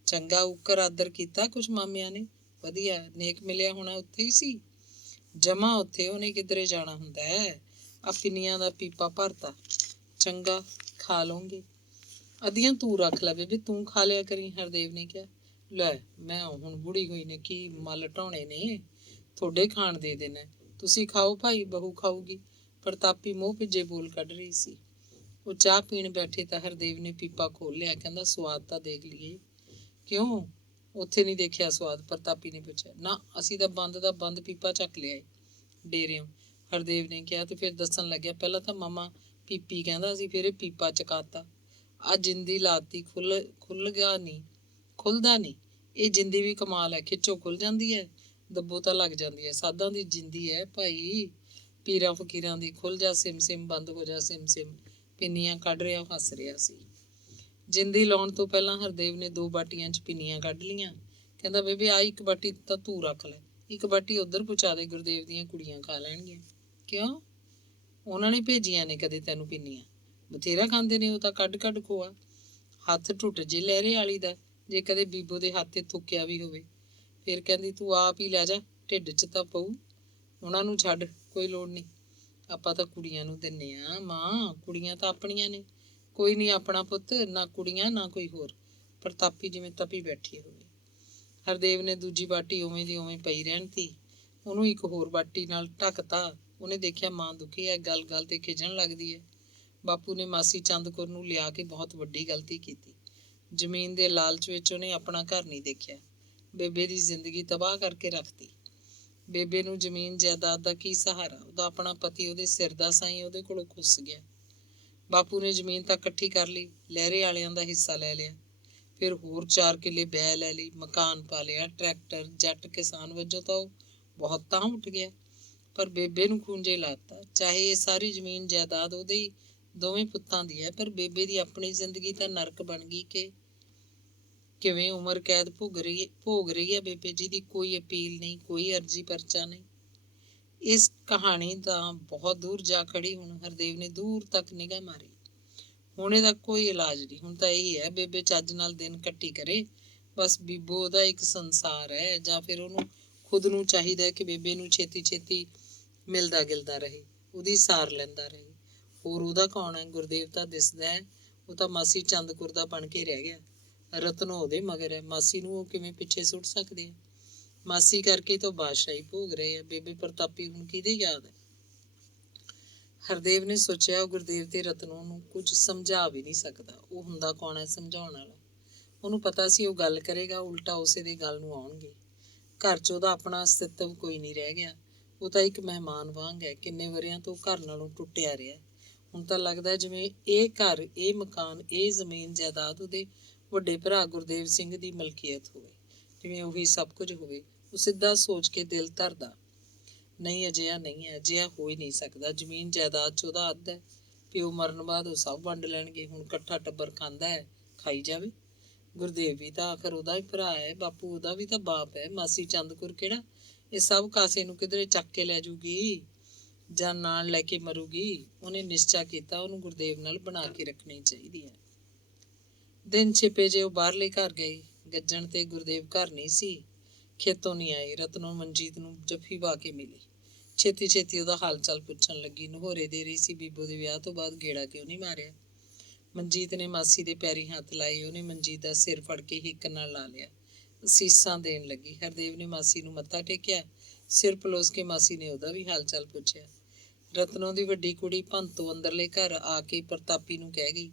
ਚੰਗਾ ਉੱਕਰ ਆਦਰ ਕੀਤਾ ਕੁਛ ਮਾਮਿਆਂ ਨੇ? ਵਧੀਆ। ਨੇਕ ਮਿਲਿਆ ਹੋਣਾ ਉੱਥੇ ਹੀ ਸੀ? ਜਮਾ ਉੱਥੇ, ਉਹਨੇ ਕਿਧਰੇ ਜਾਣਾ ਹੁੰਦਾ ਹੈ। ਆ ਪਿੰਨੀਆਂ ਦਾ ਪੀਪਾ ਭਰਤਾ, ਚੰਗਾ ਖਾ ਲਓਗੇ। ਅੱਧੀਆਂ ਤੂੰ ਰੱਖ ਲੈ ਬੇਬੇ, ਤੂੰ ਖਾ ਲਿਆ ਕਰੀ, ਹਰਦੇਵ ਨੇ ਕਿਹਾ। ਲੈ, ਮੈਂ ਹੁਣ ਬੁੜੀ ਹੋਈ ਨੇ ਕੀ ਮੱਲ ਢਾਉਣੇ ਨੇ, ਤੁਹਾਡੇ ਖਾਣ ਦੇ ਦੇਣਾ। ਤੁਸੀਂ ਖਾਓ ਭਾਈ, ਬਹੂ ਖਾਊਗੀ। ਪ੍ਰਤਾਪੀ ਮੂੰਹ ਭਿੱਜੇ ਬੋਲ ਕੱਢ ਰਹੀ ਸੀ। ਉਹ ਚਾਹ ਪੀਣ ਬੈਠੇ ਤਾਂ ਹਰਦੇਵ ਨੇ ਪੀਪਾ ਖੋਲ ਲਿਆ। ਕਹਿੰਦਾ, ਸਵਾਦ ਤਾਂ ਦੇਖ ਲਈਏ। ਕਿਉਂ, ਉੱਥੇ ਨਹੀਂ ਦੇਖਿਆ ਸਵਾਦ? ਪ੍ਰਤਾਪੀ ਨੇ ਪੁੱਛਿਆ। ਨਾ, ਅਸੀਂ ਤਾਂ ਬੰਦ ਦਾ ਬੰਦ ਪੀਪਾ ਚੱਕ ਲਿਆਏ ਡੇਰਿਓਂ, ਹਰਦੇਵ ਨੇ ਕਿਹਾ ਤੇ ਫਿਰ ਦੱਸਣ ਲੱਗਿਆ। ਪਹਿਲਾਂ ਤਾਂ ਮਾਮਾ ਪੀਪੀ ਕਹਿੰਦਾ ਸੀ, ਫਿਰ ਇਹ ਪੀਪਾ ਚਕਾਤਾ। ਆ ਜਿੰਦੀ ਲਾਤੀ, ਖੁੱਲਦਾ ਨਹੀਂ। ਇਹ ਜਿੰਦੀ ਵੀ ਕਮਾਲ ਹੈ, ਖਿੱਚੋ ਖੁੱਲ ਜਾਂਦੀ ਹੈ, ਦੱਬੋ ਤਾਂ ਲੱਗ ਜਾਂਦੀ ਹੈ। ਸਾਧਾਂ ਦੀ ਜਿੰਦੀ ਹੈ ਭਾਈ, ਪੀਰਾਂ ਫਕੀਰਾਂ ਦੀ। ਖੁੱਲ ਜਾ ਸਿਮ ਸਿਮ, ਬੰਦ ਹੋ ਜਾ ਸਿਮ ਸਿਮ। ਪਿੰਨੀਆਂ ਕੱਢ ਰਿਹਾ, ਹੱਸ ਰਿਹਾ ਸੀ। ਜਿੰਦੀ ਲਾਉਣ ਤੋਂ ਪਹਿਲਾਂ ਹਰਦੇਵ ਨੇ 2 ਬਾਟੀਆਂ 'ਚ ਪਿੰਨੀਆਂ ਕੱਢ ਲਈਆਂ। ਕਹਿੰਦਾ, ਬੇਬੇ ਆ ਇੱਕ ਬਾਟੀ ਤਾਂ ਤੂੰ ਰੱਖ ਲੈ, ਇੱਕ ਬਾਟੀ ਉੱਧਰ ਪਹੁੰਚਾ ਦੇ, ਗੁਰਦੇਵ ਦੀਆਂ ਕੁੜੀਆਂ ਖਾ ਲੈਣਗੀਆਂ। ਕਿਉਂ, ਉਹਨਾਂ ਨੇ ਭੇਜੀਆਂ ਨੇ ਕਦੇ ਤੈਨੂੰ ਪਿੰਨੀਆਂ? ਬਥੇਰਾ ਖਾਂਦੇ ਨੇ ਉਹ ਤਾਂ, ਕੱਢ ਕੱਢ ਖੋਆ। ਹੱਥ ਟੁੱਟ ਜੇ ਲਹਿਰੇ ਵਾਲੀ ਦਾ, ਜੇ ਕਦੇ ਬੀਬੋ ਦੇ ਹੱਥ 'ਤੇ ਥੁੱਕਿਆ ਵੀ ਹੋਵੇ। ਫਿਰ ਕਹਿੰਦੀ, ਤੂੰ ਆਪ ਹੀ ਲੈ ਜਾ, ਢਿੱਡ 'ਚ ਤਾਂ ਪਊ। ਉਹਨਾਂ ਨੂੰ ਛੱਡ, ਕੋਈ ਲੋੜ ਨਹੀਂ, ਆਪਾਂ ਤਾਂ ਕੁੜੀਆਂ ਨੂੰ ਦਿੰਦੇ ਹਾਂ ਮਾਂ, ਕੁੜੀਆਂ ਤਾਂ ਆਪਣੀਆਂ ਨੇ। ਕੋਈ ਨਹੀਂ ਆਪਣਾ ਪੁੱਤ, ਨਾ ਕੁੜੀਆਂ ਨਾ ਕੋਈ ਹੋਰ। ਪ੍ਰਤਾਪੀ ਜਿਵੇਂ ਤਪੀ ਬੈਠੀ ਹੋਵੇ। ਹਰਦੇਵ ਨੇ ਦੂਜੀ ਬਾਟੀ ਉਵੇਂ ਦੀ ਉਵੇਂ ਪਈ ਰਹਿਣ ਤੀ। ਉਹਨੂੰ ਇੱਕ ਹੋਰ ਬਾਟੀ ਨਾਲ ਢੱਕਤਾ। ਉਹਨੇ ਦੇਖਿਆ ਮਾਂ ਦੁਖੀ ਹੈ, ਗੱਲ ਗੱਲ ਤੇ ਖਿਝਣ ਲੱਗਦੀ ਹੈ। ਬਾਪੂ ਨੇ ਮਾਸੀ ਚੰਦ ਕੌਰ ਨੂੰ ਲਿਆ ਕੇ ਬਹੁਤ ਵੱਡੀ ਗਲਤੀ ਕੀਤੀ। ਜ਼ਮੀਨ ਦੇ ਲਾਲਚ ਵਿੱਚ ਉਹਨੇ ਆਪਣਾ ਘਰ ਨਹੀਂ ਦੇਖਿਆ। ਬੇਬੇ ਦੀ ਜ਼ਿੰਦਗੀ ਤਬਾਹ ਕਰਕੇ ਰੱਖਤੀ। ਬੇਬੇ ਨੂੰ ਜ਼ਮੀਨ ਜਾਇਦਾਦ ਦਾ ਕੀ ਸਹਾਰਾ? ਉਹਦਾ ਆਪਣਾ ਪਤੀ ਉਹਦੇ ਸਿਰ ਦਾ ਸਾਈਂ ਉਹਦੇ ਕੋਲੋਂ ਖੁੱਸ ਗਿਆ। ਬਾਪੂ ਨੇ ਜ਼ਮੀਨ ਤਾਂ ਇਕੱਠੀ ਕਰ ਲਈ, ਲਹਿਰੇ ਵਾਲਿਆਂ ਦਾ ਹਿੱਸਾ ਲੈ ਲਿਆ। ਫਿਰ ਹੋਰ 4 ਕਿੱਲੇ ਬੈ ਲੈ ਲਈ, ਮਕਾਨ ਪਾ ਲਿਆ, ਟਰੈਕਟਰ, ਜੱਟ ਕਿਸਾਨ ਵਜੋਂ ਤਾਂ ਉਹ ਬਹੁਤ ਤਾਂ ਉੱਠ ਗਿਆ। ਪਰ ਬੇਬੇ ਨੂੰ ਖੂੰਜੇ ਲਾਤਾ। ਚਾਹੇ ਇਹ ਸਾਰੀ ਜ਼ਮੀਨ ਜਾਇਦਾਦ ਉਹਦੇ ਹੀ ਦੋਵੇਂ ਪੁੱਤਾਂ ਦੀ ਹੈ, ਪਰ ਬੇਬੇ ਦੀ ਆਪਣੀ ਜ਼ਿੰਦਗੀ ਤਾਂ ਨਰਕ ਬਣ ਗਈ। ਕਿ ਕਿਵੇਂ ਉਮਰ ਕੈਦ ਭੋਗ ਰਹੀ ਹੈ ਬੇਬੇ ਜੀ ਦੀ। ਕੋਈ ਅਪੀਲ ਨਹੀਂ, ਕੋਈ ਅਰਜ਼ੀ ਪਰਚਾ ਨਹੀਂ। ਇਸ ਕਹਾਣੀ ਤਾਂ ਬਹੁਤ ਦੂਰ ਜਾ ਖੜੀ। ਹੁਣ ਹਰਦੇਵ ਨੇ ਦੂਰ ਤੱਕ ਨਿਗਾਹ ਮਾਰੀ। ਹੁਣ ਇਹਦਾ ਕੋਈ ਇਲਾਜ ਨਹੀਂ। ਹੁਣ ਤਾਂ ਇਹੀ ਹੈ, ਬੇਬੇ ਚੱਜ ਨਾਲ ਦਿਨ ਕੱਟੀ ਕਰੇ, ਬਸ। ਬੀਬੋ ਉਹਦਾ ਇੱਕ ਸੰਸਾਰ ਹੈ, ਜਾਂ ਫਿਰ ਉਹਨੂੰ ਖੁਦ ਨੂੰ ਚਾਹੀਦਾ ਕਿ ਬੇਬੇ ਨੂੰ ਛੇਤੀ ਛੇਤੀ ਮਿਲਦਾ ਗਿਲਦਾ ਰਹੇ, ਉਹਦੀ ਸਾਰ ਲੈਂਦਾ ਰਹੇ। ਹੋਰ ਉਹਦਾ ਕੌਣ ਹੈ? ਗੁਰਦੇਵ ਤਾਂ ਦਿਸਦਾ ਹੈ, ਉਹ ਤਾਂ ਮਾਸੀ ਚੰਦਕੁਰ ਦਾ ਬਣ ਕੇ ਰਹਿ ਗਿਆ। ਰਤਨੋ ਉਹਦੇ ਮਗਰ ਹੈ, ਮਾਸੀ ਨੂੰ ਉਹ ਕਿਵੇਂ ਪਿੱਛੇ ਸੁੱਟ ਸਕਦੇ ਆ। ਮਾਸੀ ਕਰਕੇ ਤਾਂ ਬਾਦਸ਼ਾਹੀ ਭੋਗ ਰਹੇ ਆ। ਬੇਬੇ ਪ੍ਰਤਾਪੀ ਹੁਣ ਕਿਹਦੇ ਯਾਦ ਹੈ। ਹਰਦੇਵ ਨੇ ਸੋਚਿਆ, ਉਹ ਗੁਰਦੇਵ ਤੇ ਰਤਨੋ ਨੂੰ ਕੁਝ ਸਮਝਾ ਵੀ ਨਹੀਂ ਸਕਦਾ। ਉਹ ਹੁੰਦਾ ਕੌਣ ਹੈ ਸਮਝਾਉਣ ਵਾਲਾ। ਉਹਨੂੰ ਪਤਾ ਸੀ ਉਹ ਗੱਲ ਕਰੇਗਾ, ਉਲਟਾ ਉਸੇ ਦੀ ਗੱਲ ਨੂੰ ਆਉਣਗੇ। ਘਰ 'ਚ ਉਹਦਾ ਆਪਣਾ ਅਸਤਿਤਵ ਕੋਈ ਨਹੀਂ ਰਹਿ ਗਿਆ। ਉਹ ਤਾਂ ਇੱਕ ਮਹਿਮਾਨ ਵਾਂਗ ਹੈ। ਕਿੰਨੇ ਵਰ੍ਹਿਆਂ ਤੋਂ ਘਰ ਨਾਲੋਂ ਟੁੱਟਿਆ ਰਿਹਾ। ਹੁਣ ਤਾਂ ਲੱਗਦਾ ਜਿਵੇਂ ਇਹ ਘਰ, ਇਹ ਮਕਾਨ, ਇਹ ਜ਼ਮੀਨ ਜਾਇਦਾਦ ਉਹਦੇ ਵੱਡੇ ਭਰਾ ਗੁਰਦੇਵ ਸਿੰਘ ਦੀ ਮਲਕੀਅਤ ਹੋਵੇ, ਜਿਵੇਂ ਉਹੀ ਸਭ ਕੁਝ ਹੋਵੇ। ਉਹ ਸਿੱਧਾ ਸੋਚ ਕੇ ਦਿਲ ਧਰਦਾ, ਨਹੀਂ ਅਜਿਹਾ ਨਹੀਂ ਹੈ, ਅਜਿਹਾ ਹੋ ਹੀ ਨਹੀਂ ਸਕਦਾ। ਜ਼ਮੀਨ ਜਾਇਦਾਦ 'ਚ ਉਹਦਾ ਅੱਧ ਹੈ। ਪਿਓ ਮਰਨ ਬਾਅਦ ਉਹ ਸਭ ਵੰਡ ਲੈਣਗੇ। ਹੁਣ ਇਕੱਠਾ ਟੱਬਰ ਖਾਂਦਾ ਹੈ, ਖਾਈ ਜਾਵੇ। ਗੁਰਦੇਵ ਵੀ ਤਾਂ ਆਖਰ ਉਹਦਾ ਹੀ ਭਰਾ ਹੈ, ਬਾਪੂ ਉਹਦਾ ਵੀ ਤਾਂ ਬਾਪ ਹੈ। ਮਾਸੀ ਚੰਦਕੁਰ ਕਿਹੜਾ ਇਹ ਸਭ ਕਾਸੇ ਨੂੰ ਕਿਧਰੇ ਚੱਕ ਕੇ ਲੈ ਜੂਗੀ ਜਾਂ ਨਾਲ ਲੈ ਕੇ ਮਰੂਗੀ। ਉਹਨੇ ਨਿਸ਼ਚਾ ਕੀਤਾ ਉਹਨੂੰ ਗੁਰਦੇਵ ਨਾਲ ਬਣਾ ਕੇ ਰੱਖਣੀ ਚਾਹੀਦੀ ਹੈ। ਦਿਨ ਛਿਪੇ ਜੇ ਉਹ ਬਾਹਰਲੇ ਘਰ ਗਏ। ਗੱਜਣ ਤੇ ਗੁਰਦੇਵ ਘਰ ਨਹੀਂ ਸੀ, ਖੇਤੋਂ ਨਹੀਂ ਆਏ। ਰਤਨੋ ਮਨਜੀਤ ਨੂੰ ਜੱਫੀ ਪਾ ਕੇ ਮਿਲੀ। ਛੇਤੀ ਛੇਤੀ ਉਹਦਾ ਹਾਲ ਚਾਲ ਪੁੱਛਣ ਲੱਗੀ। ਨਹੋਰੇ ਦੇ ਰਹੀ ਸੀ ਬੀਬੋ ਦੇ ਵਿਆਹ ਤੋਂ ਬਾਅਦ ਗੇੜਾ ਕਿਉਂ ਨਹੀਂ ਮਾਰਿਆ। ਮਨਜੀਤ ਨੇ ਮਾਸੀ ਦੇ ਪੈਰੀਂ ਹੱਥ ਲਾਏ। ਉਹਨੇ ਮਨਜੀਤ ਦਾ ਸਿਰ ਫੜ ਕੇ ਹਿੱਕ ਨਾਲ ਲਾ ਲਿਆ। ਅਸੀਸਾਂ ਦੇਣ ਲੱਗੀ। ਹਰਦੇਵ ਨੇ ਮਾਸੀ ਨੂੰ ਮੱਥਾ ਟੇਕਿਆ। ਸਿਰ ਪਲੋਸ ਕੇ ਮਾਸੀ ਨੇ ਉਹਦਾ ਵੀ ਹਾਲ ਚਾਲ ਪੁੱਛਿਆ। ਰਤਨੋ ਦੀ ਵੱਡੀ ਕੁੜੀ ਭੰਤੋ ਅੰਦਰਲੇ ਘਰ ਆ ਕੇ ਪ੍ਰਤਾਪੀ ਨੂੰ ਕਹਿ ਗਈ,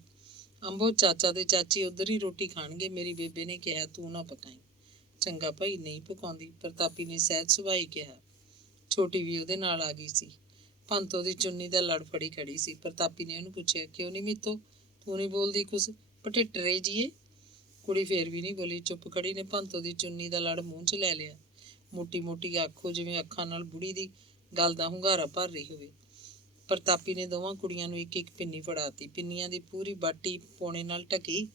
ਅੰਬੋ ਚਾਚਾ ਤੇ ਚਾਚੀ ਉੱਧਰ ਹੀ ਰੋਟੀ ਖਾਣਗੇ। ਮੇਰੀ ਬੇਬੇ ਨੇ ਕਿਹਾ ਤੂੰ ਨਾ ਪਕਾਈ। ਚੰਗਾ ਭਾਈ, ਨਹੀਂ ਪਕਾਉਂਦੀ, ਪ੍ਰਤਾਪੀ ਨੇ ਸਹਿਜ ਸੁਭਾਅ ਕਿਹਾ। ਛੋਟੀ ਵੀ ਉਹਦੇ ਨਾਲ ਆ ਗਈ ਸੀ। ਭੰਤੋ ਦੀ ਚੁੰਨੀ ਦਾ ਲੜ ਫੜੀ ਖੜੀ ਸੀ। ਪ੍ਰਤਾਪੀ ਨੇ ਉਹਨੂੰ ਪੁੱਛਿਆ, ਕਿਉਂ ਨਹੀਂ ਮੀਤੋ, ਤੂੰ ਨਹੀਂ ਬੋਲਦੀ ਕੁਛ, ਪਟਿੱਟਰੇ ਜੀਏ। ਕੁੜੀ ਫੇਰ ਵੀ ਨਹੀਂ ਬੋਲੀ, ਚੁੱਪ ਖੜੀ ਨੇ ਭੰਤੋ ਦੀ ਚੁੰਨੀ ਦਾ ਲੜ ਮੂੰਹ 'ਚ ਲੈ ਲਿਆ। ਮੋਟੀ ਮੋਟੀ ਆਖੋ, ਜਿਵੇਂ ਅੱਖਾਂ ਨਾਲ ਬੁੜੀ ਦੀ ਗੱਲ ਦਾ ਹੁੰਗਾਰਾ ਭਰ ਰਹੀ ਹੋਵੇ। ਪ੍ਰਤਾਪੀ ਨੇ ਦੋਵਾਂ ਕੁੜੀਆਂ ਨੂੰ ਇੱਕ ਇੱਕ ਪਿੰਨੀ ਫੜਾਤੀ। ਪਿੰਨੀਆਂ ਦੀ ਪੂਰੀ ਬਾਟੀ ਪੋਣੇ ਨਾਲ ਢਕੀ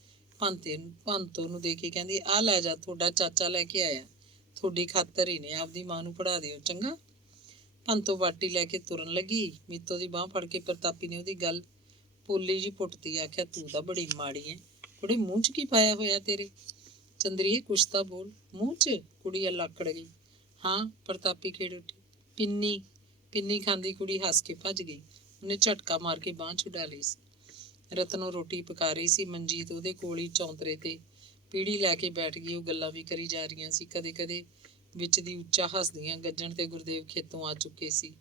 ਭੰਤੋ ਨੂੰ ਦੇ ਕੇ ਕਹਿੰਦੀ, ਆਹ ਲੈ ਜਾ, ਤੁਹਾਡਾ ਚਾਚਾ ਲੈ ਕੇ ਆਇਆ, ਤੁਹਾਡੀ ਖਾਤਰ ਹੀ ਨੇ, ਆਪਦੀ ਮਾਂ ਨੂੰ ਫੜਾ ਦਿਓ ਚੰਗਾ। ਭੰਤੋ ਬਾਟੀ ਲੈ ਕੇ ਤੁਰਨ ਲੱਗੀ। ਮੀਤੋ ਦੀ ਬਾਂਹ ਫੜ ਕੇ ਪ੍ਰਤਾਪੀ ਨੇ ਉਹਦੀ ਗੱਲ ਪੋਲੀ ਜੀ ਪੁੱਟਦੀ। ਆਖਿਆ, ਤੂੰ ਤਾਂ ਬੜੀ ਮਾੜੀ ਐ ਕੁੜੇ, ਮੂੰਹ 'ਚ ਕੀ ਪਾਇਆ ਹੋਇਆ ਤੇਰੇ। ਚੰਦਰੀਏ ਕੁਛ ਤਾਂ ਬੋਲ, ਮੂੰਹ 'ਚ। ਕੁੜੀ ਲੱਕੜ ਗਈ। ਹਾਂ, ਪ੍ਰਤਾਪੀ ਖੇਡ ਉੱਠੀ। ਪਿੰਨੀ ਪਿੰਨੀ ਖਾਂਦੀ ਕੁੜੀ ਹੱਸ ਕੇ ਭੱਜ ਗਈ। ਉਹਨੇ ਝਟਕਾ ਮਾਰ ਕੇ ਬਾਂਹ ਛੁਡਾ ਲਈ ਸੀ। ਰਤਨੋ ਰੋਟੀ ਪਕਾ ਰਹੀ ਸੀ। ਮਨਜੀਤ ਉਹਦੇ ਕੋਲ ਹੀ ਚੌਂਤਰੇ ਤੇ ਪੀੜੀ ਲੈ ਕੇ ਬੈਠ ਗਈ। ਉਹ ਗੱਲਾਂ ਵੀ ਕਰੀ ਜਾ ਰਹੀਆਂ ਸੀ। ਕਦੇ ਕਦੇ ਵਿੱਚ ਦੀ ਉੱਚਾ ਹੱਸਦੀਆਂ। ਗੱਜਣ ਤੇ ਗੁਰਦੇਵ ਖੇਤੋਂ ਆ ਚੁੱਕੇ ਸੀ।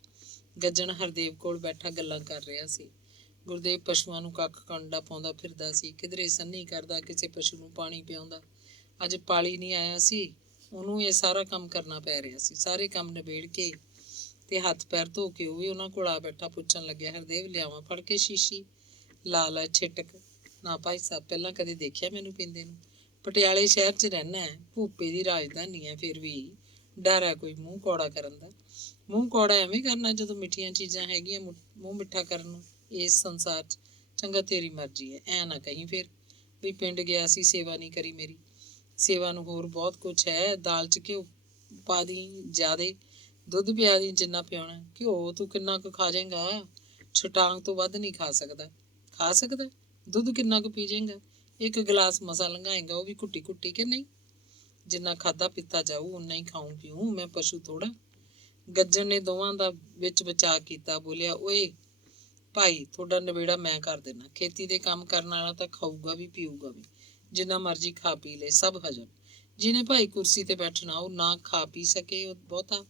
ਗੱਜਣ ਹਰਦੇਵ ਕੋਲ ਬੈਠਾ ਗੱਲਾਂ ਕਰ ਰਿਹਾ ਸੀ। ਗੁਰਦੇਵ ਪਸ਼ੂਆਂ ਨੂੰ ਕੱਖ ਕੰਡਾ ਪਾਉਂਦਾ ਫਿਰਦਾ ਸੀ। ਕਿਧਰੇ ਸੰਨੀ ਕਰਦਾ, ਕਿਸੇ ਪਸ਼ੂ ਨੂੰ ਪਾਣੀ ਪਿਆਉਂਦਾ। ਅੱਜ ਪਾਲੀ ਨਹੀਂ ਆਇਆ ਸੀ, ਉਹਨੂੰ ਇਹ ਸਾਰਾ ਕੰਮ ਕਰਨਾ ਪੈ ਰਿਹਾ ਸੀ। ਸਾਰੇ ਕੰਮ ਨਿਬੇੜ ਕੇ ਤੇ ਹੱਥ ਪੈਰ ਧੋ ਕੇ ਉਹ ਵੀ ਉਹਨਾਂ ਕੋਲ ਆ ਬੈਠਾ। ਪੁੱਛਣ ਲੱਗਿਆ, ਹਰਦੇਵ ਲਿਆਵਾਂ ਫੜ ਕੇ ਸ਼ੀਸ਼ੀ, ਲਾ ਲੈ ਛਿਟਕ। ਨਾ ਭਾਈ ਸਾਹਿਬ, ਪਹਿਲਾਂ ਕਦੇ ਦੇਖਿਆ ਮੈਨੂੰ ਪੀਂਦੇ ਨੂੰ। ਪਟਿਆਲੇ ਸ਼ਹਿਰ 'ਚ ਰਹਿਣਾ ਹੈ, ਭੂਪੇ ਦੀ ਰਾਜਧਾਨੀ ਹੈ, ਫਿਰ ਵੀ ਡਰ ਹੈ ਕੋਈ ਮੂੰਹ ਕੌੜਾ ਕਰਨ ਦਾ। ਮੂੰਹ ਕੌੜਾ ਐਵੇਂ ਕਰਨਾ ਜਦੋਂ ਮਿੱਠੀਆਂ ਚੀਜ਼ਾਂ ਹੈਗੀਆਂ ਮੂੰਹ ਮਿੱਠਾ ਕਰਨ ਨੂੰ ਇਸ ਸੰਸਾਰ 'ਚ। ਚੰਗਾ ਤੇਰੀ ਮਰਜ਼ੀ ਹੈ। ਐ ਨਾ ਕਹੀਂ ਫਿਰ ਵੀ ਪਿੰਡ ਗਿਆ ਸੀ, ਸੇਵਾ ਨਹੀਂ ਕਰੀ ਮੇਰੀ। ਸੇਵਾ ਨੂੰ ਹੋਰ ਬਹੁਤ ਕੁਛ ਹੈ। ਦਾਲ 'ਚ ਘਿਓ ਪਾ ਦੀ ਜ਼ਿਆਦੇ, ਦੁੱਧ ਪਿਆ ਦੀ ਜਿੰਨਾ ਪਿਆਉਣਾ। ਘਿਓ ਤੂੰ ਕਿੰਨਾ ਕੁ ਖਾ ਜਾਏਗਾ, ਛਟਾਂਗ ਤੋਂ ਵੱਧ ਨਹੀਂ ਖਾ ਸਕਦਾ। ਖਾ ਸਕਦਾ? ਦੁੱਧ ਕਿੰਨਾ ਕੁ ਪੀ ਜਾਏਗਾ? ਇੱਕ ਗਲਾਸ ਮਸਾ ਲੰਘਾਏਗਾ, ਉਹ ਵੀ ਘੁੱਟੀ ਘੁੱਟੀ ਕਿ ਨਹੀਂ। ਜਿੰਨਾ ਖਾਧਾ ਪੀਤਾ ਜਾਊ ਓਨਾ ਹੀ ਖਾਊਂ ਪੀਊਂ, ਮੈਂ ਪਸ਼ੂ ਥੋੜਾ। ਗੱਜਣ ਨੇ ਦੋਵਾਂ ਦਾ ਵਿੱਚ ਬਚਾ ਕੀਤਾ। ਬੋਲਿਆ, ਓਏ ਭਾਈ, ਤੁਹਾਡਾ ਨਵੇੜਾ ਮੈਂ ਕਰ ਦੇਣਾ। ਖੇਤੀ ਦੇ ਕੰਮ ਕਰਨ ਵਾਲਾ ਤਾਂ ਖਾਊਗਾ ਵੀ ਪੀਊਗਾ ਵੀ, ਜਿੰਨਾ ਮਰਜ਼ੀ ਖਾ ਪੀ ਲੈ, ਸਭ ਹਜਮ। ਜਿਹਨੇ ਭਾਈ ਕੁਰਸੀ ਤੇ ਬੈਠਣਾ, ਉਹ ਨਾ ਖਾ ਪੀ ਸਕੇ ਉਹ ਬਹੁਤਾ,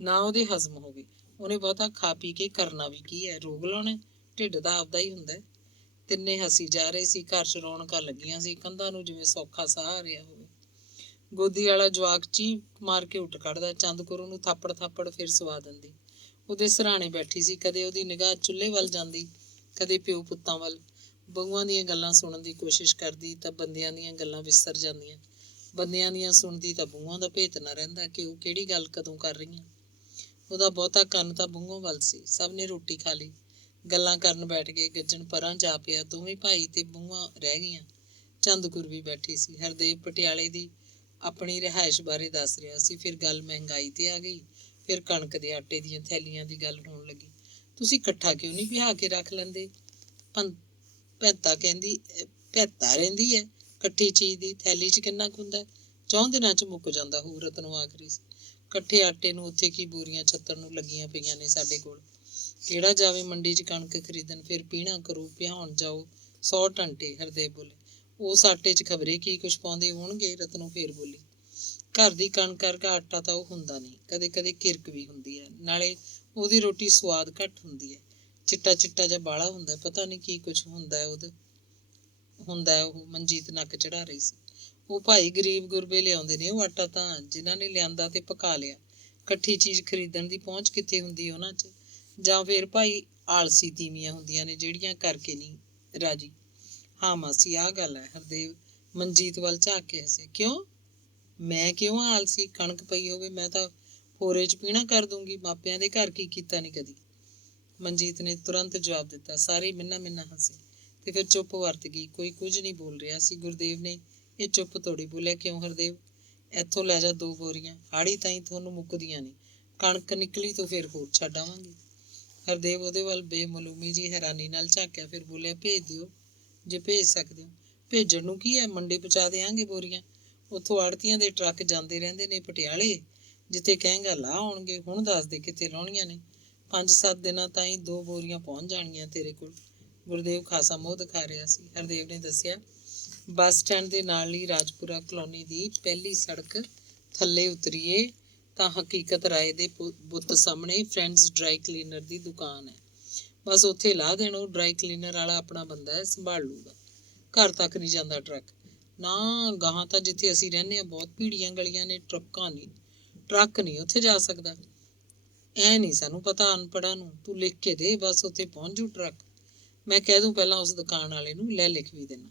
ਨਾ ਉਹਦੇ ਹਜ਼ਮ ਹੋਵੇ। ਉਹਨੇ ਬਹੁਤਾ ਖਾ ਪੀ ਕੇ ਕਰਨਾ ਵੀ ਕੀ ਹੈ, ਰੋਗ ਲਾਉਣਾ। ਢਿੱਡ ਦਾ ਆਪਦਾ ਹੀ ਹੁੰਦਾ। ਤਿੰਨੇ ਹੱਸੀ ਜਾ ਰਹੇ ਸੀ। ਘਰ 'ਚ ਰੌਣਕਾਂ ਲੱਗੀਆਂ ਸੀ। ਕੰਧਾਂ ਨੂੰ ਜਿਵੇਂ ਸੌਖਾ ਸਾਹ ਆ ਰਿਹਾ ਹੋਵੇ। ਗੋਦੀ ਵਾਲਾ ਜਵਾਕ ਚੀਕ ਮਾਰ ਕੇ ਉੱਠ ਖੜਦਾ। ਚੰਦਕੁਰ ਉਹਨੂੰ ਥਾਪੜ ਥਾਪੜ ਫਿਰ ਸਵਾ ਦਿੰਦੀ। ਉਹਦੇ ਸਿਰਹਾਣੇ ਬੈਠੀ ਸੀ। ਕਦੇ ਉਹਦੀ ਨਿਗਾਹ ਚੁੱਲ੍ਹੇ ਵੱਲ ਜਾਂਦੀ, ਕਦੇ ਪਿਓ ਪੁੱਤਾਂ ਵੱਲ। ਬਹੂਆਂ ਦੀਆਂ ਗੱਲਾਂ ਸੁਣਨ ਦੀ ਕੋਸ਼ਿਸ਼ ਕਰਦੀ ਤਾਂ ਬੰਦਿਆਂ ਦੀਆਂ ਗੱਲਾਂ ਵਿਸਰ ਜਾਂਦੀਆਂ। ਬੰਦਿਆਂ ਦੀਆਂ ਸੁਣਦੀ ਤਾਂ ਬਹੂਆਂ ਦਾ ਭੇਤ ਨਾ ਰਹਿੰਦਾ ਕਿ ਉਹ ਕਿਹੜੀ ਗੱਲ ਕਦੋਂ ਕਰ ਰਹੀਆਂ। ਉਹਦਾ ਬਹੁਤਾ ਕੰਨ ਤਾਂ ਬਹੂਆਂ ਵੱਲ ਸੀ। ਸਭ ਨੇ ਰੋਟੀ ਖਾ ਲਈ, ਗੱਲਾਂ ਕਰਨ ਬੈਠ ਗਏ। ਗੱਜਣ ਪਰਾਂ ਜਾ ਪਿਆ। ਦੋਵੇਂ ਭਾਈ ਤੇ ਬਹੂਆਂ ਰਹਿ ਗਈਆਂ। ਚੰਦਕੁਰ ਵੀ ਬੈਠੀ ਸੀ। ਹਰਦੇਵ ਪਟਿਆਲੇ ਦੀ ਆਪਣੀ ਰਿਹਾਇਸ਼ ਬਾਰੇ ਦੱਸ ਰਿਹਾ ਸੀ। ਫਿਰ ਗੱਲ ਮਹਿੰਗਾਈ ਤੇ ਆ ਗਈ। ਫਿਰ ਕਣਕ ਦੇ ਆਟੇ ਦੀਆਂ ਥੈਲੀਆਂ ਦੀ ਗੱਲ ਹੋਣ ਲੱਗੀ। ਤੁਸੀਂ ਇਕੱਠਾ ਕਿਉਂ ਨਹੀਂ ਪਿਹਾ ਕੇ ਰੱਖ ਲੈਂਦੇ? ਭੈਤਾ ਕਹਿੰਦੀ, ਭੈਤਾ ਰਹਿੰਦੀ ਹੈ ਇਕੱਠੀ ਚੀਜ਼ ਦੀ। ਥੈਲੀ 'ਚ ਕਿੰਨਾ ਕੁ ਹੁੰਦਾ? 4 ਦਿਨਾਂ 'ਚ ਮੁੱਕ ਜਾਂਦਾ ਹੋਊ। ਰਤਨੋਂ ਆਖ ਰਹੀ ਸੀ। ਇਕੱਠੇ ਆਟੇ ਨੂੰ ਉੱਥੇ ਕੀ ਬੋਰੀਆਂ ਛੱਤਣ ਨੂੰ ਲੱਗੀਆਂ ਪਈਆਂ ਨੇ ਸਾਡੇ ਕੋਲ। ਕਿਹੜਾ ਜਾਵੇ ਮੰਡੀ 'ਚ ਕਣਕ ਖਰੀਦਣ, ਫਿਰ ਪੀਣਾ ਕਰੂ, ਪਿਹਾਉਣ ਜਾਓ, 100 ਟੰਟੇ, ਹਰਦੇਵ ਬੋਲੇ। ਉਸ ਆਟੇ 'ਚ ਖਬਰੇ ਕੀ ਕੁਛ ਪਾਉਂਦੇ ਹੋਣਗੇ, ਰਤਨੋ ਫੇਰ ਬੋਲੀ। ਘਰ ਦੀ ਕਣਕ ਵਰਗਾ ਆਟਾ ਤਾਂ ਉਹ ਹੁੰਦਾ ਨਹੀਂ, ਕਦੇ ਕਦੇ ਕਿਰਕ ਵੀ ਹੁੰਦੀ ਹੈ, ਨਾਲੇ ਉਹਦੀ ਰੋਟੀ ਸਵਾਦ ਘੱਟ ਹੁੰਦੀ ਹੈ। ਚਿੱਟਾ ਚਿੱਟਾ ਜਿਹਾ ਬਾਲਾ ਹੁੰਦਾ, ਪਤਾ ਨਹੀਂ ਕੀ ਕੁਛ ਹੁੰਦਾ ਉਹ ਮਨਜੀਤ ਨੱਕ ਚੜਾ ਰਹੀ ਸੀ। ਉਹ ਭਾਈ ਗਰੀਬ ਗੁਰਬੇ ਲਿਆਉਂਦੇ ਨੇ ਉਹ ਆਟਾ, ਤਾਂ ਜਿਨ੍ਹਾਂ ਨੇ ਲਿਆਂਦਾ ਤੇ ਪਕਾ ਲਿਆ। ਇਕੱਠੀ ਚੀਜ਼ ਖਰੀਦਣ ਦੀ ਪਹੁੰਚ ਕਿੱਥੇ ਹੁੰਦੀ ਉਹਨਾਂ 'ਚ, ਜਾਂ ਫਿਰ ਭਾਈ ਆਲਸੀ ਤੀਵੀਆਂ ਹੁੰਦੀਆਂ ਨੇ ਜਿਹੜੀਆਂ ਕਰਕੇ ਨਹੀਂ ਰਾਜੀ। ਹਾਂ ਮਾਸੀ, ਆਹ ਗੱਲ ਹੈ। ਹਰਦੇਵ ਮਨਜੀਤ ਵੱਲ ਝਾਕ ਕੇ ਹੱਸੇ। ਕਿਉਂ? ਮੈਂ ਕਿਉਂ ਆਲਸੀ? ਕਣਕ ਪਈ ਹੋਵੇ ਮੈਂ ਤਾਂ ਫੋਰੇ 'ਚ ਪੀਣਾ ਕਰ ਦੂੰਗੀ, ਮਾਪਿਆਂ ਦੇ ਘਰ ਕੀ ਕੀਤਾ ਨਹੀਂ ਕਦੀ। ਮਨਜੀਤ ਨੇ ਤੁਰੰਤ ਜਵਾਬ ਦਿੱਤਾ। ਸਾਰੇ ਮਿੰਨਾ ਹੱਸੇ ਤੇ ਫਿਰ ਚੁੱਪ ਵਰਤ ਗਈ। ਕੋਈ ਕੁਝ ਨਹੀਂ ਬੋਲ ਰਿਹਾ ਸੀ। ਗੁਰਦੇਵ ਨੇ ਇਹ ਚੁੱਪ ਤੋੜੀ। ਬੋਲਿਆ, ਕਿਉਂ ਹਰਦੇਵ? ਇੱਥੋਂ ਲੈ ਜਾ 2 ਬੋਰੀਆਂ, ਹਾੜੀ ਤਾਈਂ ਤੁਹਾਨੂੰ ਮੁੱਕਦੀਆਂ ਨੇ, ਕਣਕ ਨਿਕਲੀ ਤੋਂ ਫਿਰ ਹੋਰ ਛੱਡ ਆਵਾਂਗੇ। ਹਰਦੇਵ ਉਹਦੇ ਵੱਲ ਬੇਮਾਲੂਮੀ ਜੀ ਹੈਰਾਨੀ ਨਾਲ ਝਾਕਿਆ, ਫਿਰ ਬੋਲਿਆ, ਭੇਜ ਦਿਓ ਜੇ ਭੇਜ ਸਕਦੇ ਹੋ। ਭੇਜਣ ਨੂੰ ਕੀ ਹੈ, ਮੰਡੀ ਪਹੁੰਚਾ ਦਿਆਂਗੇ ਬੋਰੀਆਂ। ਉੱਥੋਂ ਆੜ੍ਹਤੀਆਂ ਦੇ ਟਰੱਕ ਜਾਂਦੇ ਰਹਿੰਦੇ ਨੇ ਪਟਿਆਲੇ, ਜਿੱਥੇ ਕਹੇਂਗਾ ਲਾ ਆਉਣਗੇ। ਹੁਣ ਦੱਸ ਦੇ ਕਿੱਥੇ ਲਾਉਣੀਆਂ ਨੇ। 5-7 ਦਿਨਾਂ ਤਾਈਂ 2 ਬੋਰੀਆਂ ਪਹੁੰਚ ਜਾਣਗੀਆਂ ਤੇਰੇ ਕੋਲ। ਗੁਰਦੇਵ ਖਾਸਾ ਮੋਹ ਦਿਖਾ ਰਿਹਾ ਸੀ। ਹਰਦੇਵ ਨੇ ਦੱਸਿਆ, ਬੱਸ ਸਟੈਂਡ ਦੇ ਨਾਲ ਹੀ ਰਾਜਪੁਰਾ ਕਲੋਨੀ ਦੀ ਪਹਿਲੀ ਸੜਕ ਥੱਲੇ ਉਤਰੀਏ ਤਾਂ ਹਕੀਕਤ ਰਾਏ ਦੇ ਬੁੱਤ ਸਾਹਮਣੇ ਫਰੈਂਡਸ ਡਰਾਈ ਕਲੀਨਰ ਦੀ ਦੁਕਾਨ ਹੈ। ਬਸ ਉੱਥੇ ਲਾ ਦੇਣ। ਉਹ ਡਰਾਈ ਕਲੀਨਰ ਵਾਲਾ ਆਪਣਾ ਬੰਦਾ ਹੈ, ਸੰਭਾਲ ਲੂਗਾ। ਘਰ ਤੱਕ ਨਹੀਂ ਜਾਂਦਾ ਟਰੱਕ। ਨਾ ਗਾਹਾਂ ਤਾਂ ਜਿੱਥੇ ਅਸੀਂ ਰਹਿੰਦੇ ਹਾਂ ਬਹੁਤ ਭੀੜੀਆਂ ਗਲੀਆਂ ਨੇ, ਟਰੱਕ ਨਹੀਂ ਉੱਥੇ ਜਾ ਸਕਦਾ। ਐ ਨਹੀਂ ਸਾਨੂੰ ਪਤਾ ਅਨਪੜ੍ਹਾਂ ਨੂੰ, ਤੂੰ ਲਿਖ ਕੇ ਦੇ, ਬਸ ਉੱਥੇ ਪਹੁੰਚ ਜੂ ਟਰੱਕ। ਮੈਂ ਕਹਿ ਦੂੰ ਪਹਿਲਾਂ ਉਸ ਦੁਕਾਨ ਵਾਲੇ ਨੂੰ, ਲੈ ਲਿਖ ਵੀ ਦੇਣਾ।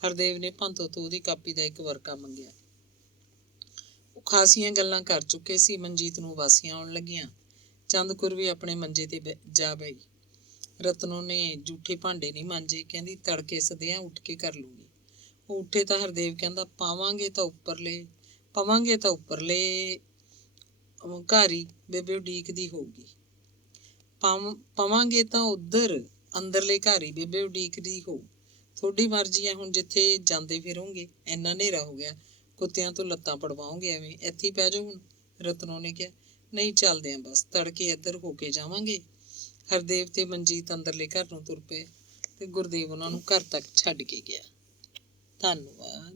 ਹਰਦੇਵ ਨੇ ਭੰਤੋ ਤੋਂ ਉਹਦੀ ਕਾਪੀ ਦਾ ਇੱਕ ਵਰਕਾ ਮੰਗਿਆ। ਉਹ ਖਾਸੀਆਂ ਗੱਲਾਂ ਕਰ ਚੁੱਕੇ ਸੀ। ਮਨਜੀਤ ਨੂੰ ਵਾਸੀਆਂ ਆਉਣ ਲੱਗੀਆਂ। ਚੰਦਕੁਰ ਵੀ ਆਪਣੇ ਮੰਜੇ ਤੇ ਜਾ ਬਈ। ਰਤਨੋ ਨੇ ਜੂਠੇ ਭਾਂਡੇ ਨਹੀਂ ਮਾਂਜੇ, ਕਹਿੰਦੀ ਤੜਕੇ ਸਦਿਆਂ ਉੱਠ ਕੇ ਕਰ ਲੂੰਗੀ। ਉਹ ਉੱਠੇ ਤਾਂ ਹਰਦੇਵ ਕਹਿੰਦਾ, ਪਵਾਂਗੇ ਤਾਂ ਉੱਪਰਲੇ ਘਰ ਹੀ ਬੇਬੇ ਉਡੀਕਦੀ ਹੋਊਗੀ। ਪਵਾਂਗੇ ਤਾਂ ਉੱਧਰ ਅੰਦਰਲੇ ਘਰ ਹੀ ਬੇਬੇ ਉਡੀਕਦੀ ਹੋਊ। ਤੁਹਾਡੀ ਮਰਜ਼ੀ ਹੈ, ਹੁਣ ਜਿੱਥੇ ਜਾਂਦੇ ਫਿਰੋਂਗੇ। ਇੰਨਾ ਹਨੇਰਾ ਹੋ ਗਿਆ, ਕੁੱਤਿਆਂ ਤੋਂ ਲੱਤਾਂ ਪੜਵਾਓਗੇ ਐਵੇਂ, ਇੱਥੇ ਹੀ ਪੈ ਜਾਓ ਹੁਣ। ਰਤਨੋ ਨੇ ਕਿਹਾ, ਨਹੀਂ ਚੱਲਦੇ ਆਂ, ਬਸ ਤੜਕੇ ਇੱਧਰ ਹੋ ਕੇ ਜਾਵਾਂਗੇ। ਹਰਦੇਵ ਤੇ ਮਨਜੀਤ ਅੰਦਰਲੇ ਘਰ ਨੂੰ ਤੁਰ ਪਏ ਤੇ ਗੁਰਦੇਵ ਉਹਨਾਂ ਨੂੰ ਘਰ ਤੱਕ ਛੱਡ ਕੇ ਗਿਆ। ਧੰਨਵਾਦ।